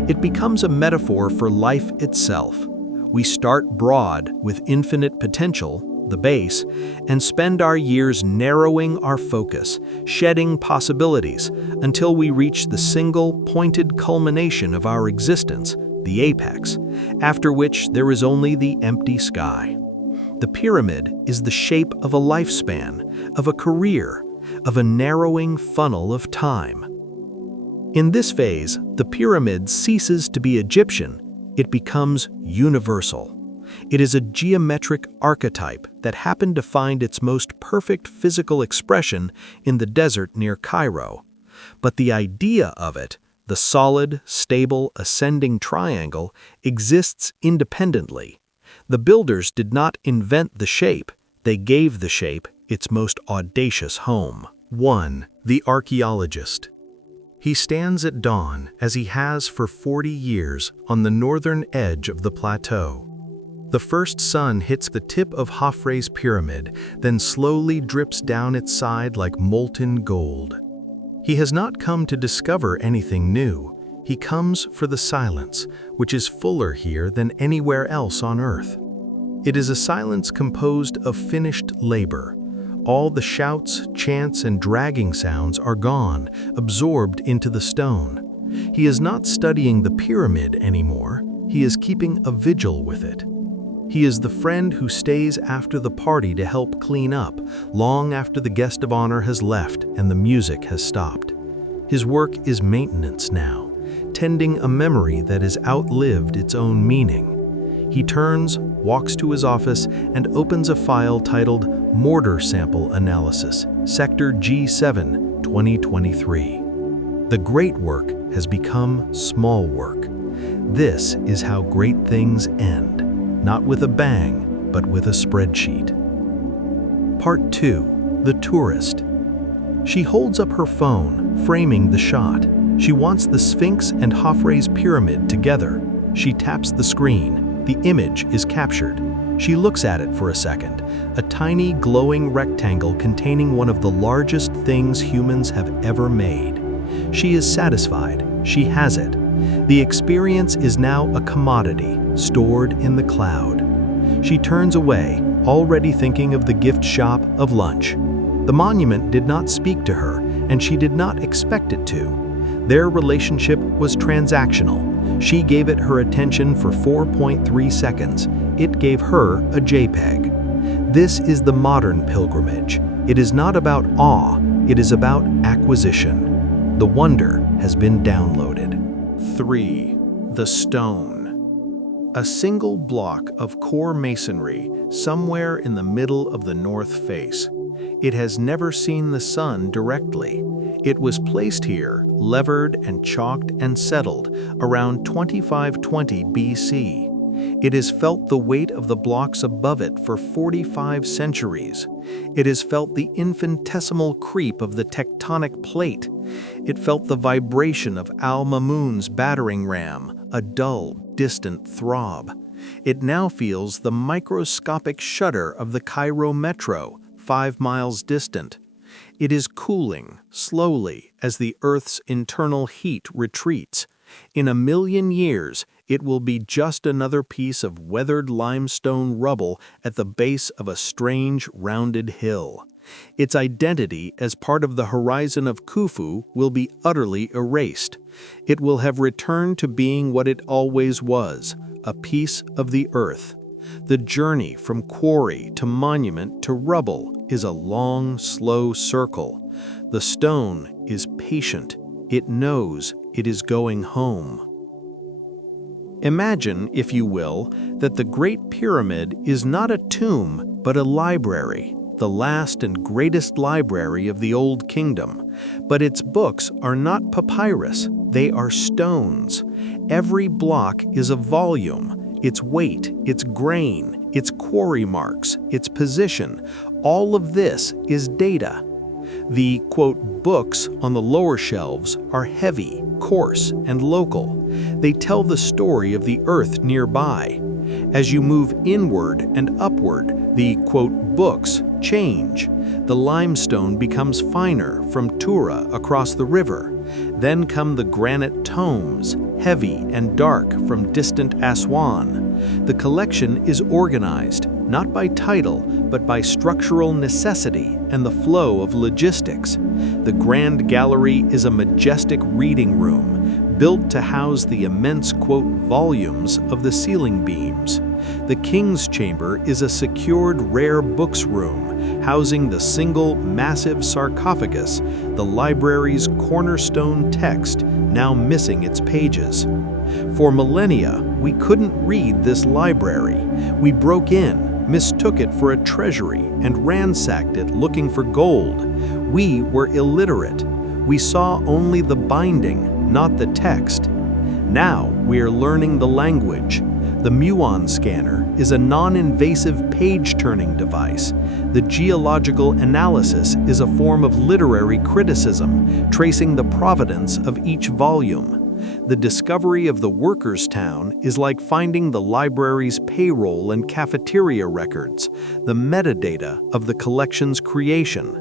It becomes a metaphor for life itself. We start broad, with infinite potential, the base, and spend our years narrowing our focus, shedding possibilities, until we reach the single, pointed culmination of our existence, the apex, after which there is only the empty sky. The pyramid is the shape of a lifespan, of a career, of a narrowing funnel of time. In this phase, the pyramid ceases to be Egyptian, it becomes universal. It is a geometric archetype that happened to find its most perfect physical expression in the desert near Cairo. But the idea of it, the solid, stable, ascending triangle, exists independently. The builders did not invent the shape, they gave the shape its most audacious home. 1. The archaeologist. He stands at dawn, as he has for 40 years, on the northern edge of the plateau. The first sun hits the tip of Khafre's pyramid, then slowly drips down its side like molten gold. He has not come to discover anything new. He comes for the silence, which is fuller here than anywhere else on Earth. It is a silence composed of finished labor. All the shouts, chants, and dragging sounds are gone, absorbed into the stone. He is not studying the pyramid anymore. He is keeping a vigil with it. He is the friend who stays after the party to help clean up, long after the guest of honor has left and the music has stopped. His work is maintenance now, tending a memory that has outlived its own meaning. He turns, walks to his office, and opens a file titled Mortar Sample Analysis, Sector G7, 2023. The great work has become small work. This is how great things end, not with a bang, but with a spreadsheet. Part 2. The Tourist. She holds up her phone, framing the shot. She wants the Sphinx and Khafre's pyramid together. She taps the screen. The image is captured. She looks at it for a second, a tiny glowing rectangle containing one of the largest things humans have ever made. She is satisfied. She has it. The experience is now a commodity, stored in the cloud. She turns away, already thinking of the gift shop, of lunch. The monument did not speak to her, and she did not expect it to. Their relationship was transactional. She gave it her attention for 4.3 seconds. It gave her a JPEG. This is the modern pilgrimage. It is not about awe, it is about acquisition. The wonder has been downloaded. 3. The Stone. A single block of core masonry somewhere in the middle of the north face. It has never seen the sun directly. It was placed here, levered and chalked and settled, around 2520 BC. It has felt the weight of the blocks above it for 45 centuries. It has felt the infinitesimal creep of the tectonic plate. It felt the vibration of Al-Mamun's battering ram, a dull, distant throb. It now feels the microscopic shudder of the Cairo metro, 5 miles distant. It is cooling, slowly, as the Earth's internal heat retreats. In 1,000,000 years, it will be just another piece of weathered limestone rubble at the base of a strange, rounded hill. Its identity as part of the horizon of Khufu will be utterly erased. It will have returned to being what it always was, a piece of the Earth. The journey from quarry to monument to rubble is a long, slow circle. The stone is patient. It knows it is going home. Imagine, if you will, that the Great Pyramid is not a tomb, but a library, the last and greatest library of the Old Kingdom. But its books are not papyrus, they are stones. Every block is a volume, its weight, its grain, its quarry marks, its position. All of this is data. The, quote, books on the lower shelves are heavy, coarse, and local. They tell the story of the earth nearby. As you move inward and upward, the, quote, books change. The limestone becomes finer from Tura across the river. Then come the granite tomes, heavy and dark from distant Aswan. The collection is organized, not by title, but by structural necessity and the flow of logistics. The Grand Gallery is a majestic reading room, built to house the immense, quote, volumes of the ceiling beams. The King's Chamber is a secured rare books room, housing the single massive sarcophagus, the library's cornerstone text, now missing its pages. For millennia, we couldn't read this library. We broke in, mistook it for a treasury, and ransacked it looking for gold. We were illiterate. We saw only the binding, not the text. Now we are learning the language. The muon scanner is a non-invasive page-turning device. The geological analysis is a form of literary criticism, tracing the provenance of each volume. The discovery of the workers' town is like finding the library's payroll and cafeteria records, the metadata of the collection's creation.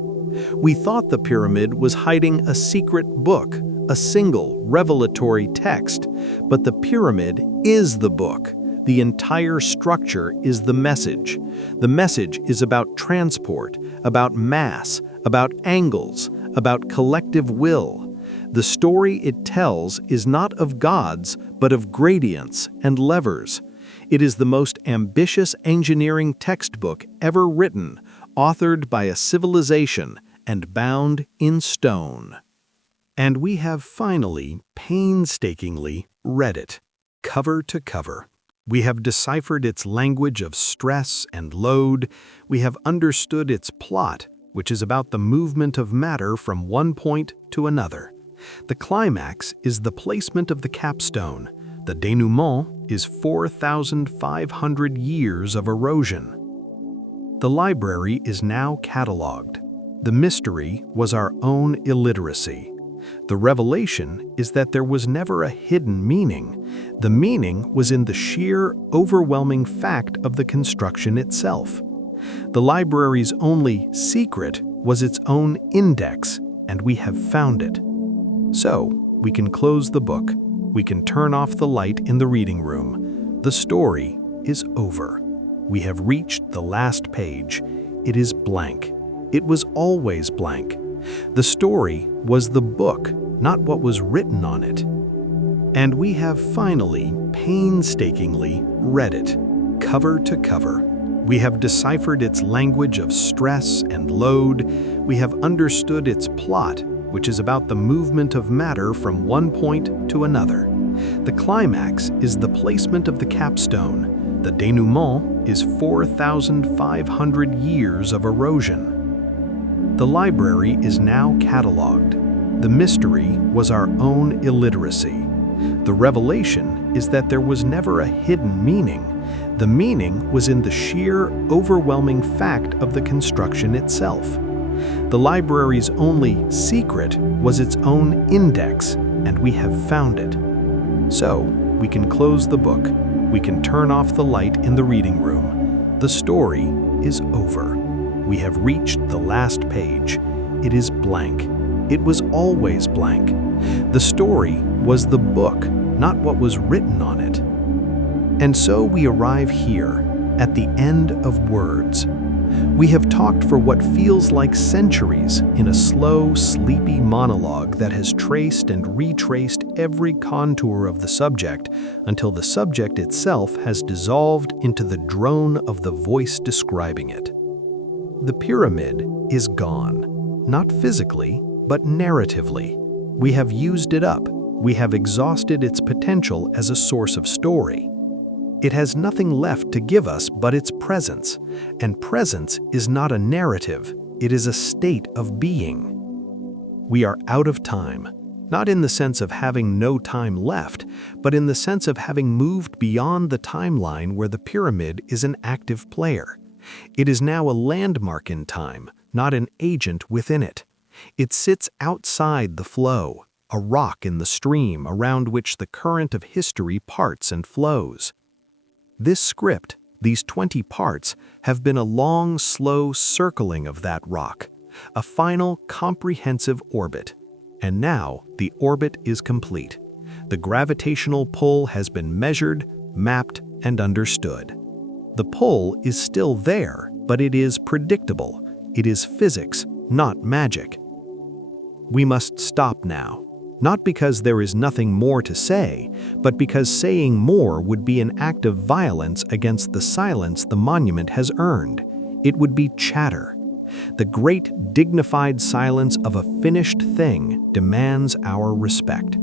We thought the pyramid was hiding a secret book, a single revelatory text, but the pyramid is the book. The entire structure is the message. The message is about transport, about mass, about angles, about collective will. The story it tells is not of gods, but of gradients and levers. It is the most ambitious engineering textbook ever written, authored by a civilization and bound in stone. And we have finally, painstakingly, read it, cover to cover. We have deciphered its language of stress and load. We have understood its plot, which is about the movement of matter from one point to another. The climax is the placement of the capstone. The denouement is 4,500 years of erosion. The library is now cataloged. The mystery was our own illiteracy. The revelation is that there was never a hidden meaning. The meaning was in the sheer, overwhelming fact of the construction itself. The library's only secret was its own index, and we have found it. So, we can close the book. We can turn off the light in the reading room. The story is over. We have reached the last page. It is blank. It was always blank. The story was the book, not what was written on it. And we have finally, painstakingly, read it, cover to cover. We have deciphered its language of stress and load. We have understood its plot, which is about the movement of matter from one point to another. The climax is the placement of the capstone. The denouement is 4,500 years of erosion. The library is now cataloged. The mystery was our own illiteracy. The revelation is that there was never a hidden meaning. The meaning was in the sheer, overwhelming fact of the construction itself. The library's only secret was its own index, and we have found it. So, we can close the book. We can turn off the light in the reading room. The story is over. We have reached the last page. It is blank. It was always blank. The story was the book, not what was written on it. And so we arrive here, at the end of words. We have talked for what feels like centuries in a slow, sleepy monologue that has traced and retraced every contour of the subject until the subject itself has dissolved into the drone of the voice describing it. The pyramid is gone, not physically, but narratively. We have used it up. We have exhausted its potential as a source of story. It has nothing left to give us but its presence, and presence is not a narrative, it is a state of being. We are out of time, not in the sense of having no time left, but in the sense of having moved beyond the timeline where the pyramid is an active player. It is now a landmark in time, not an agent within it. It sits outside the flow, a rock in the stream around which the current of history parts and flows. This script, these 20 parts, have been a long, slow circling of that rock, a final, comprehensive orbit. And now the orbit is complete. The gravitational pull has been measured, mapped, and understood. The pull is still there, but it is predictable. It is physics, not magic. We must stop now. Not because there is nothing more to say, but because saying more would be an act of violence against the silence the monument has earned. It would be chatter. The great, dignified silence of a finished thing demands our respect.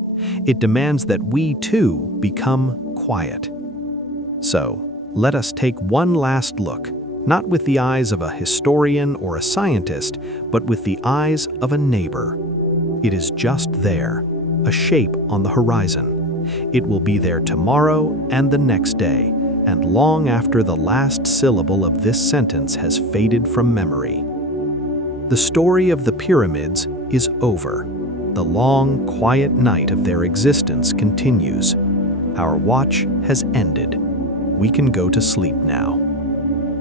It demands that we, too, become quiet. So, let us take one last look, not with the eyes of a historian or a scientist, but with the eyes of a neighbor. It is just there, a shape on the horizon. It will be there tomorrow and the next day, and long after the last syllable of this sentence has faded from memory. The story of the pyramids is over. The long, quiet night of their existence continues. Our watch has ended. We can go to sleep now.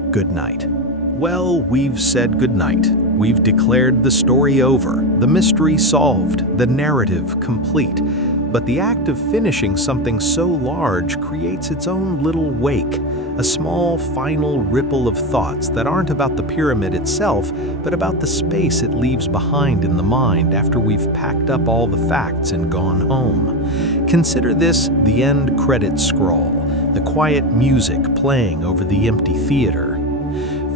Good night. Well, we've said goodnight. We've declared the story over, the mystery solved, the narrative complete. But the act of finishing something so large creates its own little wake, a small final ripple of thoughts that aren't about the pyramid itself, but about the space it leaves behind in the mind after we've packed up all the facts and gone home. Consider this the end credits scroll, the quiet music playing over the empty theater.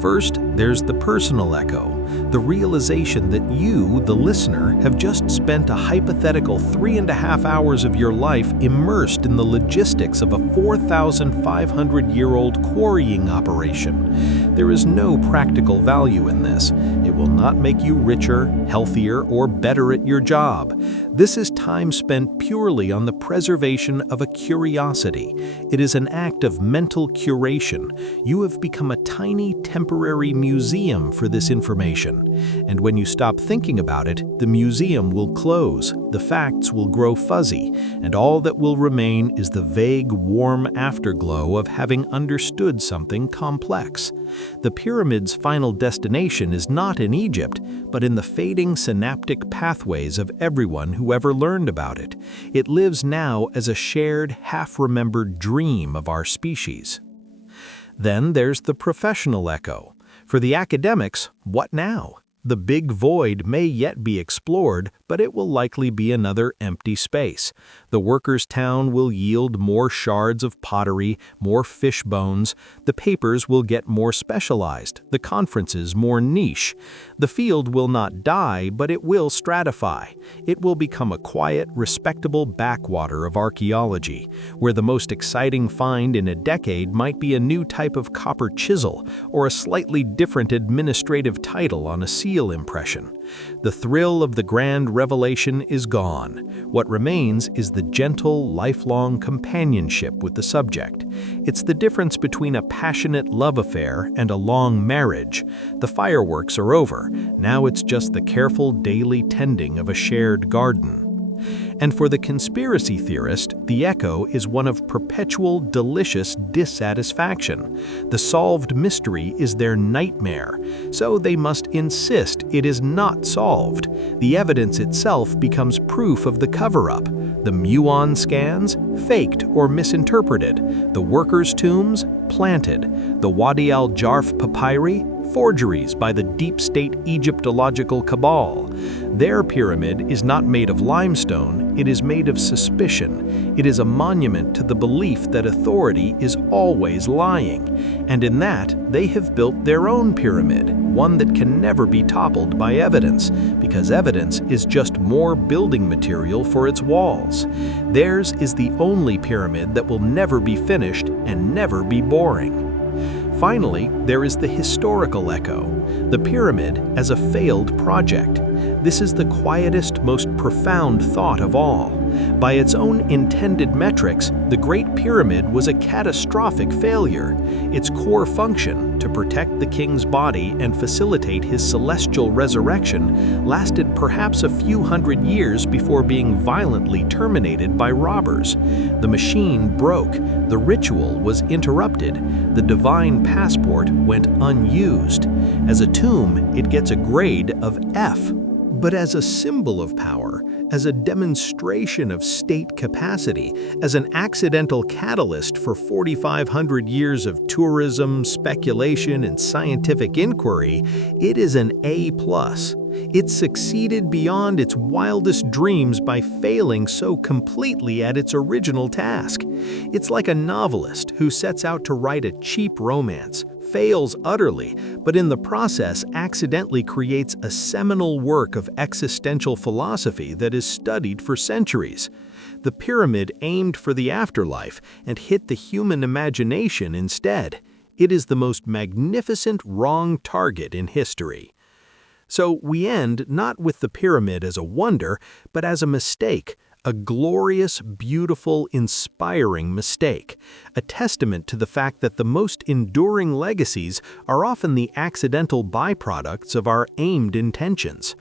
First, there's the personal echo, the realization that you, the listener, have just spent a hypothetical 3.5 hours of your life immersed in the logistics of a 4,500-year-old quarrying operation. There is no practical value in this. It will not make you richer, healthier, or better at your job. This is time spent purely on the preservation of a curiosity. It is an act of mental curation. You have become a tiny temporary museum for this information. And when you stop thinking about it, the museum will close, the facts will grow fuzzy, and all that will remain is the vague, warm afterglow of having understood something complex. The pyramid's final destination is not in Egypt, but in the fading synaptic pathways of everyone who ever learned about it. It lives now as a shared, half-remembered dream of our species. Then there's the professional echo. For the academics, what now? The big void may yet be explored, but it will likely be another empty space. The workers' town will yield more shards of pottery, more fish bones. The papers will get more specialized, the conferences more niche. The field will not die, but it will stratify. It will become a quiet, respectable backwater of archaeology, where the most exciting find in a decade might be a new type of copper chisel or a slightly different administrative title on a seal impression. The thrill of the grand revelation is gone. What remains is the gentle, lifelong companionship with the subject. It's the difference between a passionate love affair and a long marriage. The fireworks are over. Now it's just the careful daily tending of a shared garden. And for the conspiracy theorist, the echo is one of perpetual, delicious dissatisfaction. The solved mystery is their nightmare, so they must insist it is not solved. The evidence itself becomes proof of the cover-up. The muon scans, faked or misinterpreted. The workers' tombs, planted. The Wadi al-Jarf papyri, forgeries by the deep-state Egyptological cabal. Their pyramid is not made of limestone, it is made of suspicion. It is a monument to the belief that authority is always lying. And in that, they have built their own pyramid, one that can never be toppled by evidence, because evidence is just more building material for its walls. Theirs is the only pyramid that will never be finished and never be boring. Finally, there is the historical echo, the pyramid as a failed project. This is the quietest, most profound thought of all. By its own intended metrics, the Great Pyramid was a catastrophic failure. Its core function, to protect the king's body and facilitate his celestial resurrection, lasted perhaps a few hundred years before being violently terminated by robbers. The machine broke, the ritual was interrupted, the divine passport went unused. As a tomb, it gets a grade of F. But as a symbol of power, as a demonstration of state capacity, as an accidental catalyst for 4,500 years of tourism, speculation, and scientific inquiry, it is an A+. It succeeded beyond its wildest dreams by failing so completely at its original task. It's like a novelist who sets out to write a cheap romance, fails utterly, but in the process accidentally creates a seminal work of existential philosophy that is studied for centuries. The pyramid aimed for the afterlife and hit the human imagination instead. It is the most magnificent wrong target in history. So we end not with the pyramid as a wonder, but as a mistake, a glorious, beautiful, inspiring mistake, a testament to the fact that the most enduring legacies are often the accidental byproducts of our aimed intentions.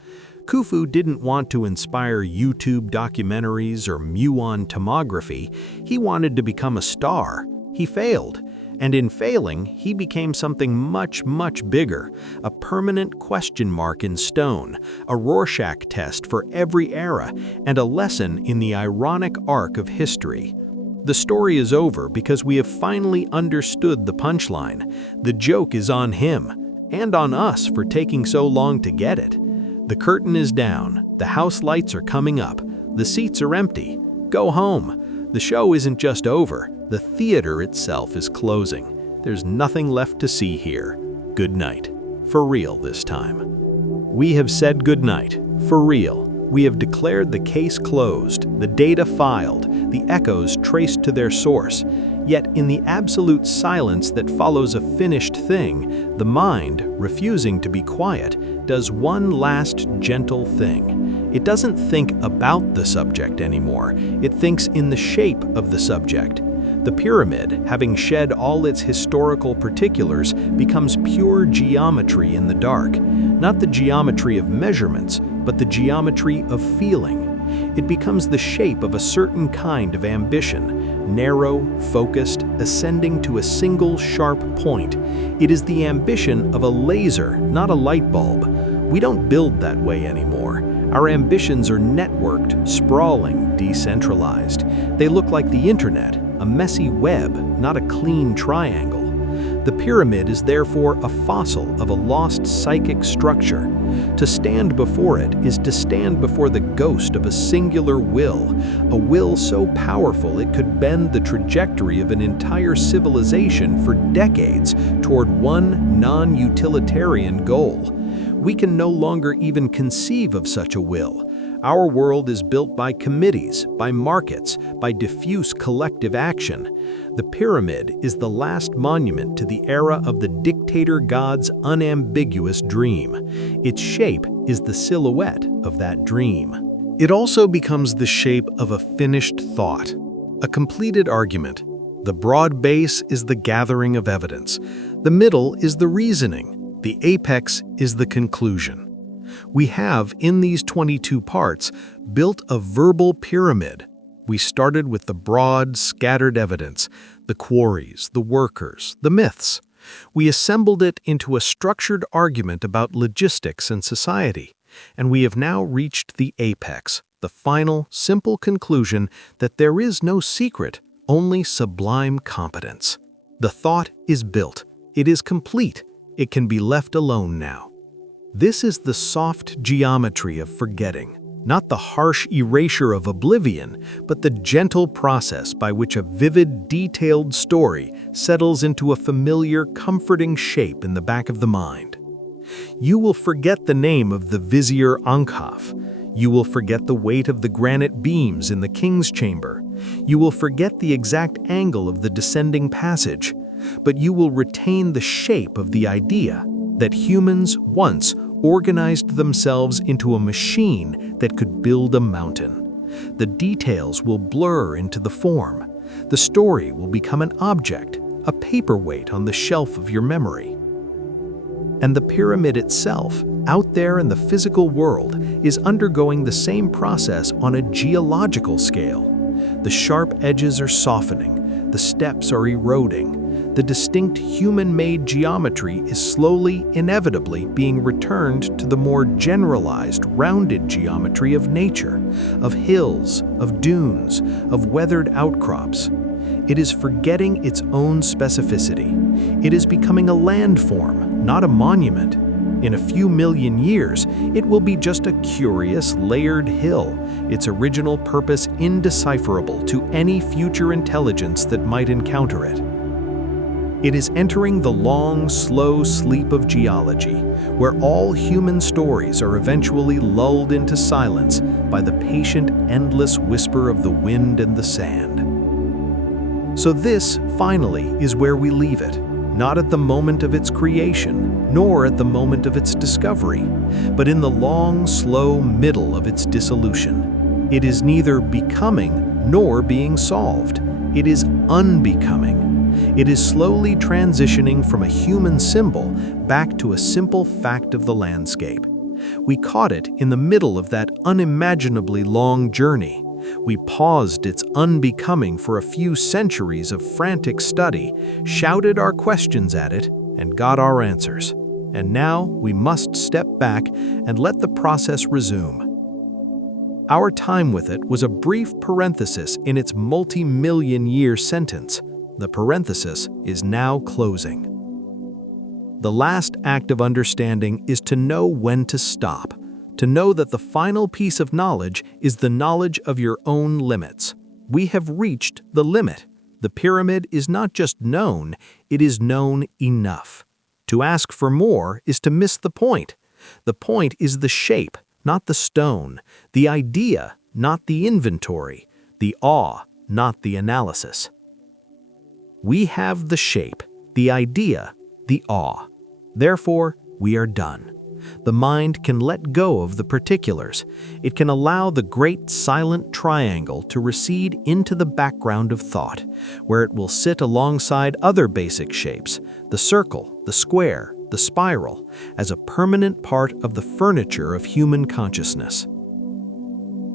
Khufu didn't want to inspire YouTube documentaries or muon tomography. He wanted to become a star. He failed. And in failing, he became something much, much bigger, a permanent question mark in stone, a Rorschach test for every era, and a lesson in the ironic arc of history. The story is over because we have finally understood the punchline. The joke is on him, and on us for taking so long to get it. The curtain is down, the house lights are coming up, the seats are empty. Go home. The show isn't just over. The theater itself is closing. There's nothing left to see here. Good night. For real this time. We have said good night. For real. We have declared the case closed, the data filed, the echoes traced to their source. Yet in the absolute silence that follows a finished thing, the mind, refusing to be quiet, does one last gentle thing. It doesn't think about the subject anymore. It thinks in the shape of the subject. The pyramid, having shed all its historical particulars, becomes pure geometry in the dark. Not the geometry of measurements, but the geometry of feeling. It becomes the shape of a certain kind of ambition, narrow, focused, ascending to a single sharp point. It is the ambition of a laser, not a light bulb. We don't build that way anymore. Our ambitions are networked, sprawling, decentralized. They look like the internet, a messy web, not a clean triangle. The pyramid is therefore a fossil of a lost psychic structure. To stand before it is to stand before the ghost of a singular will, a will so powerful it could bend the trajectory of an entire civilization for decades toward one non-utilitarian goal. We can no longer even conceive of such a will. Our world is built by committees, by markets, by diffuse collective action. The pyramid is the last monument to the era of the dictator god's unambiguous dream. Its shape is the silhouette of that dream. It also becomes the shape of a finished thought, a completed argument. The broad base is the gathering of evidence. The middle is the reasoning. The apex is the conclusion. We have, in these 22 parts, built a verbal pyramid. We started with the broad, scattered evidence, the quarries, the workers, the myths. We assembled it into a structured argument about logistics and society. And we have now reached the apex, the final, simple conclusion that there is no secret, only sublime competence. The thought is built. It is complete. It can be left alone now. This is the soft geometry of forgetting, not the harsh erasure of oblivion, but the gentle process by which a vivid, detailed story settles into a familiar, comforting shape in the back of the mind. You will forget the name of the Vizier Ankhaf. You will forget the weight of the granite beams in the king's chamber. You will forget the exact angle of the descending passage, but you will retain the shape of the idea that humans once organized themselves into a machine that could build a mountain. The details will blur into the form. The story will become an object, a paperweight on the shelf of your memory. And the pyramid itself, out there in the physical world, is undergoing the same process on a geological scale. The sharp edges are softening, the steps are eroding. The distinct human-made geometry is slowly, inevitably being returned to the more generalized, rounded geometry of nature, of hills, of dunes, of weathered outcrops. It is forgetting its own specificity. It is becoming a landform, not a monument. In a few million years, it will be just a curious, layered hill, its original purpose indecipherable to any future intelligence that might encounter it. It is entering the long, slow sleep of geology, where all human stories are eventually lulled into silence by the patient, endless whisper of the wind and the sand. So this, finally, is where we leave it, not at the moment of its creation, nor at the moment of its discovery, but in the long, slow middle of its dissolution. It is neither becoming nor being solved. It is unbecoming. It is slowly transitioning from a human symbol back to a simple fact of the landscape. We caught it in the middle of that unimaginably long journey. We paused its unbecoming for a few centuries of frantic study, shouted our questions at it, and got our answers. And now we must step back and let the process resume. Our time with it was a brief parenthesis in its multi-million-year sentence. The parenthesis is now closing. The last act of understanding is to know when to stop, to know that the final piece of knowledge is the knowledge of your own limits. We have reached the limit. The pyramid is not just known, it is known enough. To ask for more is to miss the point. The point is the shape, not the stone, the idea, not the inventory, the awe, not the analysis. We have the shape, the idea, the awe. Therefore, we are done. The mind can let go of the particulars. It can allow the great silent triangle to recede into the background of thought, where it will sit alongside other basic shapes, the circle, the square, the spiral, as a permanent part of the furniture of human consciousness.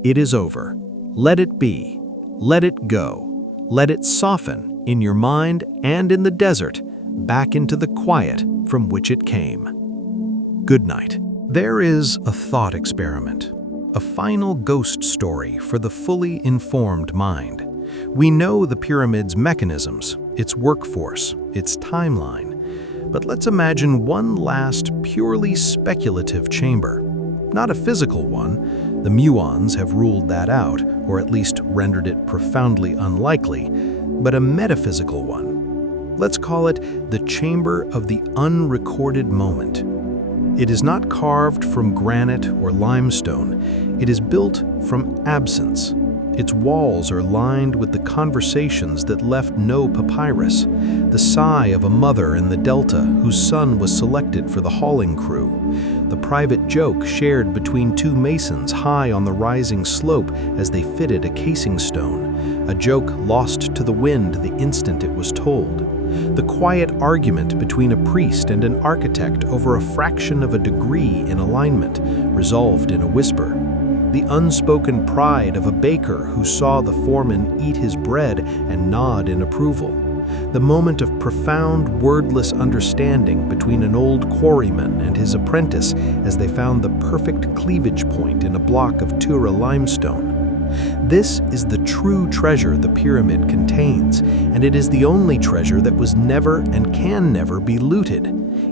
It is over. Let it be. Let it go. Let it soften in your mind and in the desert, back into the quiet from which it came. Good night. There is a thought experiment, a final ghost story for the fully informed mind. We know the pyramid's mechanisms, its workforce, its timeline, but let's imagine one last purely speculative chamber. Not a physical one, the muons have ruled that out, or at least rendered it profoundly unlikely, but a metaphysical one. Let's call it the chamber of the unrecorded moment. It is not carved from granite or limestone. It is built from absence. Its walls are lined with the conversations that left no papyrus, the sigh of a mother in the delta whose son was selected for the hauling crew, the private joke shared between two masons high on the rising slope as they fitted a casing stone, a joke lost to the wind the instant it was told, the quiet argument between a priest and an architect over a fraction of a degree in alignment, resolved in a whisper, the unspoken pride of a baker who saw the foreman eat his bread and nod in approval, the moment of profound wordless understanding between an old quarryman and his apprentice as they found the perfect cleavage point in a block of Tura limestone. This is the true treasure the pyramid contains, and it is the only treasure that was never and can never be looted.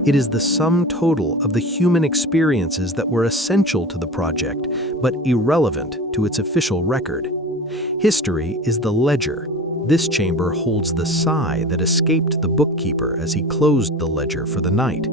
It is the sum total of the human experiences that were essential to the project, but irrelevant to its official record. History is the ledger. This chamber holds the sigh that escaped the bookkeeper as he closed the ledger for the night.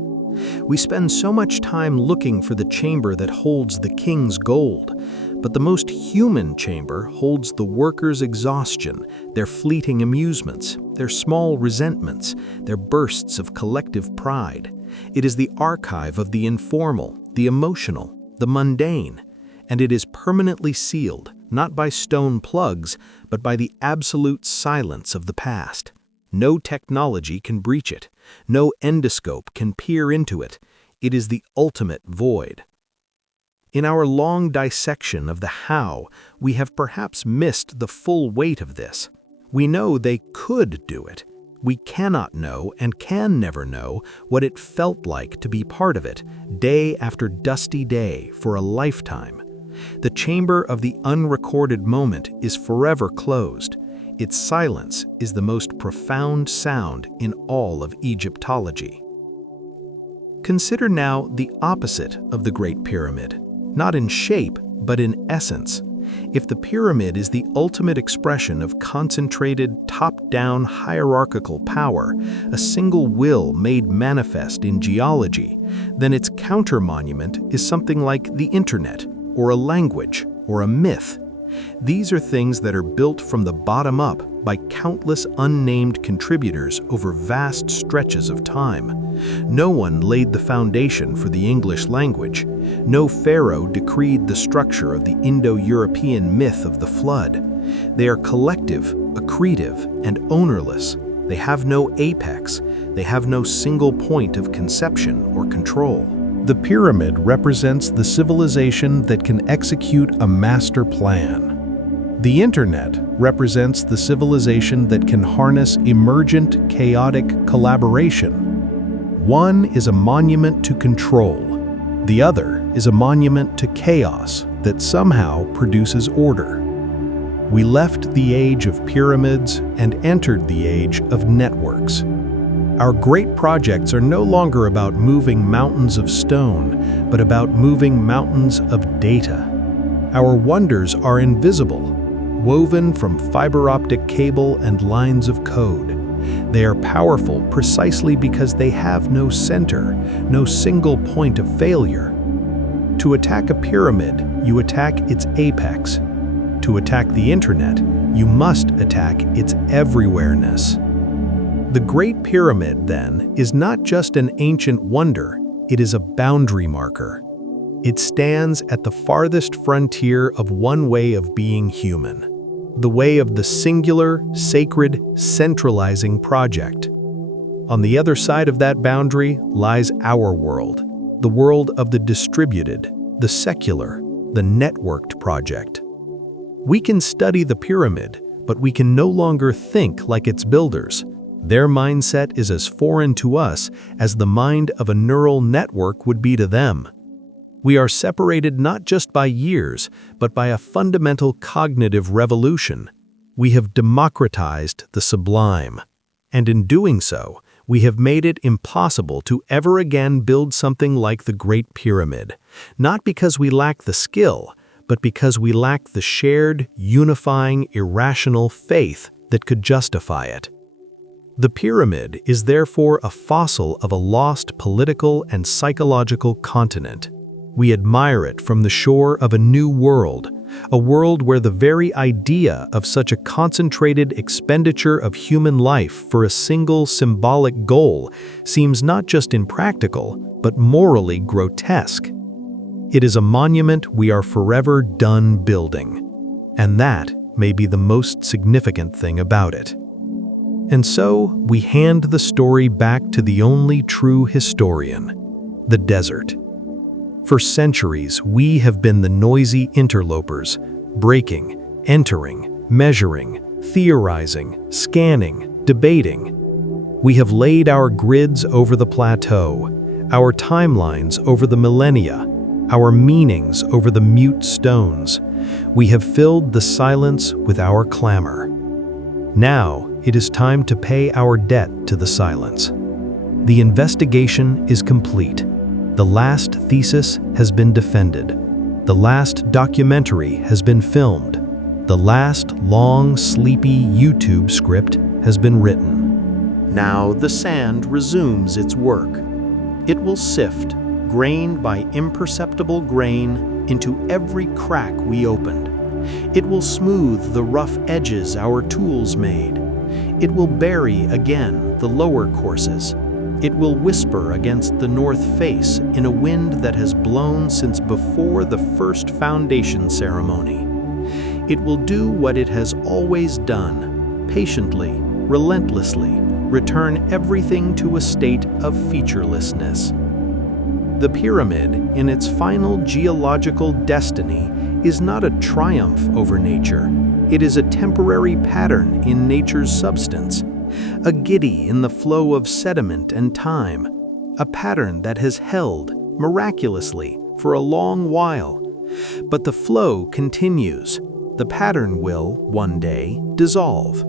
We spend so much time looking for the chamber that holds the king's gold, but the most human chamber holds the workers' exhaustion, their fleeting amusements, their small resentments, their bursts of collective pride. It is the archive of the informal, the emotional, the mundane, and it is permanently sealed, not by stone plugs, but by the absolute silence of the past. No technology can breach it. No endoscope can peer into it. It is the ultimate void. In our long dissection of the how, we have perhaps missed the full weight of this. We know they could do it. We cannot know and can never know what it felt like to be part of it, day after dusty day for a lifetime. The chamber of the unrecorded moment is forever closed. Its silence is the most profound sound in all of Egyptology. Consider now the opposite of the Great Pyramid, not in shape, but in essence. If the pyramid is the ultimate expression of concentrated, top-down hierarchical power, a single will made manifest in geology, then its counter-monument is something like the internet, or a language, or a myth. These are things that are built from the bottom up by countless unnamed contributors over vast stretches of time. No one laid the foundation for the English language. No pharaoh decreed the structure of the Indo-European myth of the flood. They are collective, accretive, and ownerless. They have no apex. They have no single point of conception or control. The pyramid represents the civilization that can execute a master plan. The internet represents the civilization that can harness emergent, chaotic collaboration. One is a monument to control. The other is a monument to chaos that somehow produces order. We left the age of pyramids and entered the age of networks. Our great projects are no longer about moving mountains of stone, but about moving mountains of data. Our wonders are invisible, woven from fiber optic cable and lines of code. They are powerful precisely because they have no center, no single point of failure. To attack a pyramid, you attack its apex. To attack the internet, you must attack its everywhereness. The Great Pyramid, then, is not just an ancient wonder, it is a boundary marker. It stands at the farthest frontier of one way of being human, the way of the singular, sacred, centralizing project. On the other side of that boundary lies our world, the world of the distributed, the secular, the networked project. We can study the pyramid, but we can no longer think like its builders. Their mindset is as foreign to us as the mind of a neural network would be to them. We are separated not just by years, but by a fundamental cognitive revolution. We have democratized the sublime. And in doing so, we have made it impossible to ever again build something like the Great Pyramid, not because we lack the skill, but because we lack the shared, unifying, irrational faith that could justify it. The pyramid is therefore a fossil of a lost political and psychological continent. We admire it from the shore of a new world, a world where the very idea of such a concentrated expenditure of human life for a single symbolic goal seems not just impractical, but morally grotesque. It is a monument we are forever done building, and that may be the most significant thing about it. And so, we hand the story back to the only true historian, the desert. For centuries, we have been the noisy interlopers, breaking, entering, measuring, theorizing, scanning, debating. We have laid our grids over the plateau, our timelines over the millennia, our meanings over the mute stones. We have filled the silence with our clamor. Now, it is time to pay our debt to the silence. The investigation is complete. The last thesis has been defended. The last documentary has been filmed. The last long, sleepy YouTube script has been written. Now the sand resumes its work. It will sift, grain by imperceptible grain, into every crack we opened. It will smooth the rough edges our tools made. It will bury again the lower courses. It will whisper against the north face in a wind that has blown since before the first foundation ceremony. It will do what it has always done, patiently, relentlessly, return everything to a state of featurelessness. The pyramid, in its final geological destiny, is not a triumph over nature. It is a temporary pattern in nature's substance, a giddy in the flow of sediment and time, a pattern that has held, miraculously, for a long while. But the flow continues. The pattern will, one day, dissolve.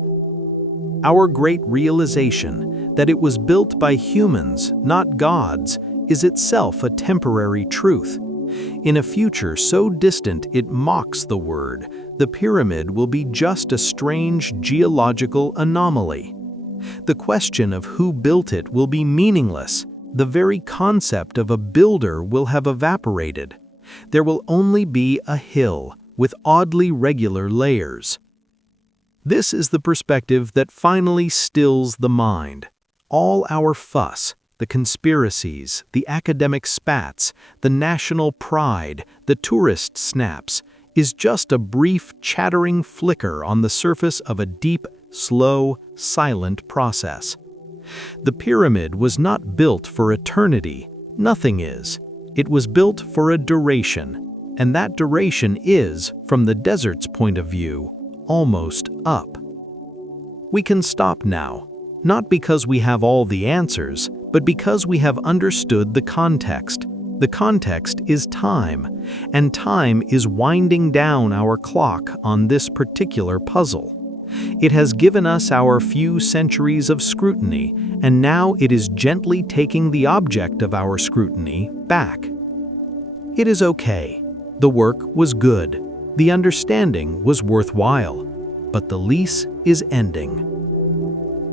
Our great realization that it was built by humans, not gods, is itself a temporary truth. In a future so distant it mocks the word, the pyramid will be just a strange geological anomaly. The question of who built it will be meaningless. The very concept of a builder will have evaporated. There will only be a hill with oddly regular layers. This is the perspective that finally stills the mind. All our fuss, the conspiracies, the academic spats, the national pride, the tourist snaps, is just a brief chattering flicker on the surface of a deep, slow, silent process. The pyramid was not built for eternity. Nothing is. It was built for a duration, and that duration is, from the desert's point of view, almost up. We can stop now, not because we have all the answers, but because we have understood the context. The context is time, and time is winding down our clock on this particular puzzle. It has given us our few centuries of scrutiny, and now it is gently taking the object of our scrutiny back. It is okay. The work was good. The understanding was worthwhile. But the lease is ending.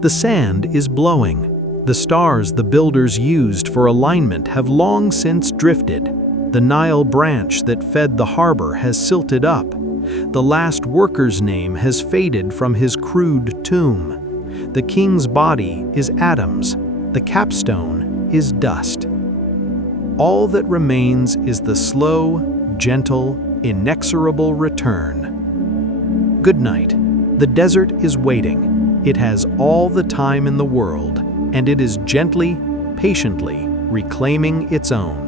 The sand is blowing. The stars the builders used for alignment have long since drifted. The Nile branch that fed the harbor has silted up. The last worker's name has faded from his crude tomb. The king's body is atoms. The capstone is dust. All that remains is the slow, gentle, inexorable return. Good night. The desert is waiting. It has all the time in the world, and it is gently, patiently reclaiming its own.